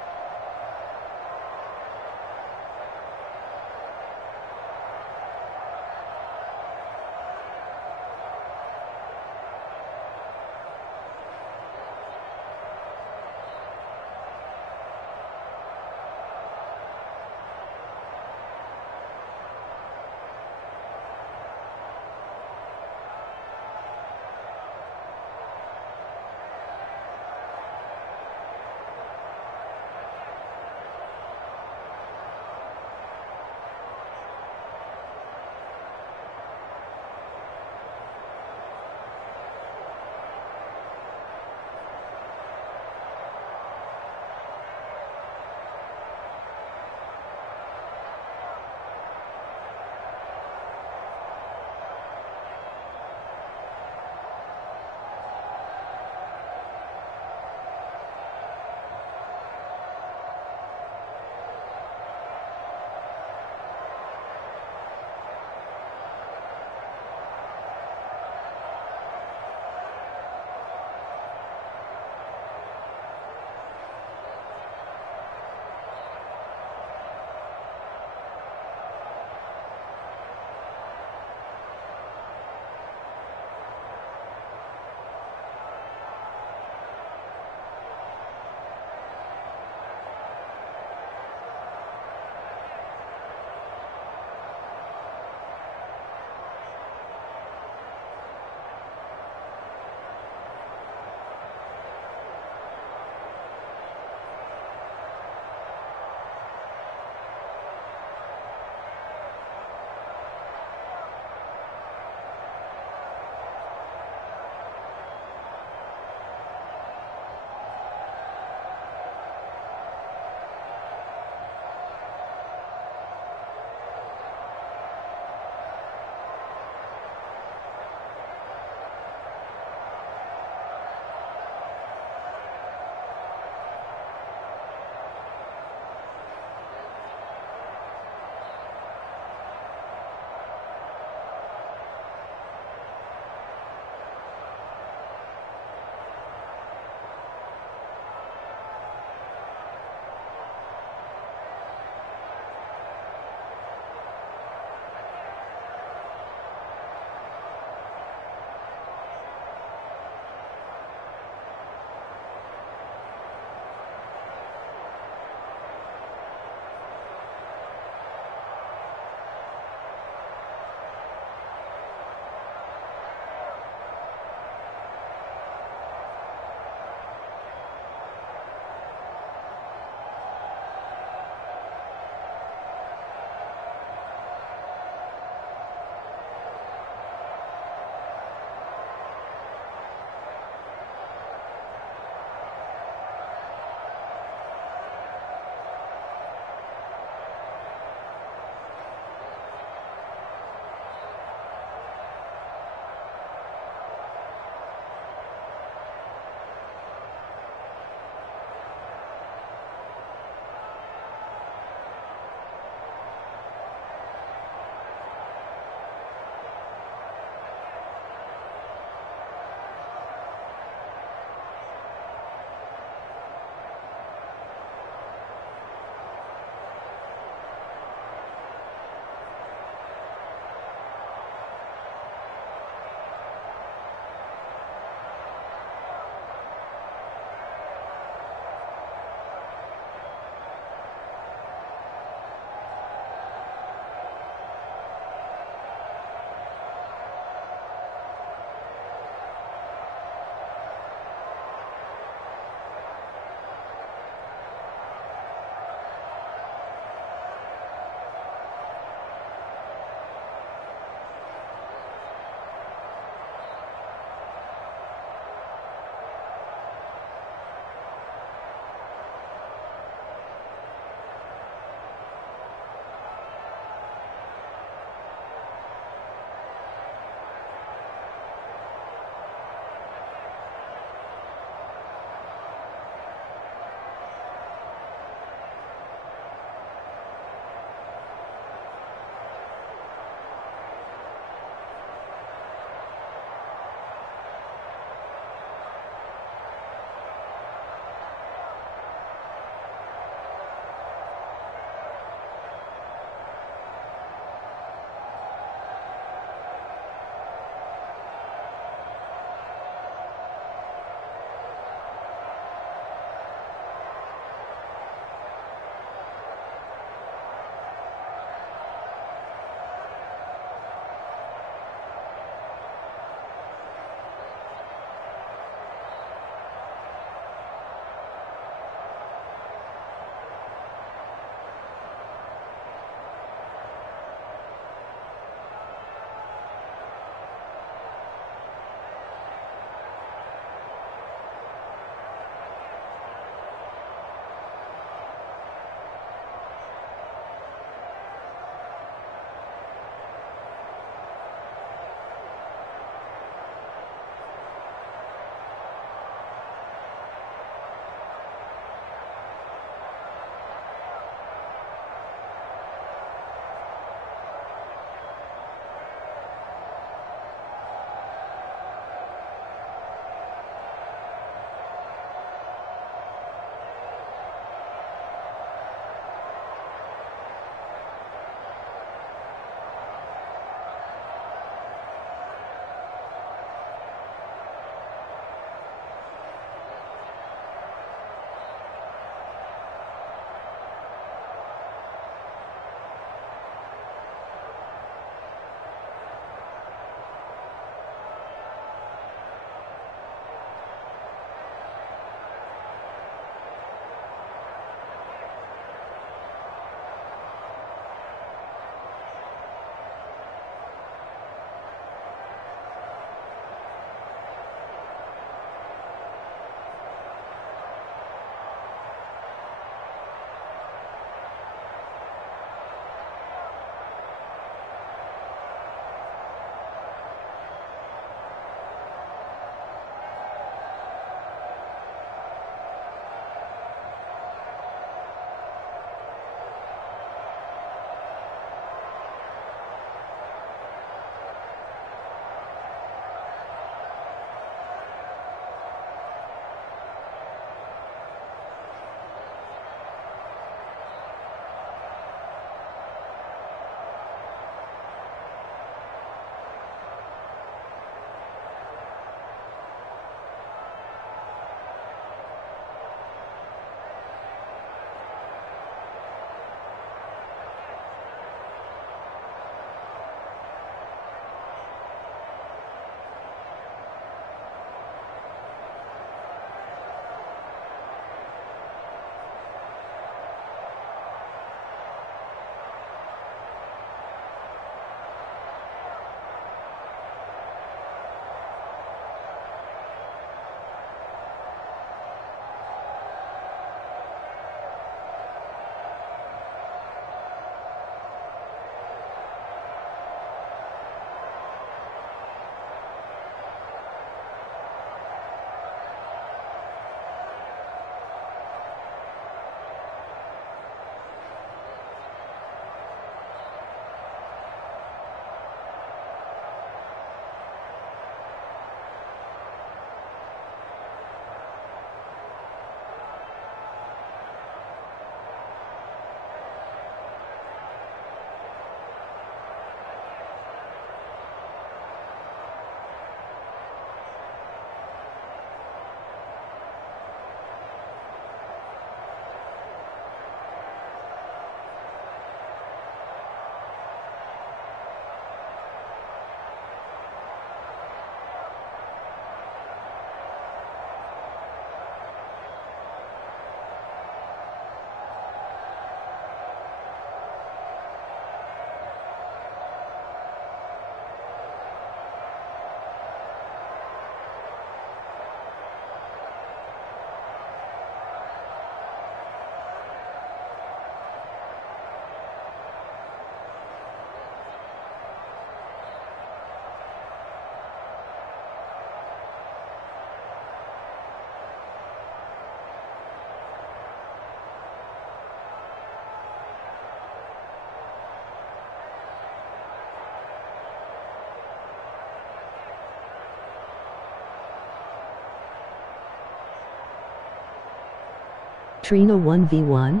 Katrina 1v1?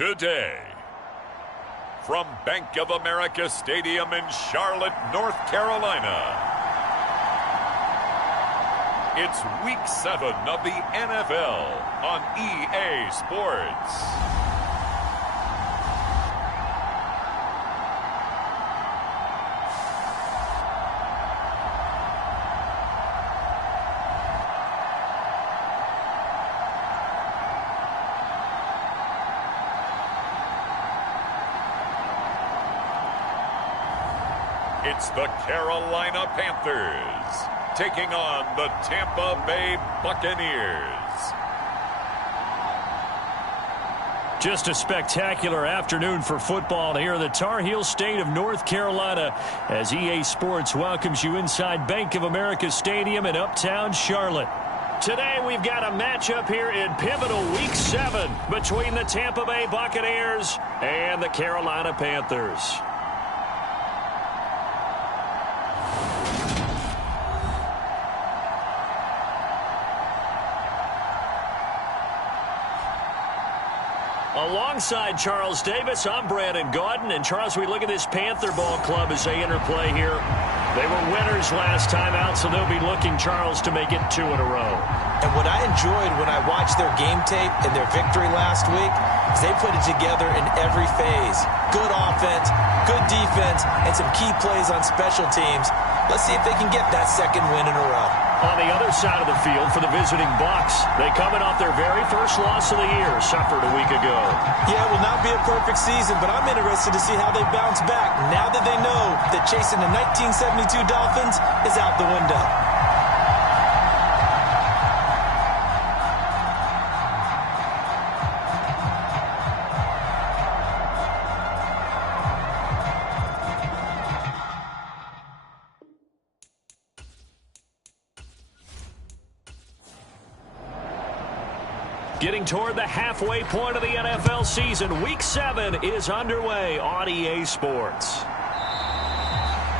today. From Bank of America Stadium in Charlotte, North Carolina, it's Week 7 of the NFL on EA Sports. It's the Carolina Panthers taking on the Tampa Bay Buccaneers. Just a spectacular afternoon for football here in the Tar Heel state of North Carolina as EA Sports welcomes you inside Bank of America Stadium in uptown Charlotte. Today we've got a matchup here in pivotal Week 7 between the Tampa Bay Buccaneers and the Carolina Panthers. Alongside Charles Davis, I'm Brandon Gaudin. And Charles, we look at this Panther ball club as they interplay here. They were winners last time out, so they'll be looking, Charles, to make it 2 in a row. And what I enjoyed when I watched their game tape and their victory last week is they put it together in every phase. Good offense, good defense, and some key plays on special teams. Let's see if they can get that second win in a row. On the other side of the field for the visiting Bucs, they coming off their very first loss of the year, suffered a week ago. Yeah, it will not be a perfect season, but I'm interested to see how they bounce back now that they know that chasing the 1972 Dolphins is out the window. Getting toward the halfway point of the NFL season, Week 7 is underway on EA Sports.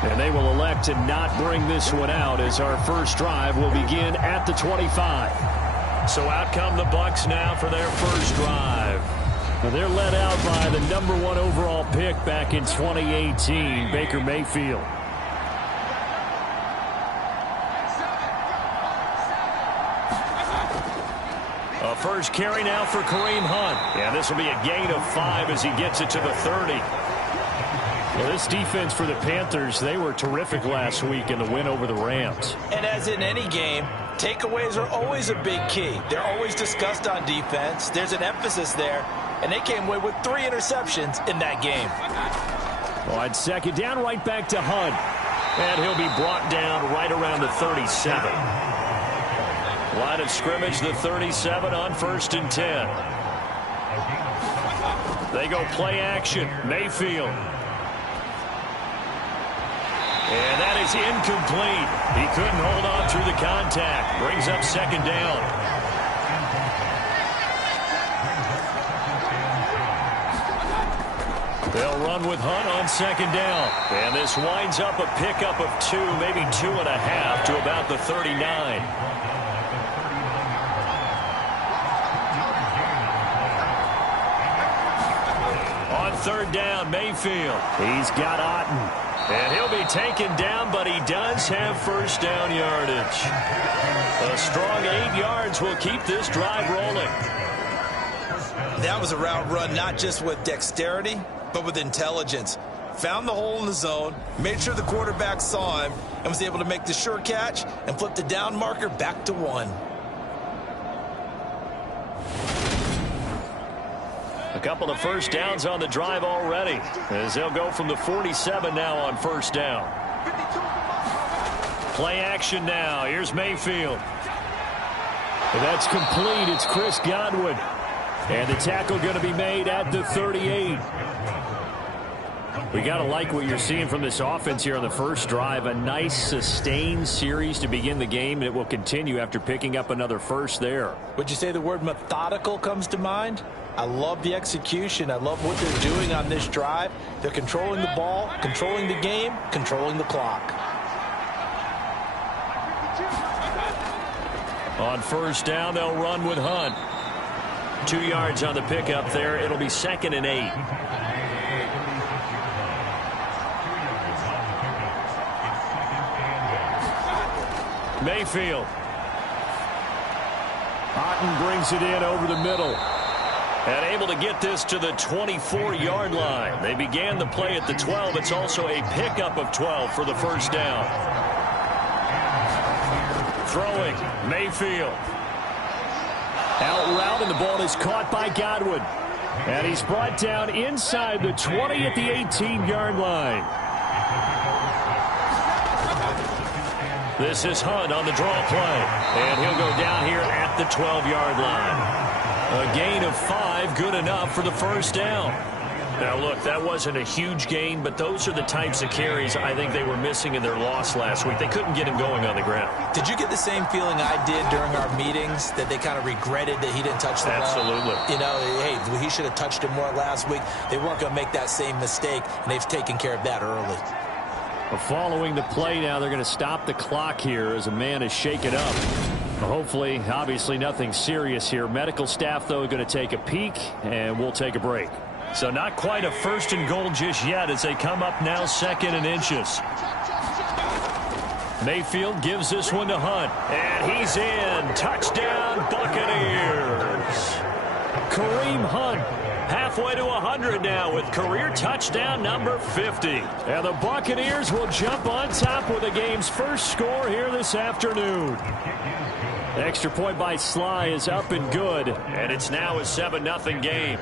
And they will elect to not bring this one out as our first drive will begin at the 25. So out come the Bucs now for their first drive. Now they're led out by the #1 overall pick back in 2018, Baker Mayfield. First carry now for Kareem Hunt. Yeah, this will be a gain of 5 as he gets it to the 30. Well, this defense for the Panthers, they were terrific last week in the win over the Rams. And as in any game, takeaways are always a big key. They're always discussed on defense. There's an emphasis there, and they came away with 3 interceptions in that game. Well, on second down, right back to Hunt. And he'll be brought down right around the 37. Line of scrimmage, the 37 on 1st and 10. They go play action. Mayfield. And that is incomplete. He couldn't hold on through the contact. Brings up second down. They'll run with Hunt on second down. And this winds up a pickup of 2, maybe 2.5 to about the 39. Third down, Mayfield. He's got Otten. And he'll be taken down, but he does have first down yardage. A strong 8 yards will keep this drive rolling. That was a route run not just with dexterity, but with intelligence. Found the hole in the zone, made sure the quarterback saw him, and was able to make the sure catch and flip the down marker back to 1. A couple of first downs on the drive already as they'll go from the 47 now on first down. Play action now. Here's Mayfield. And that's complete. It's Chris Godwin. And the tackle going to be made at the 38. We got to like what you're seeing from this offense here on the first drive. A nice sustained series to begin the game, and it will continue after picking up another first there. Would you say the word methodical comes to mind? I love the execution. I love what they're doing on this drive. They're controlling the ball, controlling the game, controlling the clock. On first down, they'll run with Hunt. 2 yards on the pickup there. It'll be 2nd and 8. Mayfield. Otten brings it in over the middle. And able to get this to the 24-yard line. They began the play at the 12. It's also a pickup of 12 for the first down. Throwing, Mayfield. Out route, and the ball is caught by Godwin. And he's brought down inside the 20 at the 18-yard line. This is Hunt on the draw play. And he'll go down here at the 12-yard line. A gain of 5, good enough for the first down. Now, look, that wasn't a huge gain, but those are the types of carries I think they were missing in their loss last week. They couldn't get him going on the ground. Did you get the same feeling I did during our meetings, that they kind of regretted that he didn't touch the ball? Absolutely. You know, hey, he should have touched it more last week. They weren't going to make that same mistake, and they've taken care of that early. Following the play now, they're going to stop the clock here as a man is shaken up. Hopefully, obviously nothing serious here. Medical staff, though, going to take a peek, and we'll take a break. So not quite a 1st and goal just yet as they come up now 2nd and inches. Mayfield gives this one to Hunt, and he's in. Touchdown, Buccaneers. Kareem Hunt. Halfway to 100 now with career touchdown number 50. And the Buccaneers will jump on top with the game's first score here this afternoon. The extra point by Sly is up and good. And it's now a 7-0 game.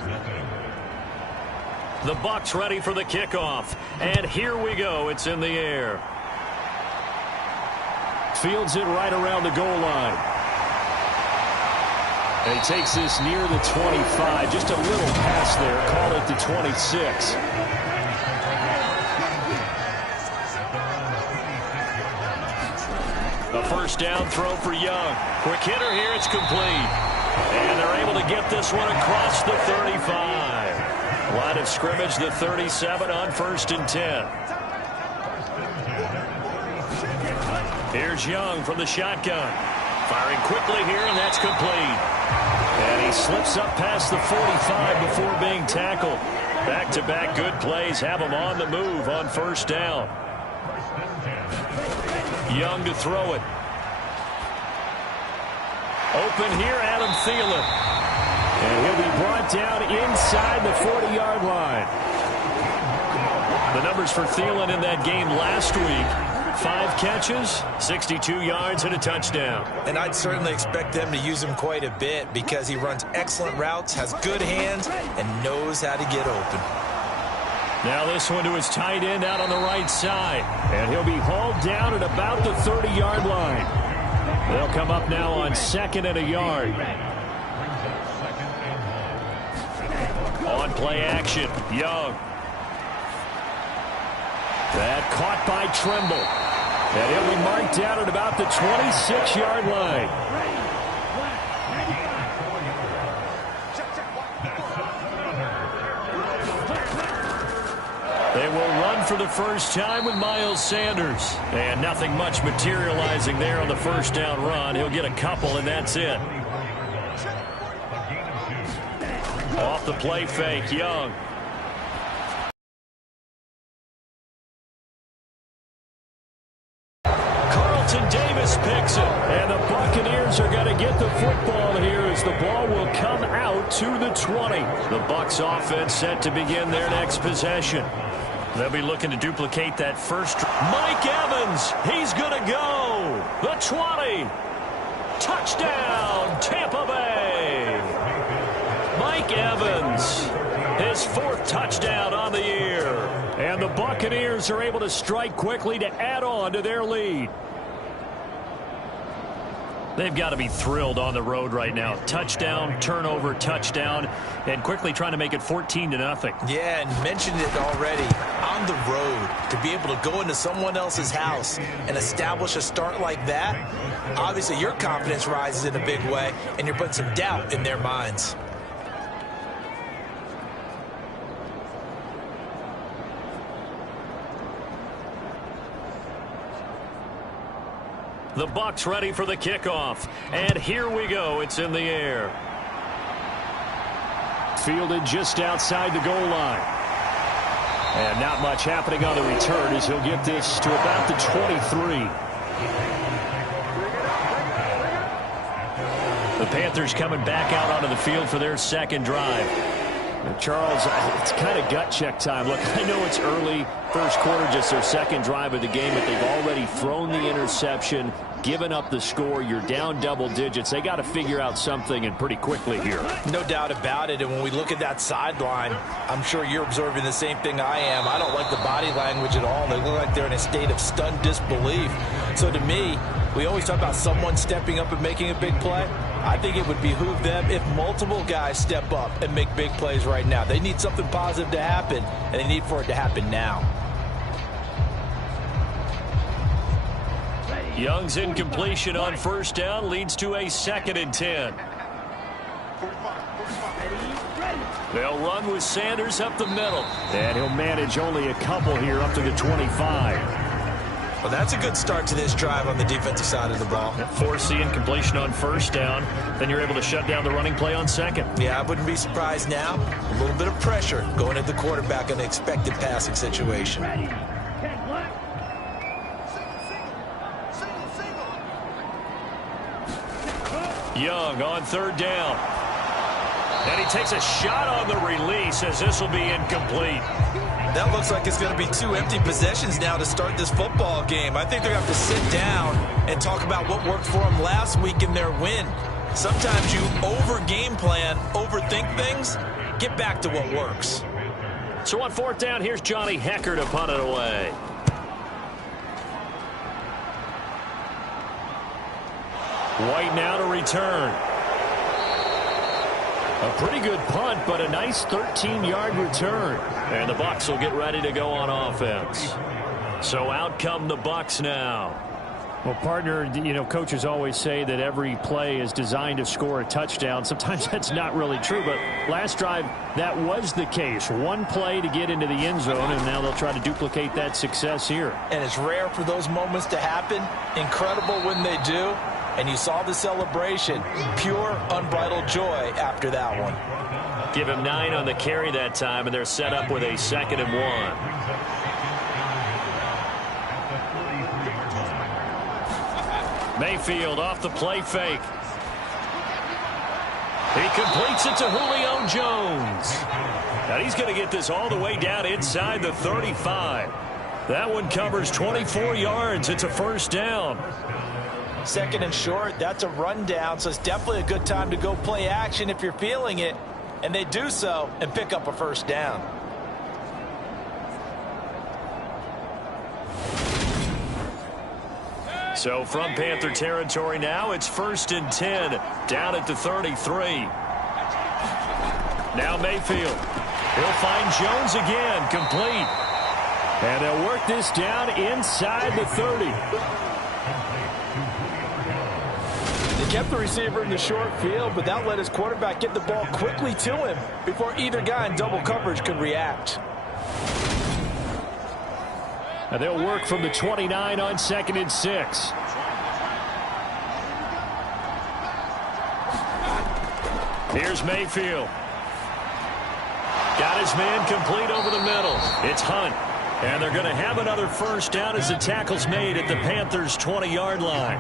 The Bucs ready for the kickoff. And here we go. It's in the air. Fields it right around the goal line. And he takes this near the 25. Just a little pass there. Call it the 26. A first down throw for Young. Quick hitter here. It's complete. And they're able to get this one across the 35. Line of scrimmage, the 37 on 1st and 10. Here's Young from the shotgun. Firing quickly here, and that's complete. And he slips up past the 45 before being tackled. Back-to-back good plays have him on the move on 1st down. Young to throw it. Open here, Adam Thielen. And he'll be brought down inside the 40-yard line. The numbers for Thielen in that game last week. 5 catches, 62 yards, and a touchdown. And I'd certainly expect them to use him quite a bit because he runs excellent routes, has good hands, and knows how to get open. Now this one to his tight end out on the right side. And he'll be hauled down at about the 30-yard line. They'll come up now on 2nd and a yard. On play action, Young. That caught by Trimble. And he'll be marked down at about the 26-yard line. They will run for the first time with Miles Sanders. And nothing much materializing there on the first down run. He'll get a couple, and that's it. Off the play fake, Young. Davis picks it, and the Buccaneers are going to get the football here as the ball will come out to the 20. The Bucs offense set to begin their next possession. They'll be looking to duplicate that first. Mike Evans, he's going to go. The 20. Touchdown, Tampa Bay. Mike Evans, his 4th touchdown on the year. And the Buccaneers are able to strike quickly to add on to their lead. They've got to be thrilled on the road right now. Touchdown, turnover, touchdown, and quickly trying to make it 14-0. Yeah, and mentioned it already. On the road, to be able to go into someone else's house and establish a start like that, obviously your confidence rises in a big way, and you're putting some doubt in their minds. The Bucs ready for the kickoff. And here we go. It's in the air. fielded just outside the goal line. And not much happening on the return as he'll get this to about the 23. The Panthers coming back out onto the field for their second drive. Charles, it's kind of gut check time. Look, I know it's early, first quarter, just their second drive of the game, but they've already thrown the interception, given up the score. You're down double digits. They got to figure out something, and pretty quickly here. No doubt about it. And when we look at that sideline, I'm sure you're observing the same thing I am. I don't like the body language at all. They look like they're in a state of stunned disbelief. So to me, we always talk about someone stepping up and making a big play. I think it would behoove them if multiple guys step up and make big plays right now. They need something positive to happen, and they need for it to happen now. Young's incompletion on first down leads to a 2nd and 10. They'll run with Sanders up the middle, and he'll manage only a couple here up to the 25. Well, that's a good start to this drive on the defensive side of the ball. Force the incompletion on first down. Then you're able to shut down the running play on second. Yeah, I wouldn't be surprised now. A little bit of pressure going at the quarterback in an expected passing situation. Young on third down. And he takes a shot on the release as this will be incomplete. That looks like it's going to be 2 empty possessions now to start this football game. I think they're going to have to sit down and talk about what worked for them last week in their win. Sometimes you over-game plan, overthink things, get back to what works. So on fourth down, here's Johnny Hecker to punt it away. White now to return. A pretty good punt, but a nice 13-yard return. And the Bucs will get ready to go on offense. So out come the Bucs now. Well, partner, you know, coaches always say that every play is designed to score a touchdown. Sometimes that's not really true, but last drive, that was the case. One play to get into the end zone, and now they'll try to duplicate that success here. And it's rare for those moments to happen. Incredible when they do. And you saw the celebration. Pure, unbridled joy after that one. Give him 9 on the carry that time, and they're set up with a 2nd and 1. Mayfield off the play fake. He completes it to Julio Jones. Now he's going to get this all the way down inside the 35. That one covers 24 yards. It's a first down. 2nd and short, that's a rundown, so it's definitely a good time to go play action if you're feeling it. And they do so and pick up a first down. So from Panther territory now, it's 1st and 10 down at the 33. Now Mayfield. He'll find Jones again, complete. And they'll work this down inside the 30. They kept the receiver in the short field, but that let his quarterback get the ball quickly to him before either guy in double coverage could react. And they'll work from the 29 on 2nd and 6. Here's Mayfield. Got his man complete over the middle. It's Hunt. And they're going to have another first down as the tackle's made at the Panthers' 20-yard line.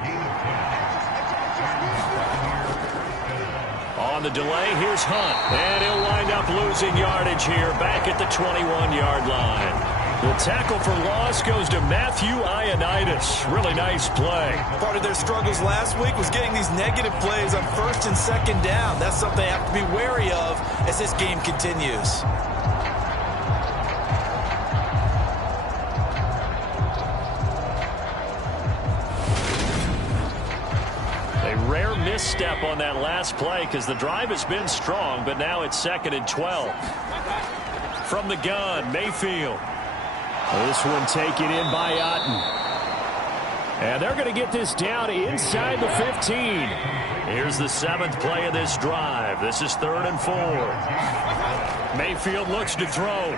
On the delay, here's Hunt. And he'll wind up losing yardage here back at the 21-yard line. The tackle for loss goes to Matthew Ioannidis. Really nice play. Part of their struggles last week was getting these negative plays on 1st and 2nd down. That's something they have to be wary of as this game continues. A rare misstep on that last play because the drive has been strong, but now it's 2nd and 12. From the gun, Mayfield. This one taken in by Otten. And they're going to get this down inside the 15. Here's the 7th play of this drive. This is 3rd and 4. Mayfield looks to throw.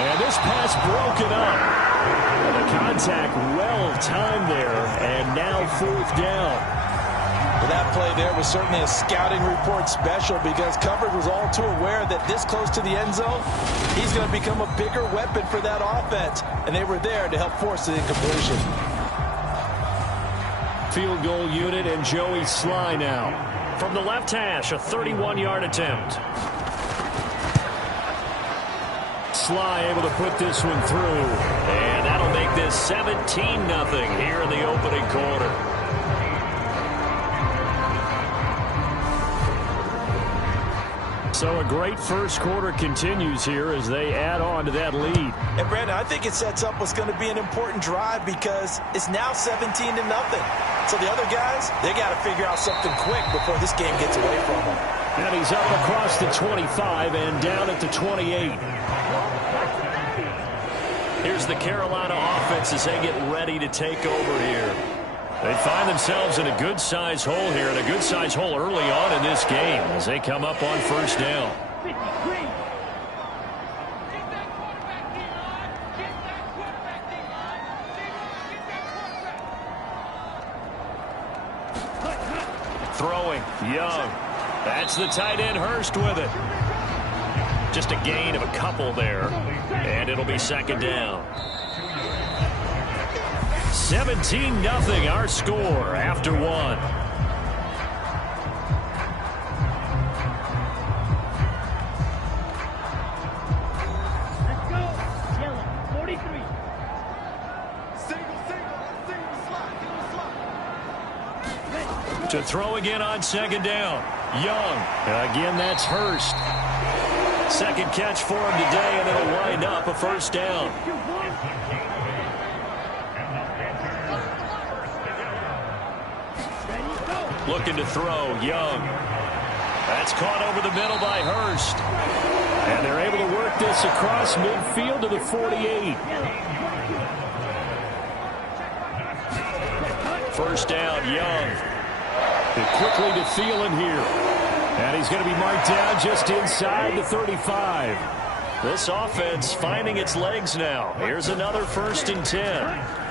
And this pass broken up. And the contact well timed there. And now 4th down. Well, that play there was certainly a scouting report special because coverage was all too aware that this close to the end zone, he's going to become a bigger weapon for that offense, and they were there to help force the incompletion. Field goal unit and Joey Sly now. From the left hash, a 31-yard attempt. Sly able to put this one through. And that'll make this 17-0 here in the opening quarter. So a great first quarter continues here as they add on to that lead. And Brandon, I think it sets up what's going to be an important drive because it's now 17-0. So the other guys, they got to figure out something quick before this game gets away from them. And he's up across the 25 and down at the 28. Here's the Carolina offense as they get ready to take over here. They find themselves in a good-sized hole here, and a good-sized hole early on in this game as they come up on first down. Throwing, Young. That's the tight end, Hurst, with it. Just a gain of a couple there, and it'll be second down. 17-0 our score after one. Let's go. Yellow, 43. Single, To throw again on second down. Young. Again, that's Hurst. Second catch for him today, and it'll wind up a first down. Looking to throw, Young. That's caught over the middle by Hurst. And they're able to work this across midfield to the 48. First down, Young. And quickly to Thielen here. And he's going to be marked down just inside the 35. This offense finding its legs now. Here's another 1st and 10.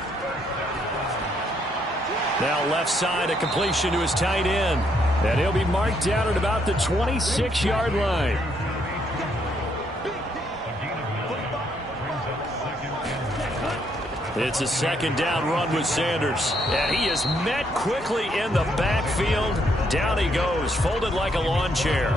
Now left side, a completion to his tight end. And he'll be marked down at about the 26-yard line. It's a second down run with Sanders. And he is met quickly in the backfield. Down he goes, folded like a lawn chair.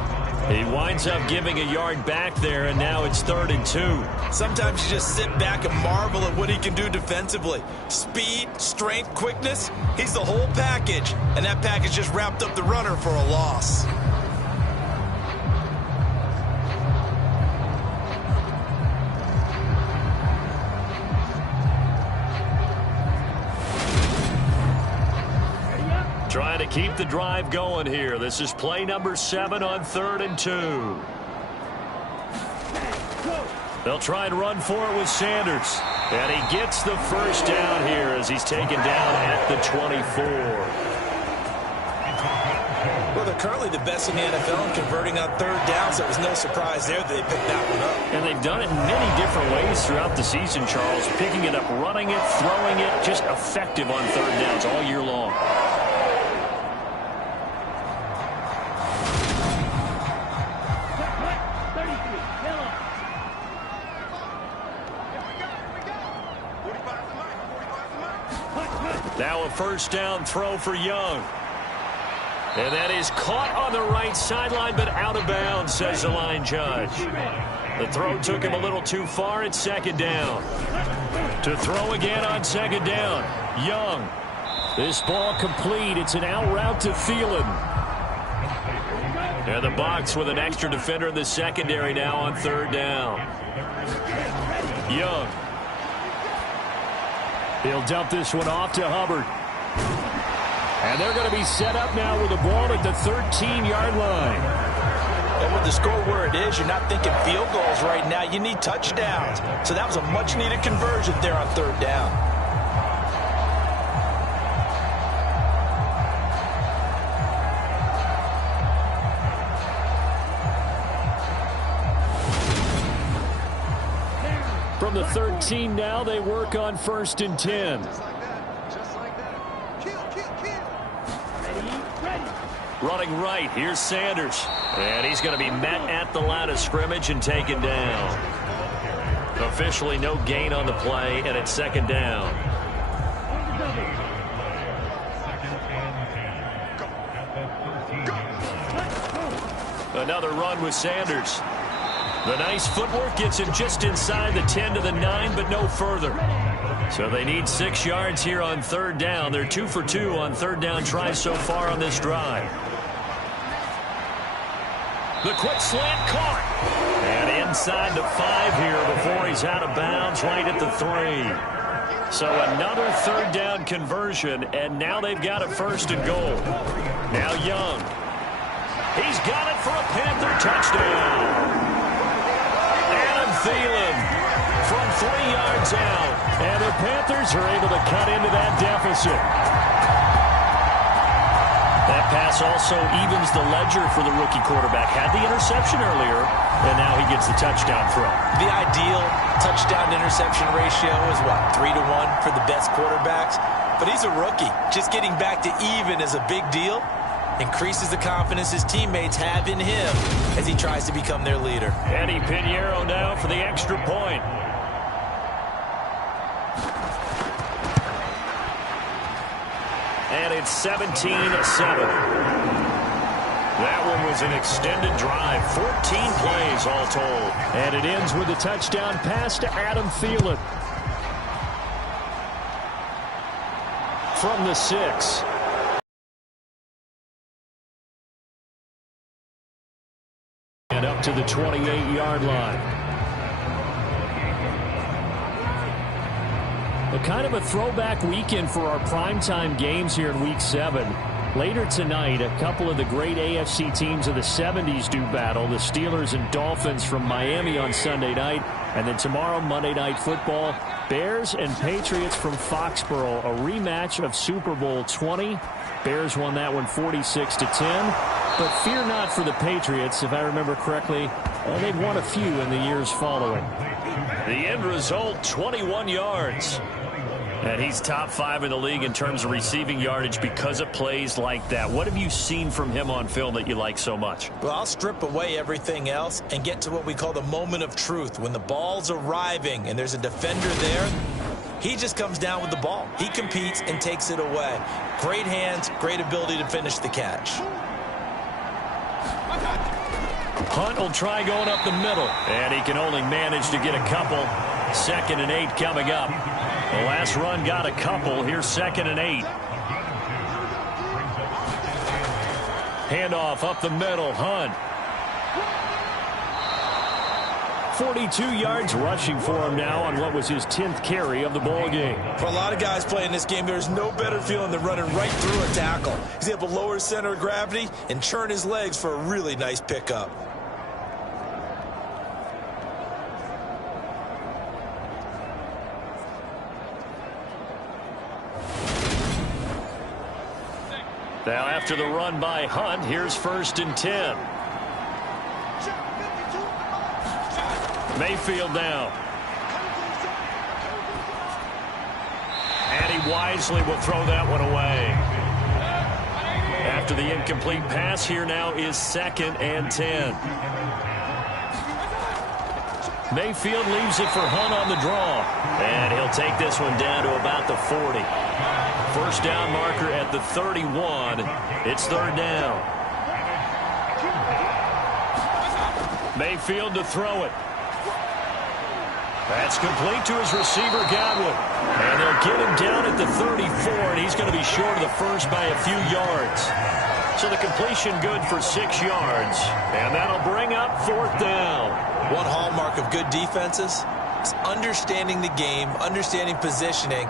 He winds up giving a yard back there, and now it's 3rd and 2. Sometimes you just sit back and marvel at what he can do defensively. Speed, strength, quickness, he's the whole package. And that package just wrapped up the runner for a loss. Trying to keep the drive going here. This is play number 7 on 3rd and 2. They'll try and run for it with Sanders. And he gets the first down here as he's taken down at the 24. Well, they're currently the best in the NFL in converting on 3rd down, so it was no surprise there that they picked that one up. And they've done it in many different ways throughout the season, Charles. Picking it up, running it, throwing it, just effective on 3rd downs all year long. Now a first down throw for Young. And that is caught on the right sideline, but out of bounds, says the line judge. The throw took him a little too far at second down. To throw again on second down, Young. This ball complete. It's an out route to Thielen. And the box with an extra defender in the secondary now on 3rd down. Young. He'll dump this one off to Hubbard. And they're going to be set up now with the ball at the 13-yard line. And with the score where it is, you're not thinking field goals right now. You need touchdowns. So that was a much-needed conversion there on 3rd down. From the 13 now, they work on 1st and 10. ready, ready. Running right, here's Sanders. And he's going to be met at the line of scrimmage and taken down. Officially no gain on the play, and it's second down. Another run with Sanders. The nice footwork gets him just inside the 10 to the 9, but no further. So they need 6 yards here on third down. They're 2 for 2 on third down tries so far on this drive. The quick slant caught. And inside the 5 here before he's out of bounds right at the 3. So another third down conversion, and now they've got a first and goal. Now Young. He's got it for a Panther touchdown. Adam Thielen from 3 yards out. And the Panthers are able to cut into that deficit. That pass also evens the ledger for the rookie quarterback. Had the interception earlier, and now he gets the touchdown throw. The ideal touchdown-interception ratio is, what, 3 to 1 for the best quarterbacks? But he's a rookie. Just getting back to even is a big deal. Increases the confidence his teammates have in him as he tries to become their leader. Eddie Pinheiro now for the extra point. And it's 17-7. That one was an extended drive. 14 plays all told. And it ends with a touchdown pass to Adam Thielen. From the 6. And up to the 28-yard line. A kind of a throwback weekend for our primetime games here in Week 7. Later tonight, a couple of the great AFC teams of the 70s do battle. The Steelers and Dolphins from Miami on Sunday night. And then tomorrow, Monday Night Football, Bears and Patriots from Foxborough. A rematch of Super Bowl 20. Bears won that one 46-10. But fear not for the Patriots. If I remember correctly, they've won a few in the years following. The end result, 21 yards. And he's top 5 in the league in terms of receiving yardage because of plays like that. What have you seen from him on film that you like so much? Well, I'll strip away everything else and get to what we call the moment of truth. When the ball's arriving and there's a defender there, he just comes down with the ball. He competes and takes it away. Great hands, great ability to finish the catch. Hunt will try going up the middle, and he can only manage to get a couple. 2nd and 8 coming up. The last run got a couple. Here's 2nd and 8. Handoff up the middle. Hunt. 42 yards rushing for him now on what was his 10th carry of the ball game. For a lot of guys playing this game, there's no better feeling than running right through a tackle. He's able to lower his center of gravity and churn his legs for a really nice pickup. Now after the run by Hunt, here's 1st and 10. Mayfield now. And he wisely will throw that one away. After the incomplete pass, here now is 2nd and 10. Mayfield leaves it for Hunt on the draw. And he'll take this one down to about the 40. First down marker at the 31. It's 3rd down. Mayfield to throw it. That's complete to his receiver, Godwin. And they'll get him down at the 34, and he's going to be short of the first by a few yards. So the completion good for 6 yards. And that'll bring up 4th down. One hallmark of good defenses is understanding the game, understanding positioning,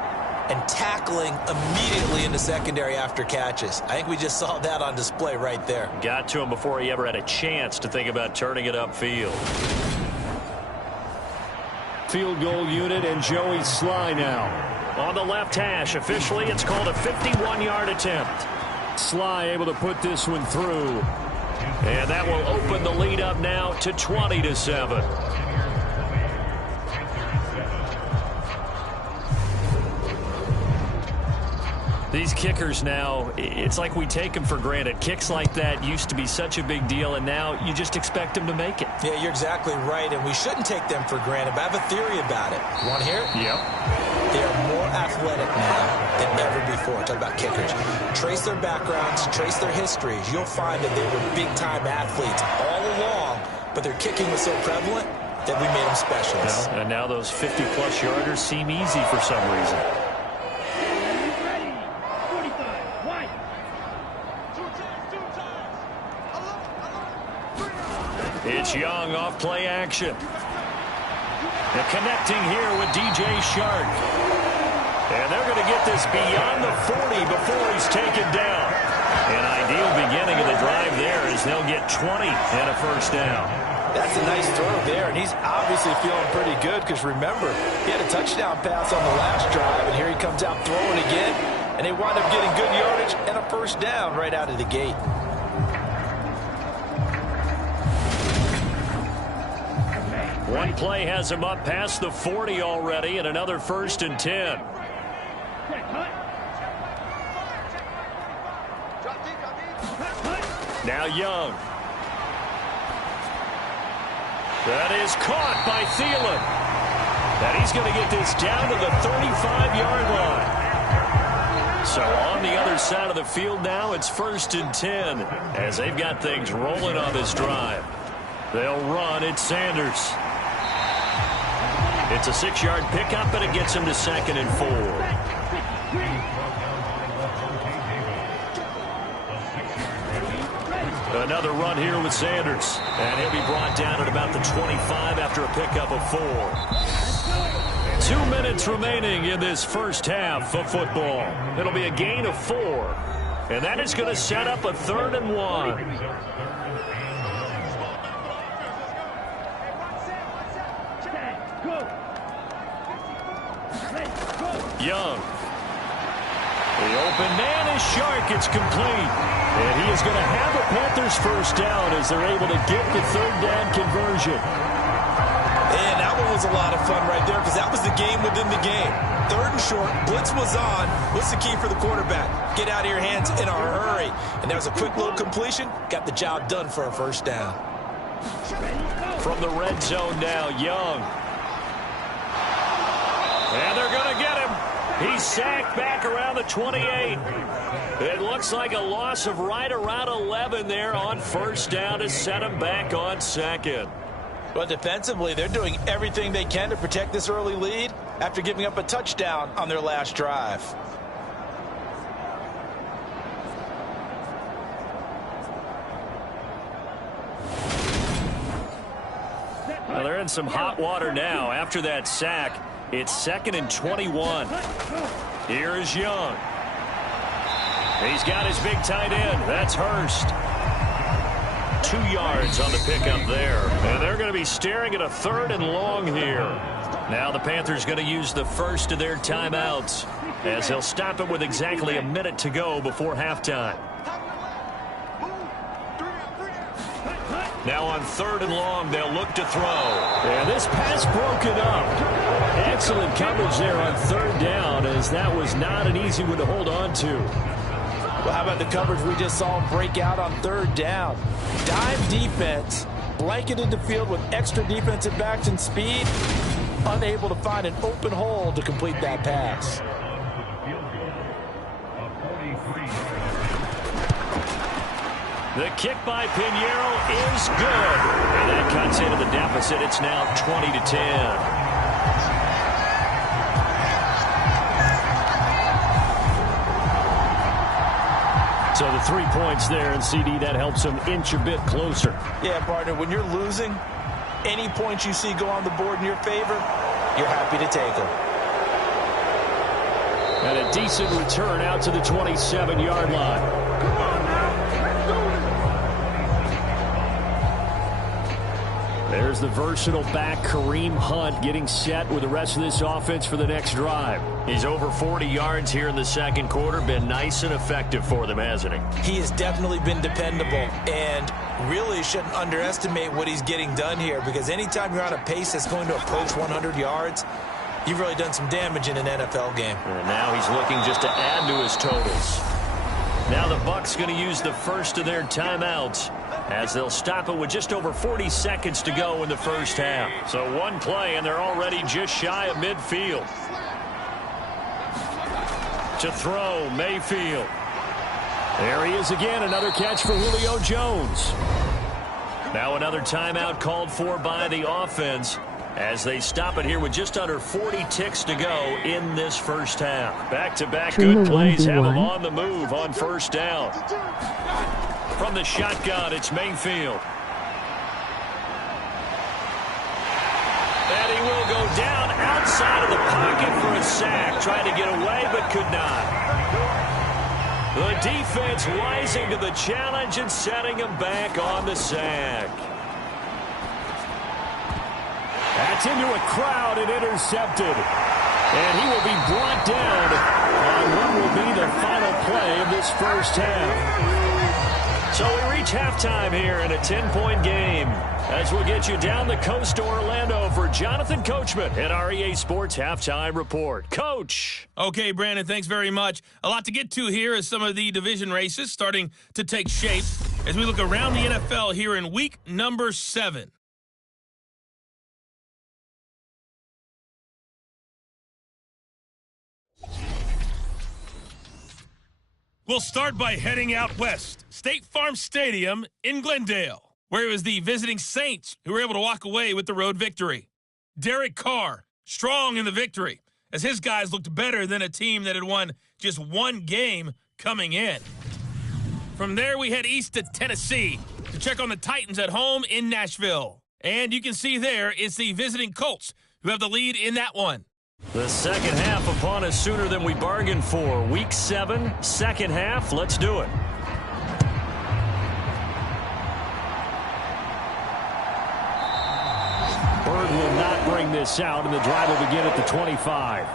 and tackling immediately in the secondary after catches. I think we just saw that on display right there. Got to him before he ever had a chance to think about turning it upfield. Field goal unit and Joey Sly now. On the left hash, officially it's called a 51-yard attempt. Sly able to put this one through. And that will open the lead up now to 20-7. These kickers now, it's like we take them for granted. Kicks like that used to be such a big deal, and now you just expect them to make it. Yeah, you're exactly right, and we shouldn't take them for granted, but I have a theory about it. You want to hear it? Yep. They are more athletic now than ever before. Talk about kickers. Trace their backgrounds, trace their histories. You'll find that they were big-time athletes all along, but their kicking was so prevalent that we made them specialists. And now those 50-plus yarders seem easy for some reason. It's Young off play action. And connecting here with DJ Shark. And they're going to get this beyond the 40 before he's taken down. An ideal beginning of the drive there as they'll get 20 and a first down. That's a nice throw there, and he's obviously feeling pretty good because, remember, he had a touchdown pass on the last drive, and here he comes out throwing again, and they wind up getting good yardage and a first down right out of the gate. One play has him up past the 40 already, and another 1st and 10. Now Young. That is caught by Thielen. And he's going to get this down to the 35-yard line. So on the other side of the field now, it's 1st and 10 as they've got things rolling on this drive. They'll run. It's Sanders. It's a 6-yard pickup, and it gets him to 2nd and 4. Another run here with Sanders. And he'll be brought down at about the 25 after a pickup of 4. 2 minutes remaining in this first half of football. It'll be a gain of 4. And that is going to set up a 3rd and 1. Young. The open man is Shark. It's complete. And he is going to have the Panthers first down as they're able to get the 3rd down conversion. And that one was a lot of fun right there because that was the game within the game. 3rd and short. Blitz was on. What's the key for the quarterback? Get out of your hands in a hurry. And that was a quick little completion. Got the job done for a first down. From the red zone now, Young. And they're going to get him. He's sacked back around the 28. It looks like a loss of right around 11 there on first down to set him back on 2nd. But defensively, they're doing everything they can to protect this early lead after giving up a touchdown on their last drive. Well, they're in some hot water now after that sack. It's 2nd and 21. Here is Young. He's got his big tight end. That's Hurst. 2 yards on the pickup there. And they're going to be staring at a 3rd and long here. Now the Panthers going to use the first of their timeouts as he'll stop it with exactly a minute to go before halftime. Now on 3rd and long, they'll look to throw. And this pass broken up. Excellent coverage there on 3rd down, as that was not an easy one to hold on to. Well, how about the coverage we just saw break out on 3rd down? Dime defense, blanketed the field with extra defensive backs and speed, unable to find an open hole to complete that pass. The kick by Pinheiro is good. And that cuts into the deficit. It's now 20-10. So the 3 points there, and CD, that helps them inch a bit closer. Yeah, partner, when you're losing, any points you see go on the board in your favor, you're happy to take them. And a decent return out to the 27-yard line. Come on now. Let's do it. There's the versatile back, Kareem Hunt, getting set with the rest of this offense for the next drive. He's over 40 yards here in the 2nd quarter. Been nice and effective for them, hasn't he? He has definitely been dependable, and really shouldn't underestimate what he's getting done here, because anytime you're on a pace that's going to approach 100 yards, you've really done some damage in an NFL game. And now he's looking just to add to his totals. Now the Bucs going to use the first of their timeouts as they'll stop it with just over 40 seconds to go in the first half. So one play, and they're already just shy of midfield. To throw, Mayfield. There he is again, another catch for Julio Jones. Now another timeout called for by the offense as they stop it here with just under 40 ticks to go in this first half. Back-to-back good plays have them on the move on first down. From the shotgun, it's Mayfield. And he will go down outside of the pocket for a sack. Tried to get away, but could not. The defense rising to the challenge and setting him back on the sack. That's into a crowd and intercepted. And he will be brought down on what will be the final play of this first half. So we reach halftime here in a 10-point game. As we'll get you down the coast to Orlando for Jonathan Coachman at our EA Sports Halftime Report. Coach. Okay, Brandon, thanks very much. A lot to get to here as some of the division races starting to take shape as we look around the NFL here in week number 7. We'll start by heading out west, State Farm Stadium in Glendale, where it was the visiting Saints who were able to walk away with the road victory. Derek Carr, strong in the victory, as his guys looked better than a team that had won just one game coming in. From there, we head east to Tennessee to check on the Titans at home in Nashville. And you can see there, it's the visiting Colts who have the lead in that one. The second half upon us sooner than we bargained for. Week 7, second half. Let's do it. Bird will not bring this out, and the drive will begin at the 25.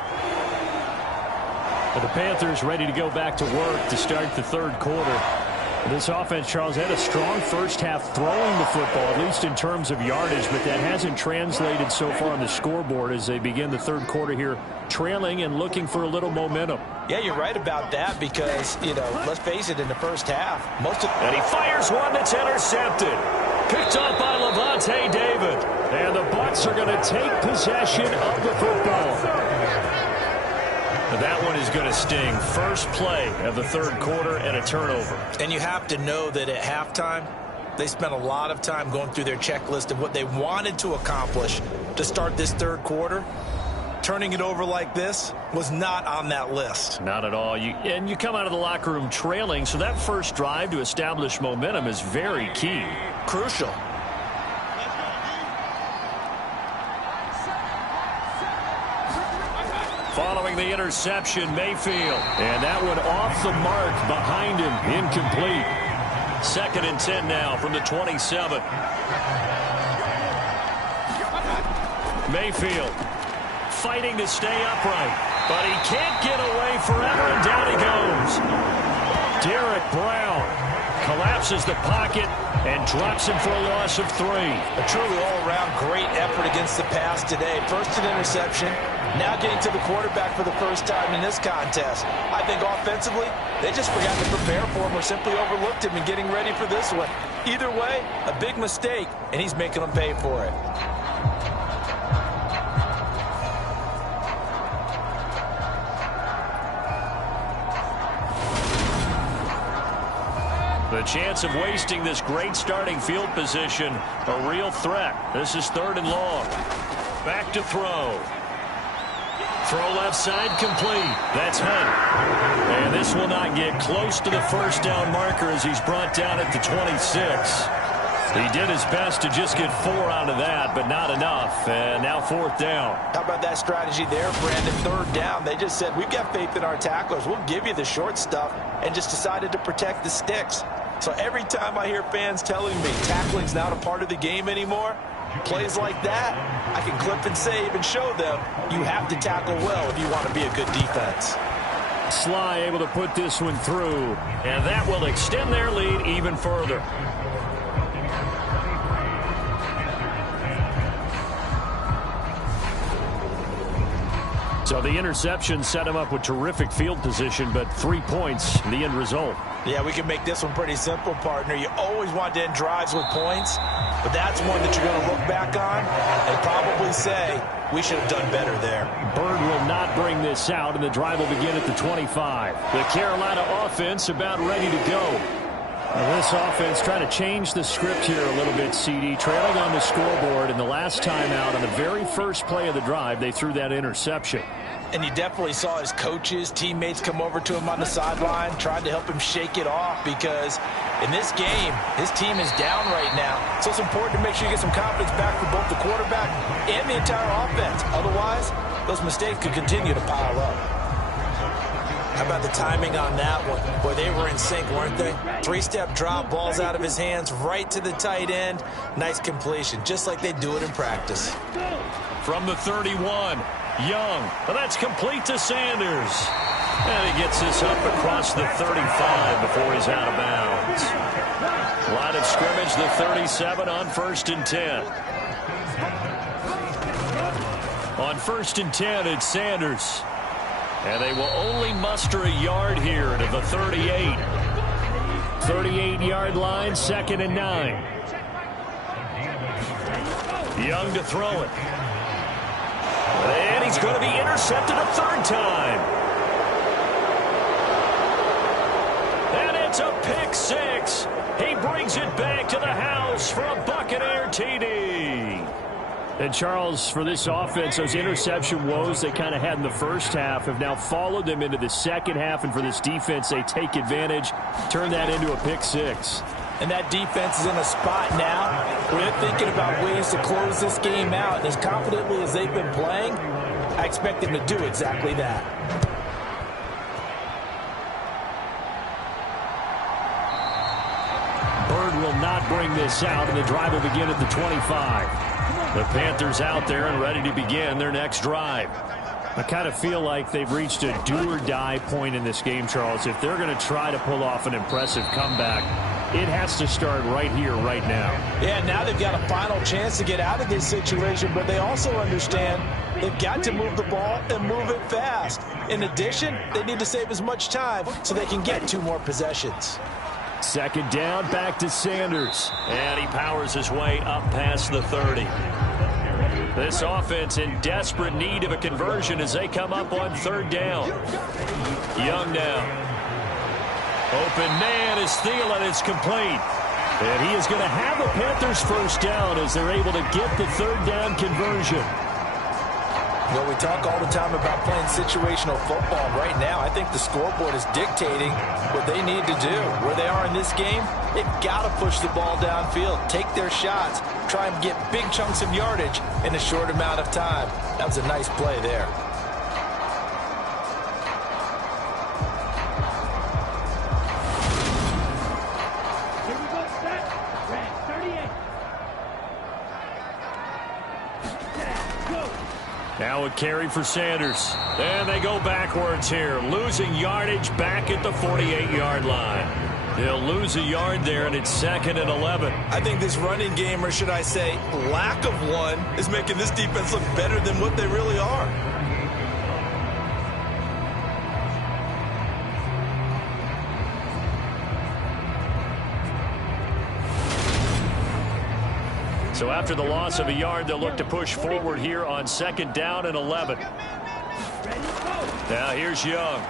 But the Panthers ready to go back to work to start the third quarter. This offense, Charles, had a strong first half throwing the football, at least in terms of yardage, but that hasn't translated so far on the scoreboard as they begin the third quarter here, trailing and looking for a little momentum. Yeah, you're right about that because, let's face it, in the first half, And he fires one that's intercepted. Picked up by Levante David. And the Bucs are going to take possession of the football. That one is going to sting. First play of the third quarter and a turnover. And you have to know that at halftime, they spent a lot of time going through their checklist of what they wanted to accomplish to start this third quarter. Turning it over like this was not on that list. Not at all. You come out of the locker room trailing, so that first drive to establish momentum is very key. Crucial. Following the interception, Mayfield. And that one off the mark behind him. Incomplete. 2nd and 10 now from the 27. Mayfield fighting to stay upright. But he can't get away forever, and down he goes. Derek Brown collapses the pocket and drops him for a loss of 3. A truly all-around great effort against the pass today. First an interception. Now getting to the quarterback for the first time in this contest. I think offensively, they just forgot to prepare for him or simply overlooked him in getting ready for this one. Either way, a big mistake, and he's making them pay for it. The chance of wasting this great starting field position, a real threat. This is 3rd and long. Back to throw. Throw left side complete. That's Hunt. And this will not get close to the first down marker as he's brought down at the 26. He did his best to just get 4 out of that, but not enough. And now 4th down. How about that strategy there, Brandon? 3rd down. They just said, we've got faith in our tacklers. We'll give you the short stuff, and just decided to protect the sticks. So every time I hear fans telling me tackling's not a part of the game anymore, plays like that, I can clip and save and show them you have to tackle well if you want to be a good defense. Sly able to put this one through. And that will extend their lead even further. So the interception set him up with terrific field position, but 3 points, the end result. Yeah, we can make this one pretty simple, partner. You always want to end drives with points, but that's one that you're going to look back on and probably say, we should have done better there. Bird will not bring this out, and the drive will begin at the 25. The Carolina offense about ready to go. Now this offense trying to change the script here a little bit, CD. Trailing on the scoreboard, and the last time out on the very first play of the drive, they threw that interception. And you definitely saw his coaches, teammates come over to him on the sideline, trying to help him shake it off, because in this game, his team is down right now. So it's important to make sure you get some confidence back for both the quarterback and the entire offense. Otherwise, those mistakes could continue to pile up. How about the timing on that one? Boy, they were in sync, weren't they? 3-step drop, balls out of his hands, right to the tight end. Nice completion, just like they do it in practice. From the 31, Young. Well, that's complete to Sanders. And he gets this up across the 35 before he's out of bounds. Line of scrimmage, the 37 on 1st and 10. On 1st and 10, it's Sanders. And they will only muster a yard here to the 38. 38-yard line, 2nd and 9. Young to throw it. And he's going to be intercepted a 3rd time. And it's a pick 6. He brings it back to the house for a Buccaneer TD. And, Charles, for this offense, those interception woes they kind of had in the first half have now followed them into the second half. And for this defense, they take advantage, turn that into a pick 6. And that defense is in a spot now where they're thinking about ways to close this game out. And as confidently as they've been playing, I expect them to do exactly that. Bird will not bring this out, and the drive will begin at the 25. The Panthers out there and ready to begin their next drive. I kind of feel like they've reached a do-or-die point in this game, Charles. If they're going to try to pull off an impressive comeback, it has to start right here, right now. Yeah, now they've got a final chance to get out of this situation, but they also understand they've got to move the ball and move it fast. In addition, they need to save as much time so they can get 2 more possessions. 2nd down, back to Sanders. And he powers his way up past the 30. This offense in desperate need of a conversion as they come up on 3rd down. Young now. Open man is Thielen. It's complete. And he is going to have the Panthers 1st down as they're able to get the 3rd down conversion. Well, we talk all the time about playing situational football. Right now, I think the scoreboard is dictating what they need to do. Where they are in this game, they've got to push the ball downfield, take their shots, try and get big chunks of yardage in a short amount of time. That was a nice play there. Now a carry for Sanders. And they go backwards here, losing yardage back at the 48-yard line. They'll lose a yard there, and it's 2nd and 11. I think this running game, or should I say lack of one, is making this defense look better than what they really are. So after the loss of a yard, they'll look to push forward here on 2nd down and 11. Now here's Young.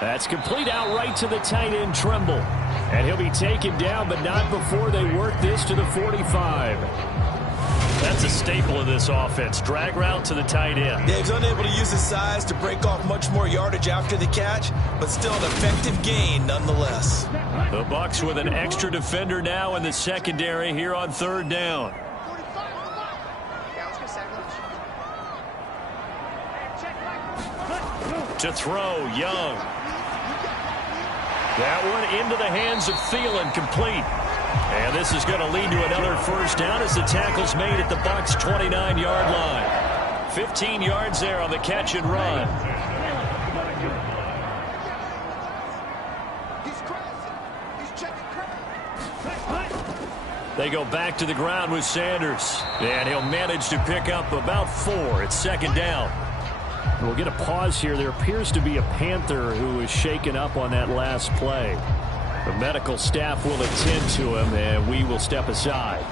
That's complete out right to the tight end, Tremble. And he'll be taken down, but not before they work this to the 45. That's a staple of this offense. Drag route to the tight end. Yeah, he's unable to use his size to break off much more yardage after the catch, but still an effective gain nonetheless. The Bucs with an extra defender now in the secondary here on 3rd down. To throw, Young. That one into the hands of Thielen, complete. And this is going to lead to another 1st down as the tackle's made at the Bucs' 29-yard line. 15 yards there on the catch and run. They go back to the ground with Sanders. And he'll manage to pick up about 4. It's second down. We'll get a pause here. There appears to be a Panther who is shaken up on that last play. The medical staff will attend to him, and we will step aside.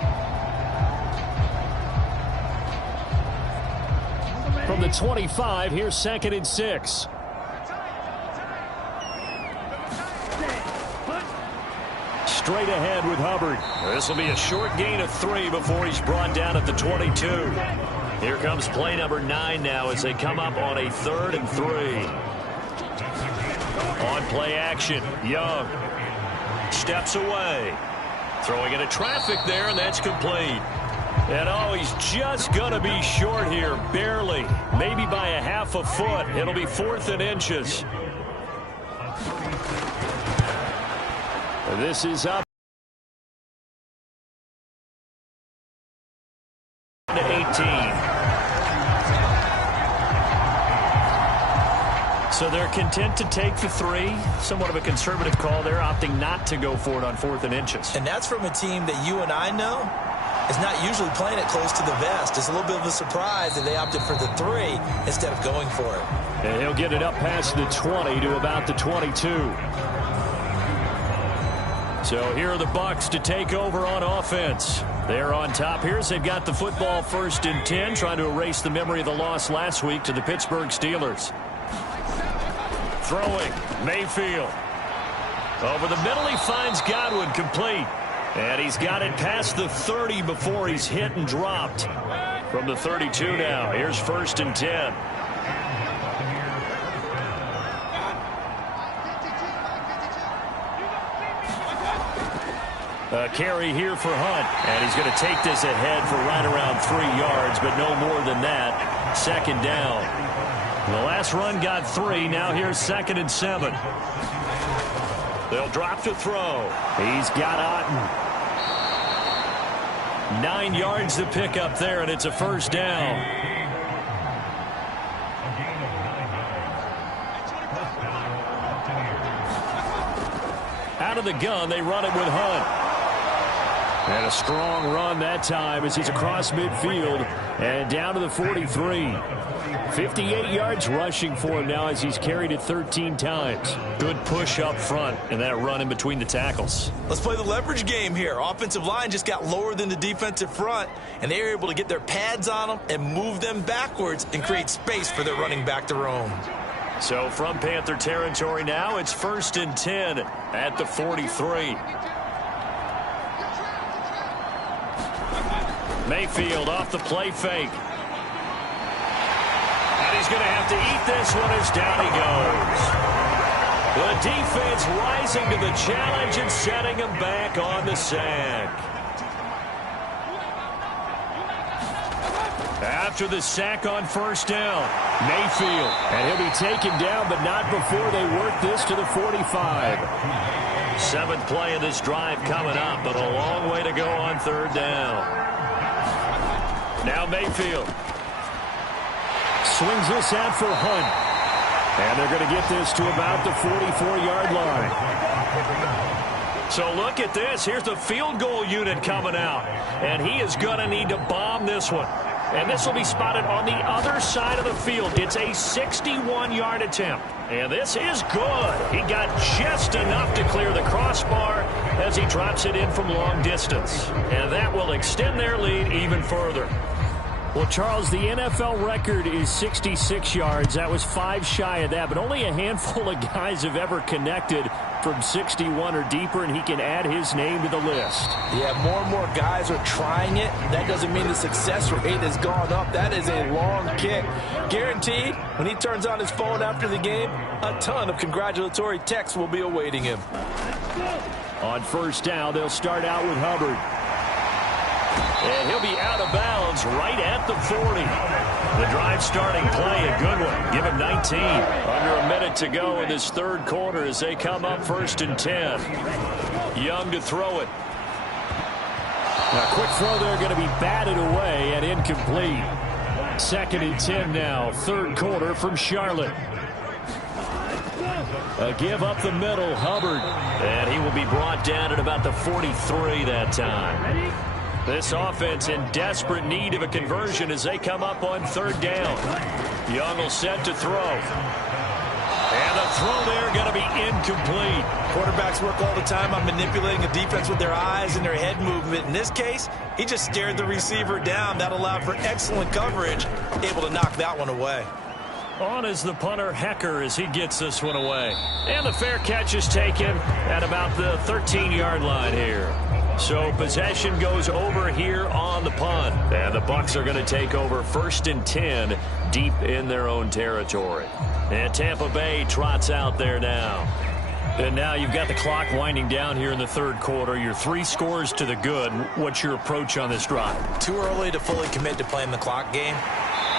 From the 25, here's 2nd and 6. Straight ahead with Hubbard. This will be a short gain of 3 before he's brought down at the 22. Here comes play number 9 now as they come up on a 3rd and 3. On play action, Young steps away. Throwing into traffic there, and that's complete. And oh, he's just going to be short here, barely. Maybe by a half a foot. It'll be 4th and inches. This is up to 18. So they're content to take the 3. Somewhat of a conservative call there, opting not to go for it on 4th and inches. And that's from a team that you and I know is not usually playing it close to the vest. It's a little bit of a surprise that they opted for the 3 instead of going for it. And he'll get it up past the 20 to about the 22. So here are the Bucs to take over on offense. They're on top here as they've got the football 1st and 10, trying to erase the memory of the loss last week to the Pittsburgh Steelers. Throwing, Mayfield. Over the middle, he finds Godwin, complete. And he's got it past the 30 before he's hit and dropped. From the 32 now, here's 1st and 10. A carry here for Hunt. And he's going to take this ahead for right around 3 yards, but no more than that. 2nd down. The last run got 3. Now here's 2nd and 7. They'll drop to throw. He's got Otten. 9 yards to pick up there, and it's a 1st down. Out of the gun, they run it with Hunt. And a strong run that time as he's across midfield and down to the 43. 58 yards rushing for him now as he's carried it 13 times. Good push up front and that run in between the tackles. Let's play the leverage game here. Offensive line just got lower than the defensive front, and they were able to get their pads on them and move them backwards and create space for their running back to roam. So from Panther territory now, it's 1st and 10 at the 43. Mayfield off the play fake. And he's going to have to eat this one as down he goes. The defense rising to the challenge and setting him back on the sack. After the sack on 1st down, Mayfield. And he'll be taken down, but not before they work this to the 45. 7th play of this drive coming up, but a long way to go on 3rd down. Now Mayfield. Swings this out for Hunt. And they're going to get this to about the 44-yard line. So look at this. Here's the field goal unit coming out. And he is going to need to bomb this one. And this will be spotted on the other side of the field. It's a 61-yard attempt. And this is good. He got just enough to clear the crossbar as he drops it in from long distance. And that will extend their lead even further. Well, Charles, the NFL record is 66 yards. That was 5 shy of that, but only a handful of guys have ever connected from 61 or deeper, and he can add his name to the list. Yeah, more and more guys are trying it. That doesn't mean the success rate has gone up. That is a long kick. Guaranteed, when he turns on his phone after the game, a ton of congratulatory texts will be awaiting him. On 1st down, they'll start out with Hubbard. And he'll be out of bounds right at the 40. The drive starting play, a good one. Give him 19. Under a minute to go in this 3rd quarter as they come up 1st and 10. Young to throw it. A quick throw there going to be batted away and incomplete. 2nd and 10 now, 3rd quarter from Charlotte. A give up the middle, Hubbard. And he will be brought down at about the 43 that time. This offense in desperate need of a conversion as they come up on third down. Young will set to throw. And the throw there going to be incomplete. Quarterbacks work all the time on manipulating a defense with their eyes and their head movement. In this case, he just stared the receiver down. That allowed for excellent coverage, able to knock that one away. On is the punter, Hecker, as he gets this one away. And the fair catch is taken at about the 13-yard line here. So possession goes over here on the punt. And the Bucs are going to take over 1st and 10 deep in their own territory. And Tampa Bay trots out there now. And now you've got the clock winding down here in the third quarter. You're 3 scores to the good. What's your approach on this drive? Too early to fully commit to playing the clock game.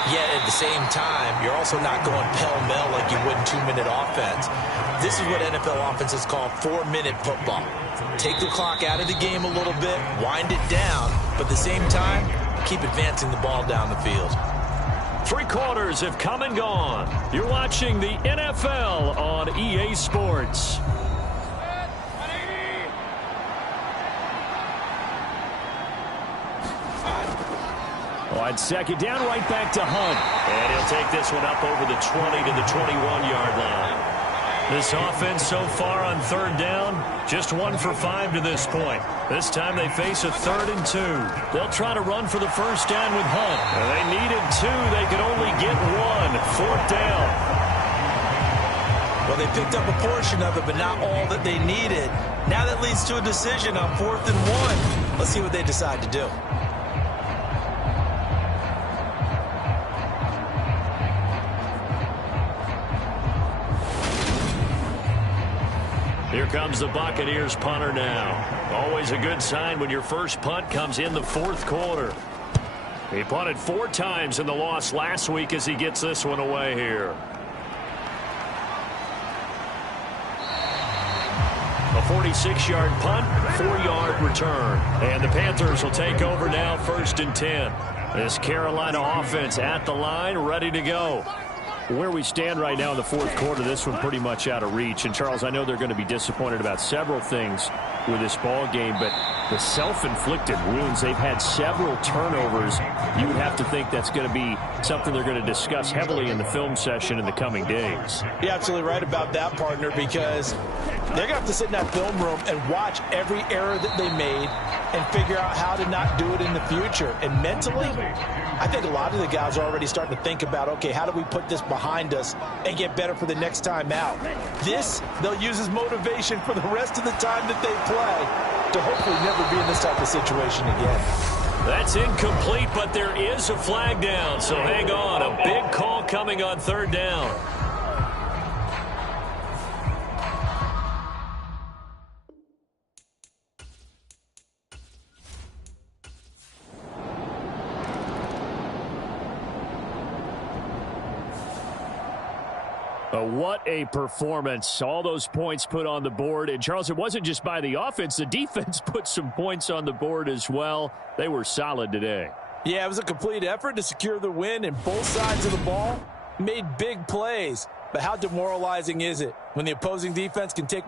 Yet at the same time, you're also not going pell-mell like you would in 2-minute offense. This is what NFL offenses call 4-minute football. Take the clock out of the game a little bit, wind it down, but at the same time, keep advancing the ball down the field. 3 quarters have come and gone. You're watching the NFL on EA Sports. On second down, right back to Hunt. And he'll take this one up over the 20 to the 21-yard line. This offense so far on third down, just 1 for 5 to this point. This time they face a 3rd and 2. They'll try to run for the first down with Hunt. And they needed 2. They could only get 1. 4th down. Well, they picked up a portion of it, but not all that they needed. Now that leads to a decision on 4th and 1. Let's see what they decide to do. Here comes the Buccaneers punter now. Always a good sign when your first punt comes in the 4th quarter. He punted 4 times in the loss last week as he gets this one away here. A 46-yard punt, 4-yard return. And the Panthers will take over now 1st and 10. This Carolina offense at the line, ready to go. Where we stand right now in the 4th quarter, this one pretty much out of reach. And, Charles, I know they're going to be disappointed about several things with this ball game, but the self-inflicted wounds, they've had several turnovers. You would have to think that's going to be something they're going to discuss heavily in the film session in the coming days. You're absolutely right about that, partner, because they're going to have to sit in that film room and watch every error that they made and figure out how to not do it in the future. And mentally, I think a lot of the guys are already starting to think about, okay, how do we put this behind us and get better for the next time out? This, they'll use as motivation for the rest of the time that they play to hopefully never be in this type of situation again. That's incomplete, but there is a flag down, so hang on. A big call coming on 3rd down. What a performance. All those points put on the board. And, Charles, it wasn't just by the offense. The defense put some points on the board as well. They were solid today. Yeah, it was a complete effort to secure the win, and both sides of the ball made big plays. But how demoralizing is it when the opposing defense can take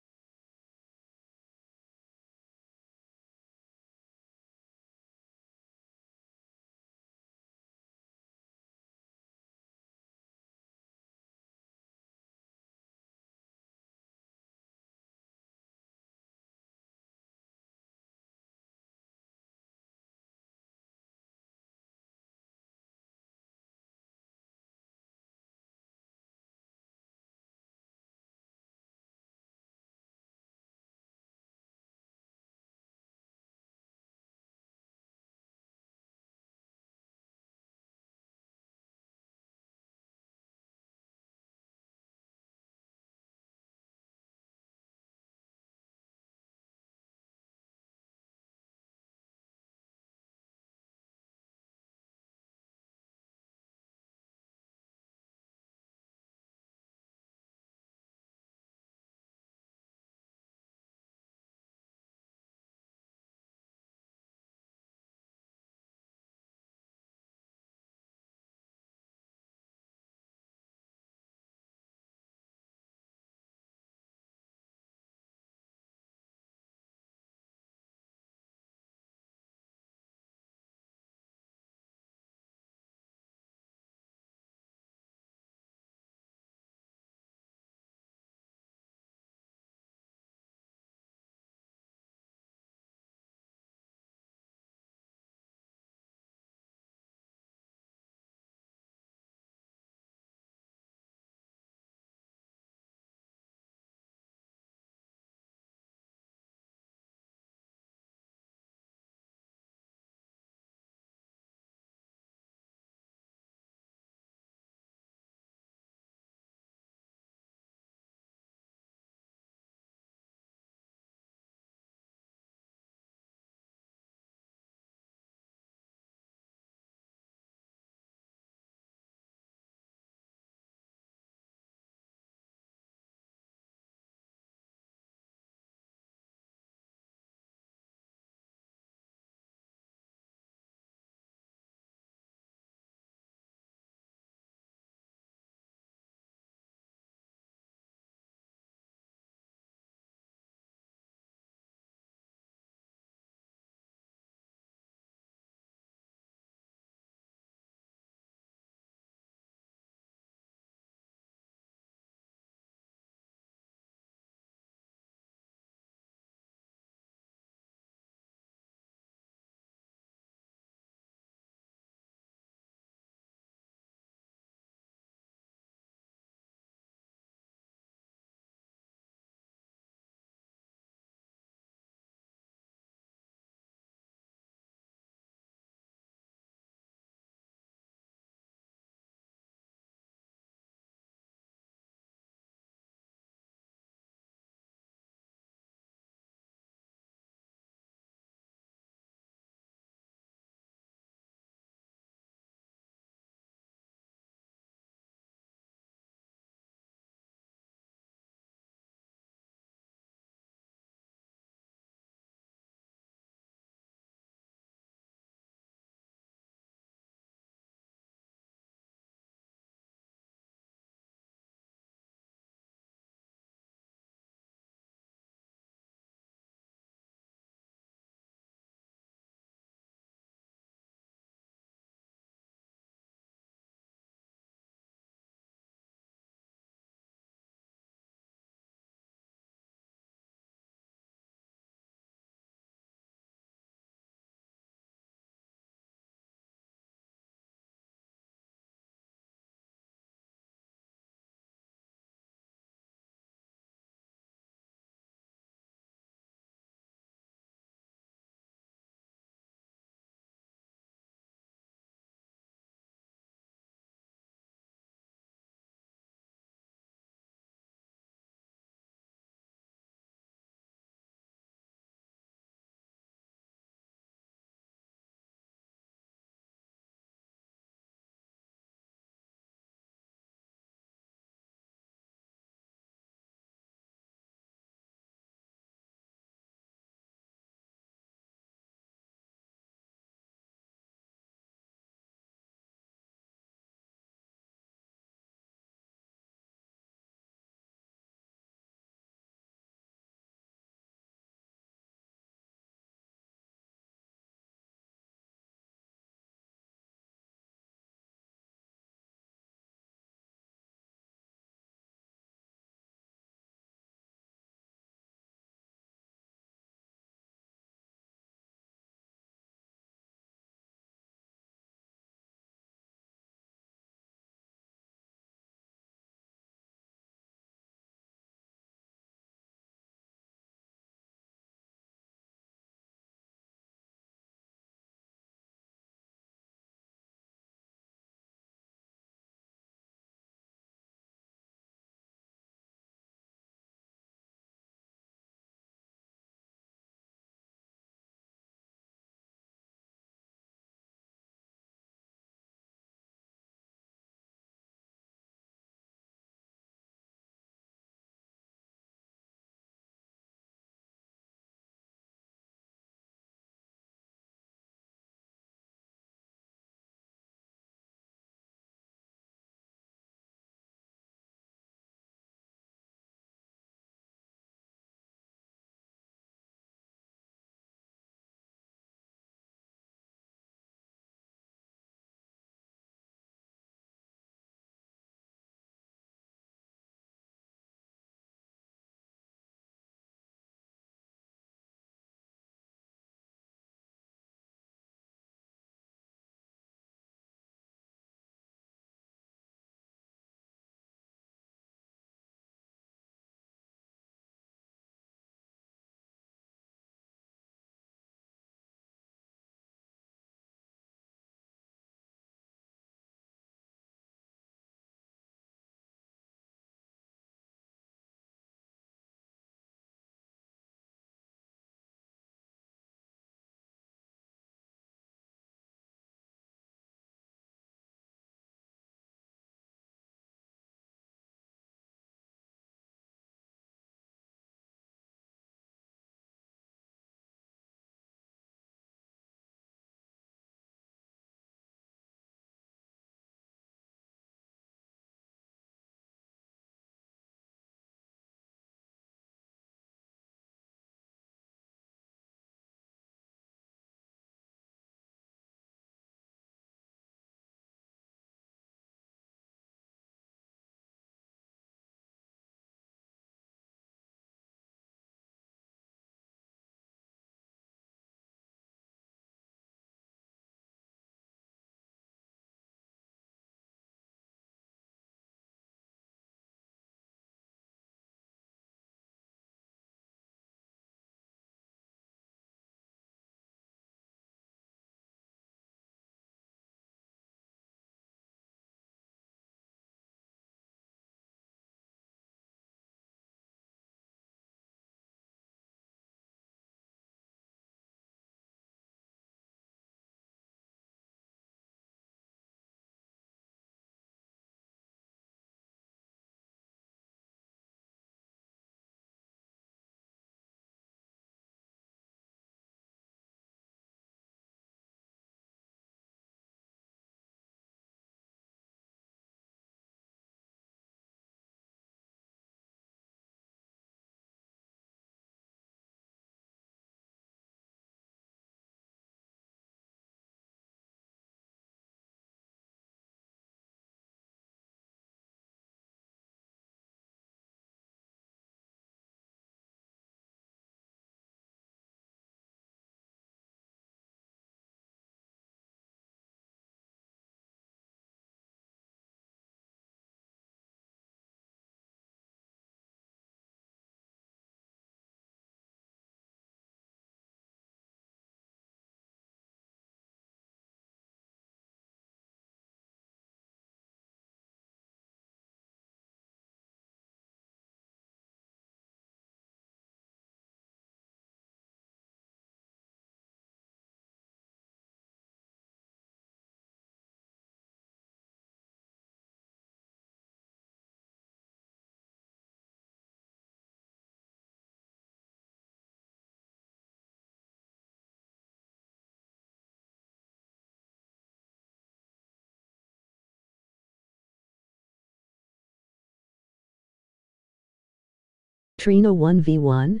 Trina 1v1?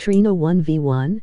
Trina 1v1?